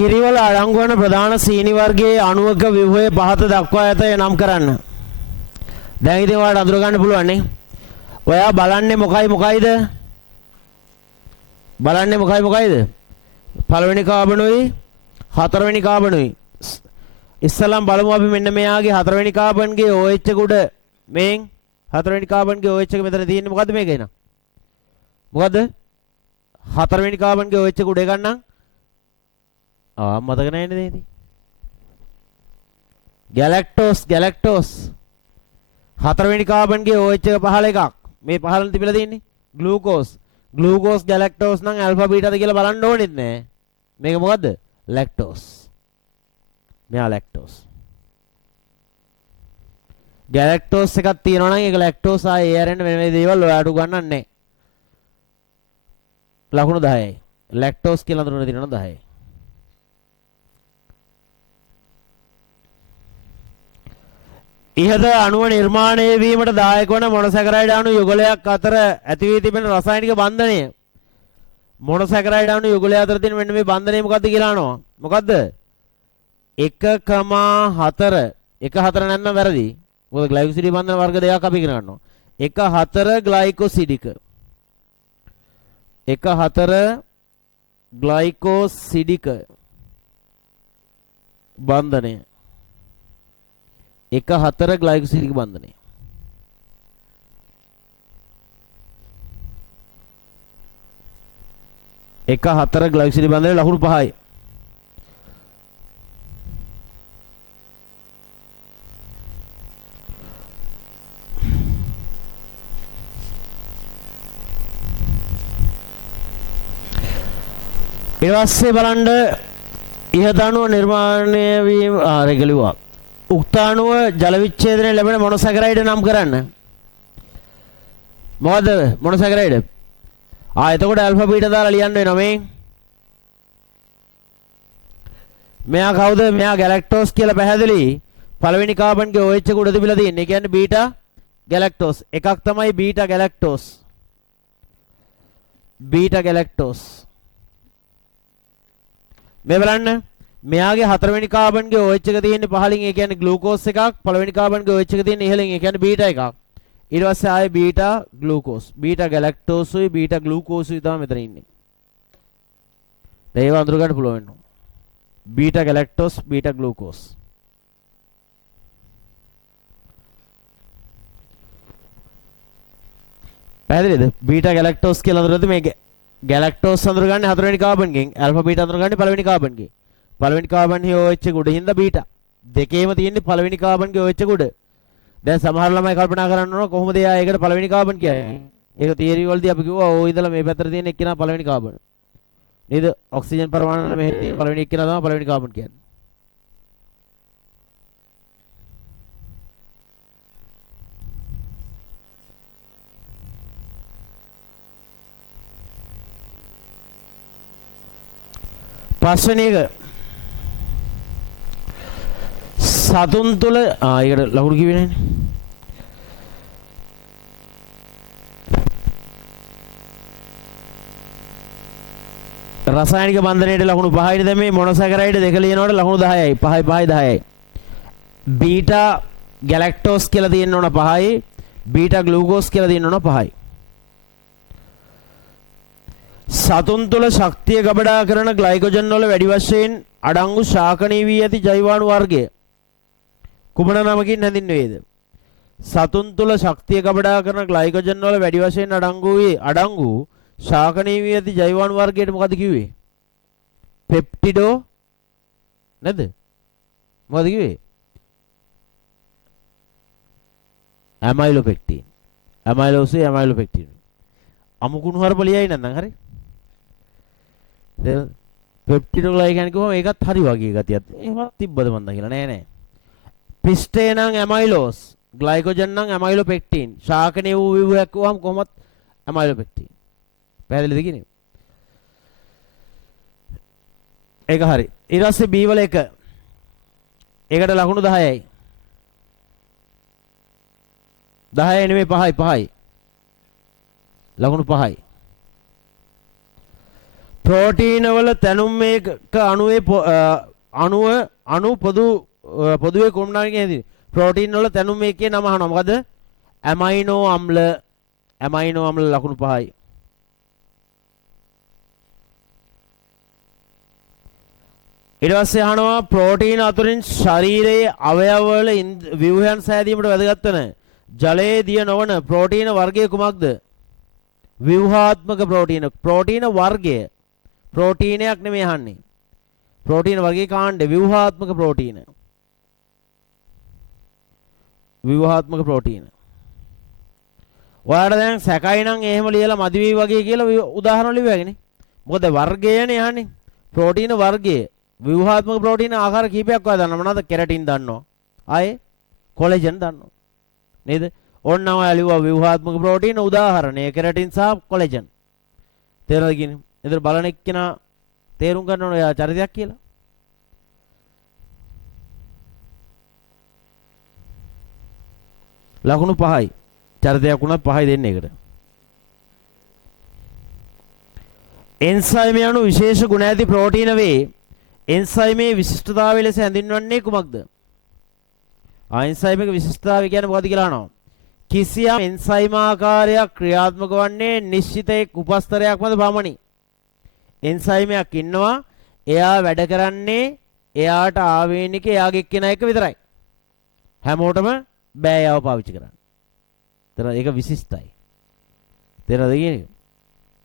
කිරිවල අඩංගු වන ප්‍රධාන සීනි වර්ගයේ අණුවක ව්‍යුහය පහත දක්වා ඇත නම් කරන්න. දැන් ඉතින් ඔයාලට අඳුර ගන්න පුළුවන් නේ. ඔයා බලන්නේ මොකයිද? බලන්නේ මොකයිද? පළවෙනි කාබනුයි හතරවෙනි කාබනුයි. ඉස්සලම් බලමු අපි මෙන්න මෙයාගේ හතරවෙනි කාබන්ගේ OH එක උඩ මේන් හතරවෙනි කාබන්ගේ OH එක මෙතන තියෙන්නේ මොකද්ද මේක එන? මොකද්ද? හතරවෙනි කාබන්ගේ OH එක උඩ ගන්නම්. මතක නැහැ නේද ඉතින්? ගැලැක්ටෝස් හතරවෙනි කාබන්ගේ OH එක පහළ එකක්. මේ පහළන තිබිලා තියෙන්නේ ග්ලූකෝස් ගැලැක්ටෝස් නම් ඇල්ෆා බීටාද කියලා බලන්න ඕනෙත් නෑ. මේක මොකද්ද? ලැක්ටෝස්. මෙයා ලැක්ටෝස්. ගැලැක්ටෝස් එකක් තියෙනවා නම් ඒක ලැක්ටෝස් ආයේ ඒ ආරෙන්න වෙන වෙන දේවල් ඔයාට උගන්වන්නේ නෑ. ලකුණු 10යි. ලැක්ටෝස් කියලා අඳුරන දිනන 10යි. ඉහත අණුව නිර්මාණය වීමට දායක වන මොනොසැකරයිඩ් අණු යුගලයක් අතර ඇති වී තිබෙන රසායනික බන්ධනය. මොනොසැකරයිඩ් අණු යුගලය අතර තියෙන මෙන්න මේ බන්ධනය මොකද්ද කියලා අහනවා. මොකද්ද? 1,4 1,4 නැත්නම් වැරදි. මොකද ග්ලයිකෝසිඩික බන්ධන වර්ග දෙකක් අපි ඉගෙන ගන්නවා. 1,4 ග්ලයිකෝසිඩික 1,4 ග්ලයිකෝසිඩික බන්ධනය 1,4 ග්ලයිකෝසිඩික බන්ධනය. එක 4 ග්ලයිකෝසිඩික බන්ධනය ලකුණු 5යි. ඊට පස්සේ බලන්න ඉහත අණුව නිර්මාණය වීම රෙගලිවා උක්ත අණුව ජල විච්ඡේදනය ලැබෙන මොනොසැකරයිඩ් නම් කරන්න. මොකද මොනොසැකරයිඩ්? එතකොට ඇල්ෆා බීටා දාලා ලියන්න වෙනවා මේ. මෙයා කවුද? මෙයා ගැලැක්ටෝස් කියලා පැහැදිලි. පළවෙනි කාබන්ගේ OH එක උඩ තිබිලා තියෙන්නේ. ඒ කියන්නේ බීටා ගැලැක්ටෝස්. එකක් තමයි බීටා ගැලැක්ටෝස්. බීටා ගැලැක්ටෝස්. මේ බලන්න මෙයාගේ හතරවෙනි කාබන්ගේ OH එක තියෙන්නේ පහලින්. ඒ කියන්නේ ග්ලූකෝස් එකක්. පළවෙනි කාබන්ගේ OH එක තියෙන්නේ ඉහළින්. ඒ කියන්නේ බීටා එකක්. ඊට පස්සේ ආයේ බීටා ග්ලූකෝස්. බීටා ගැලැක්ටෝසුයි බීටා ග්ලූකෝසුයි තමයි මෙතන ඉන්නේ. ඒව අඳුර ගන්න පුළුවන් වෙනවා. Beta galactose beta glucose. පැහැදිලිද? බීටා ගැලැක්ටෝස් කියලා අඳුරද්දි මේ ගැලැක්ටෝස් අඳුරගන්නේ හතරවෙනි කාබන්ගෙන්. ඇල්ෆා බීටා අඳුරගන්නේ පළවෙනි කාබන්ගෙන්. පළවෙනි කාබන් හි OH එක උඩ හින්දා බීටා. දෙකේම තියෙන්නේ පළවෙනි කාබන්ගේ OH එක උඩ. දැන් සමහර ළමයි කල්පනා කරන්න ඕන කොහොමද එයා ඒකට පළවෙනි කාබන් කියන්නේ. ඒක තියරි වලදී අපි කිව්වා ඕ ඉඳලා මේ පැත්තට තියෙන එක්කෙනා පළවෙනි කාබන්. නේද? ඔක්සිජන් පරමාණු මෙහෙ තියෙන පළවෙනි එක්කෙනා තමයි පළවෙනි කාබන් කියන්නේ. පස්වෙනි එක සතුන් තුළ ඒකට ලකුණු කිව්වේ නැහැනේ. රසායනික බන්ධනයේ ලකුණු 5යි. දැන් මේ මොනොසැකරයිඩ් දෙක ලියනකොට ලකුණු 10යි. 5යි 10යි. බීටා ගැලැක්ටෝස් කියලා තියෙන්න ඕන 5යි. බීටා ග්ලූකෝස් කියලා තියෙන්න ඕන 5යි. සතුන් තුළ ශක්තිය ගබඩා කරන ග්ලයිකෝජන් වල වැඩි වශයෙන් අඩංගු ශාකනීය වී ඇති ජෛවාණු වර්ගය කුමන නමකින් හැඳින්වේද? සතුන් තුළ ශක්තිය ගබඩා කරන ග්ලයිකෝජන් වල වැඩි වශයෙන් අඩංගු ශාකනීය වී ඇති ජෛවාණු වර්ගයට මොකද කිව්වේ? පෙප්ටිඩෝ නේද? මොකද කිව්වේ? ඇමයිලෝපෙක්ටින්. ඇමයිලෝසි ඇමයිලෝපෙක්ටින්. අමුකුණු හරප ලියයි නැත්නම් හරි. පෙප්ටිඩෝග්ලයිකන් කිව්වම ඒකත් හරි වගේ ගතියක්. එහෙමත් තිබ්බද මන්ද කියලා නෑ නෑ. පිස්ටේ නම් ඇමයිලෝස්, ග්ලයිකෝජන් නම් ඇමයිලෝපෙක්ටින්. ශාකනීය වූ විවයක් වුවම කොහොමත් ඇමයිලෝපෙක්ටින්. පැහැදිලිද කියන්නේ? ඒක හරි. ඊට පස්සේ B වල එක. ඒකට ලකුණු 10යි. 10යි නෙමෙයි 5යි. ලකුණු 5යි. ප්‍රෝටීන වල තැනුම් මේක අණුවේ අණු පොදුවේ කොම්නාගේ හැදී ප්‍රෝටීන් වල තැනුම් මේකේ නම අහනවා මොකද ඇමයිනෝ අම්ල ලකුණු 5යි ඊට පස්සේ අහනවා ප්‍රෝටීන අතුරින් ශරීරයේ අවයව වල ව්‍යුහයන් සෑදීමට වැදගත් වන ජලයේ දිය නොවන ප්‍රෝටීන වර්ගය කුමක්ද ව්‍යුහාත්මක ප්‍රෝටීන වර්ගය ප්‍රෝටීනයක් නෙමෙයි අහන්නේ ප්‍රෝටීන වර්ගයේ කාණ්ඩ ව්‍යුහාත්මක ප්‍රෝටීන ඔයාලට දැන් සැකයි නම් එහෙම ලියලා මදිවි වගේ කියලා උදාහරණ ලියුවාගෙන මොකද වර්ගයනේ අහන්නේ ප්‍රෝටීන වර්ගය ව්‍යුහාත්මක ප්‍රෝටීන ආකාර කීපයක් ඔයා දන්නවා මොනවද කෙරටින් දන්නවා ආයේ කොලෙජන් දන්නවා නේද ඕන්නම් ඔයා ලියුවා ව්‍යුහාත්මක ප්‍රෝටීන උදාහරණය කෙරටින් සහ කොලෙජන් තේරෙනවද කියන්නේ එතන බලන එක්කෙනා තේරුම් ගන්න ඕන ඔයා චරිතයක් කියලා ලකුණු 5යි චරිතයක් උනත් 5යි දෙන්නේ එකට එන්සයිම යනු විශේෂ ගුණ ඇති ප්‍රෝටීන වේ එන්සයිමේ විශිෂ්ටතාවය ලෙස හැඳින්වන්නේ කුමක්ද එන්සයිමක විශිෂ්ටතාවය කියන්නේ මොකක්ද කියලා අහනවා කිසියම් එන්සයිම ආකාරයක් ක්‍රියාත්මක වන්නේ නිශ්චිත එක් උපස්තරයක් මත පමණි එන්සයිමයක් ඉන්නවා එයා වැඩ කරන්නේ එයාට ආවේනික එයාගේ එක්කෙනා එක විතරයි හැමෝටම බෑ යව පාවිච්චි කරන්න තේරෙනවද ඒක විශිෂ්ටයි තේරෙනවද කියන්නේ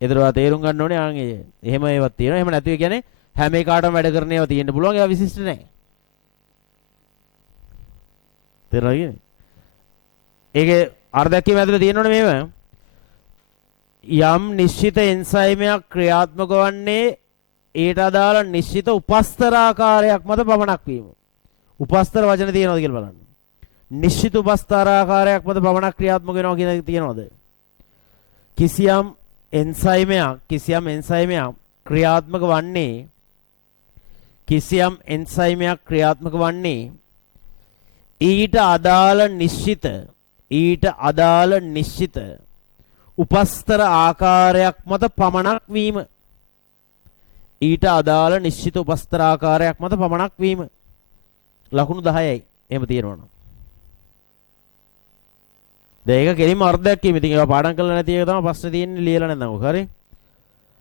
ඒතරවා තේරුම් ගන්න ඕනේ ආන් එහෙම ඒවත් තියෙනවා එහෙම නැතුව කියන්නේ හැම එකකටම වැඩ කරන ඒවා තියෙන්න පුළුවන් ඒවා විශිෂ්ට නැහැ තේරෙනවද කියන්නේ ඒකේ අර්ධයක්ම ඇතුලේ තියෙනවනේ මේව යම් නිශ්චිත එන්සයිමයක් ක්‍රියාත්මක වන්නේ ඊට අදාළ නිශ්චිත උපස්තර ආකාරයක් මත පමණක් වීම. උපස්තර වචන තියෙනවද කියලා බලන්න. නිශ්චිත උපස්තර ආකාරයක් මත පමණක් ක්‍රියාත්මක වෙනවා කියන එක තියෙනවද? කිසියම් එන්සයිමයක් ක්‍රියාත්මක වන්නේ ඊට අදාළ නිශ්චිත උපස්තර ආකාරයක් මත පමණක් වීම ලකුණු 10යි එහෙම තියෙනවනම් දැන් ඒක කෙලින්ම අර්ධයක් කියමු. ඉතින් ඒවා පාඩම් කරලා නැති එක තමයි ප්‍රශ්නේ තියෙන්නේ ලියලා නැත්නම් ඔක හරි.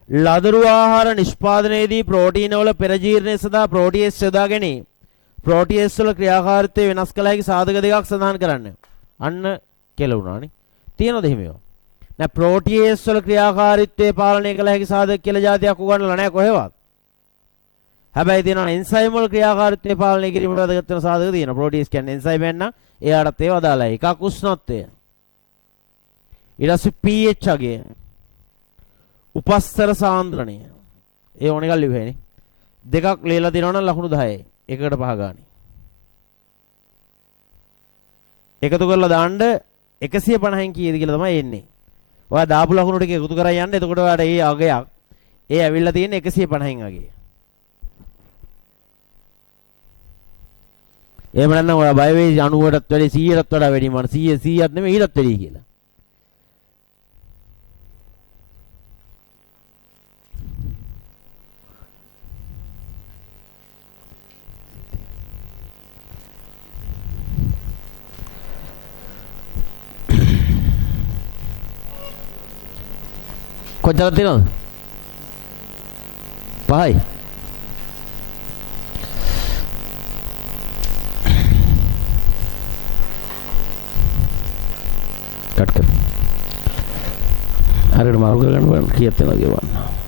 ලදරු ආහාර නිෂ්පාදනයේදී ප්‍රෝටීන වල පෙරජීර්ණය සඳහා ප්‍රෝටියේස් යොදා ගැනීම. ප්‍රෝටියේස් වල ක්‍රියාකාරීත්වය වෙනස් කළ හැකි සාධක දෙකක් සඳහන් කරන්න. අන්න කෙලුණානේ. තියෙනවද එහෙම ඒවා? නෑ ප්‍රෝටියේස් වල ක්‍රියාකාරීත්වය පාලනය කළ හැකි සාධක කියලා જાතියක් උගන්වලා නැහැ කොහෙවත්. හැබැයි තියෙනවා එන්සයිම් වල ක්‍රියාකාරීත්වය පාලනය කිරීමට වැදගත් වෙන සාධක තියෙනවා. ප්‍රෝටියේස් කියන්නේ එන්සයිම් එකක් නම් එයාටත් ඒව අදාළයි. එකක් උෂ්ණත්වය. ඊට පස්සේ pH අගය. උපස්තර සාන්ද්‍රණය. ඒ ඕන එකක් ලියුවේනේ. දෙකක් ලියලා දෙනවා නම් ලකුණු 10යි. එකකට 5 ගානේ. එකතු කරලා දාන්න 150න් කීයද කියලා තමයි එන්නේ. ඔයා දාපු ලකුණු ටික එකතු කරලා යන්න. එතකොට ඔයාට ඒ අගයක් ඇවිල්ලා තියෙන්නේ 150න් අගය. එහෙම නැත්නම් ඔයා බය වෙයි 90ටත් වැඩි 100ටත් වඩා වැඩි මන 100ත් නෙමෙයි ඊටත් වැඩි කියලා. කොච්චරද තියෙනවද? 5යි. කට් කර. හරියට මාරු කරගන්න බලන්න කීයක් තියෙනවද කියලා බලන්න.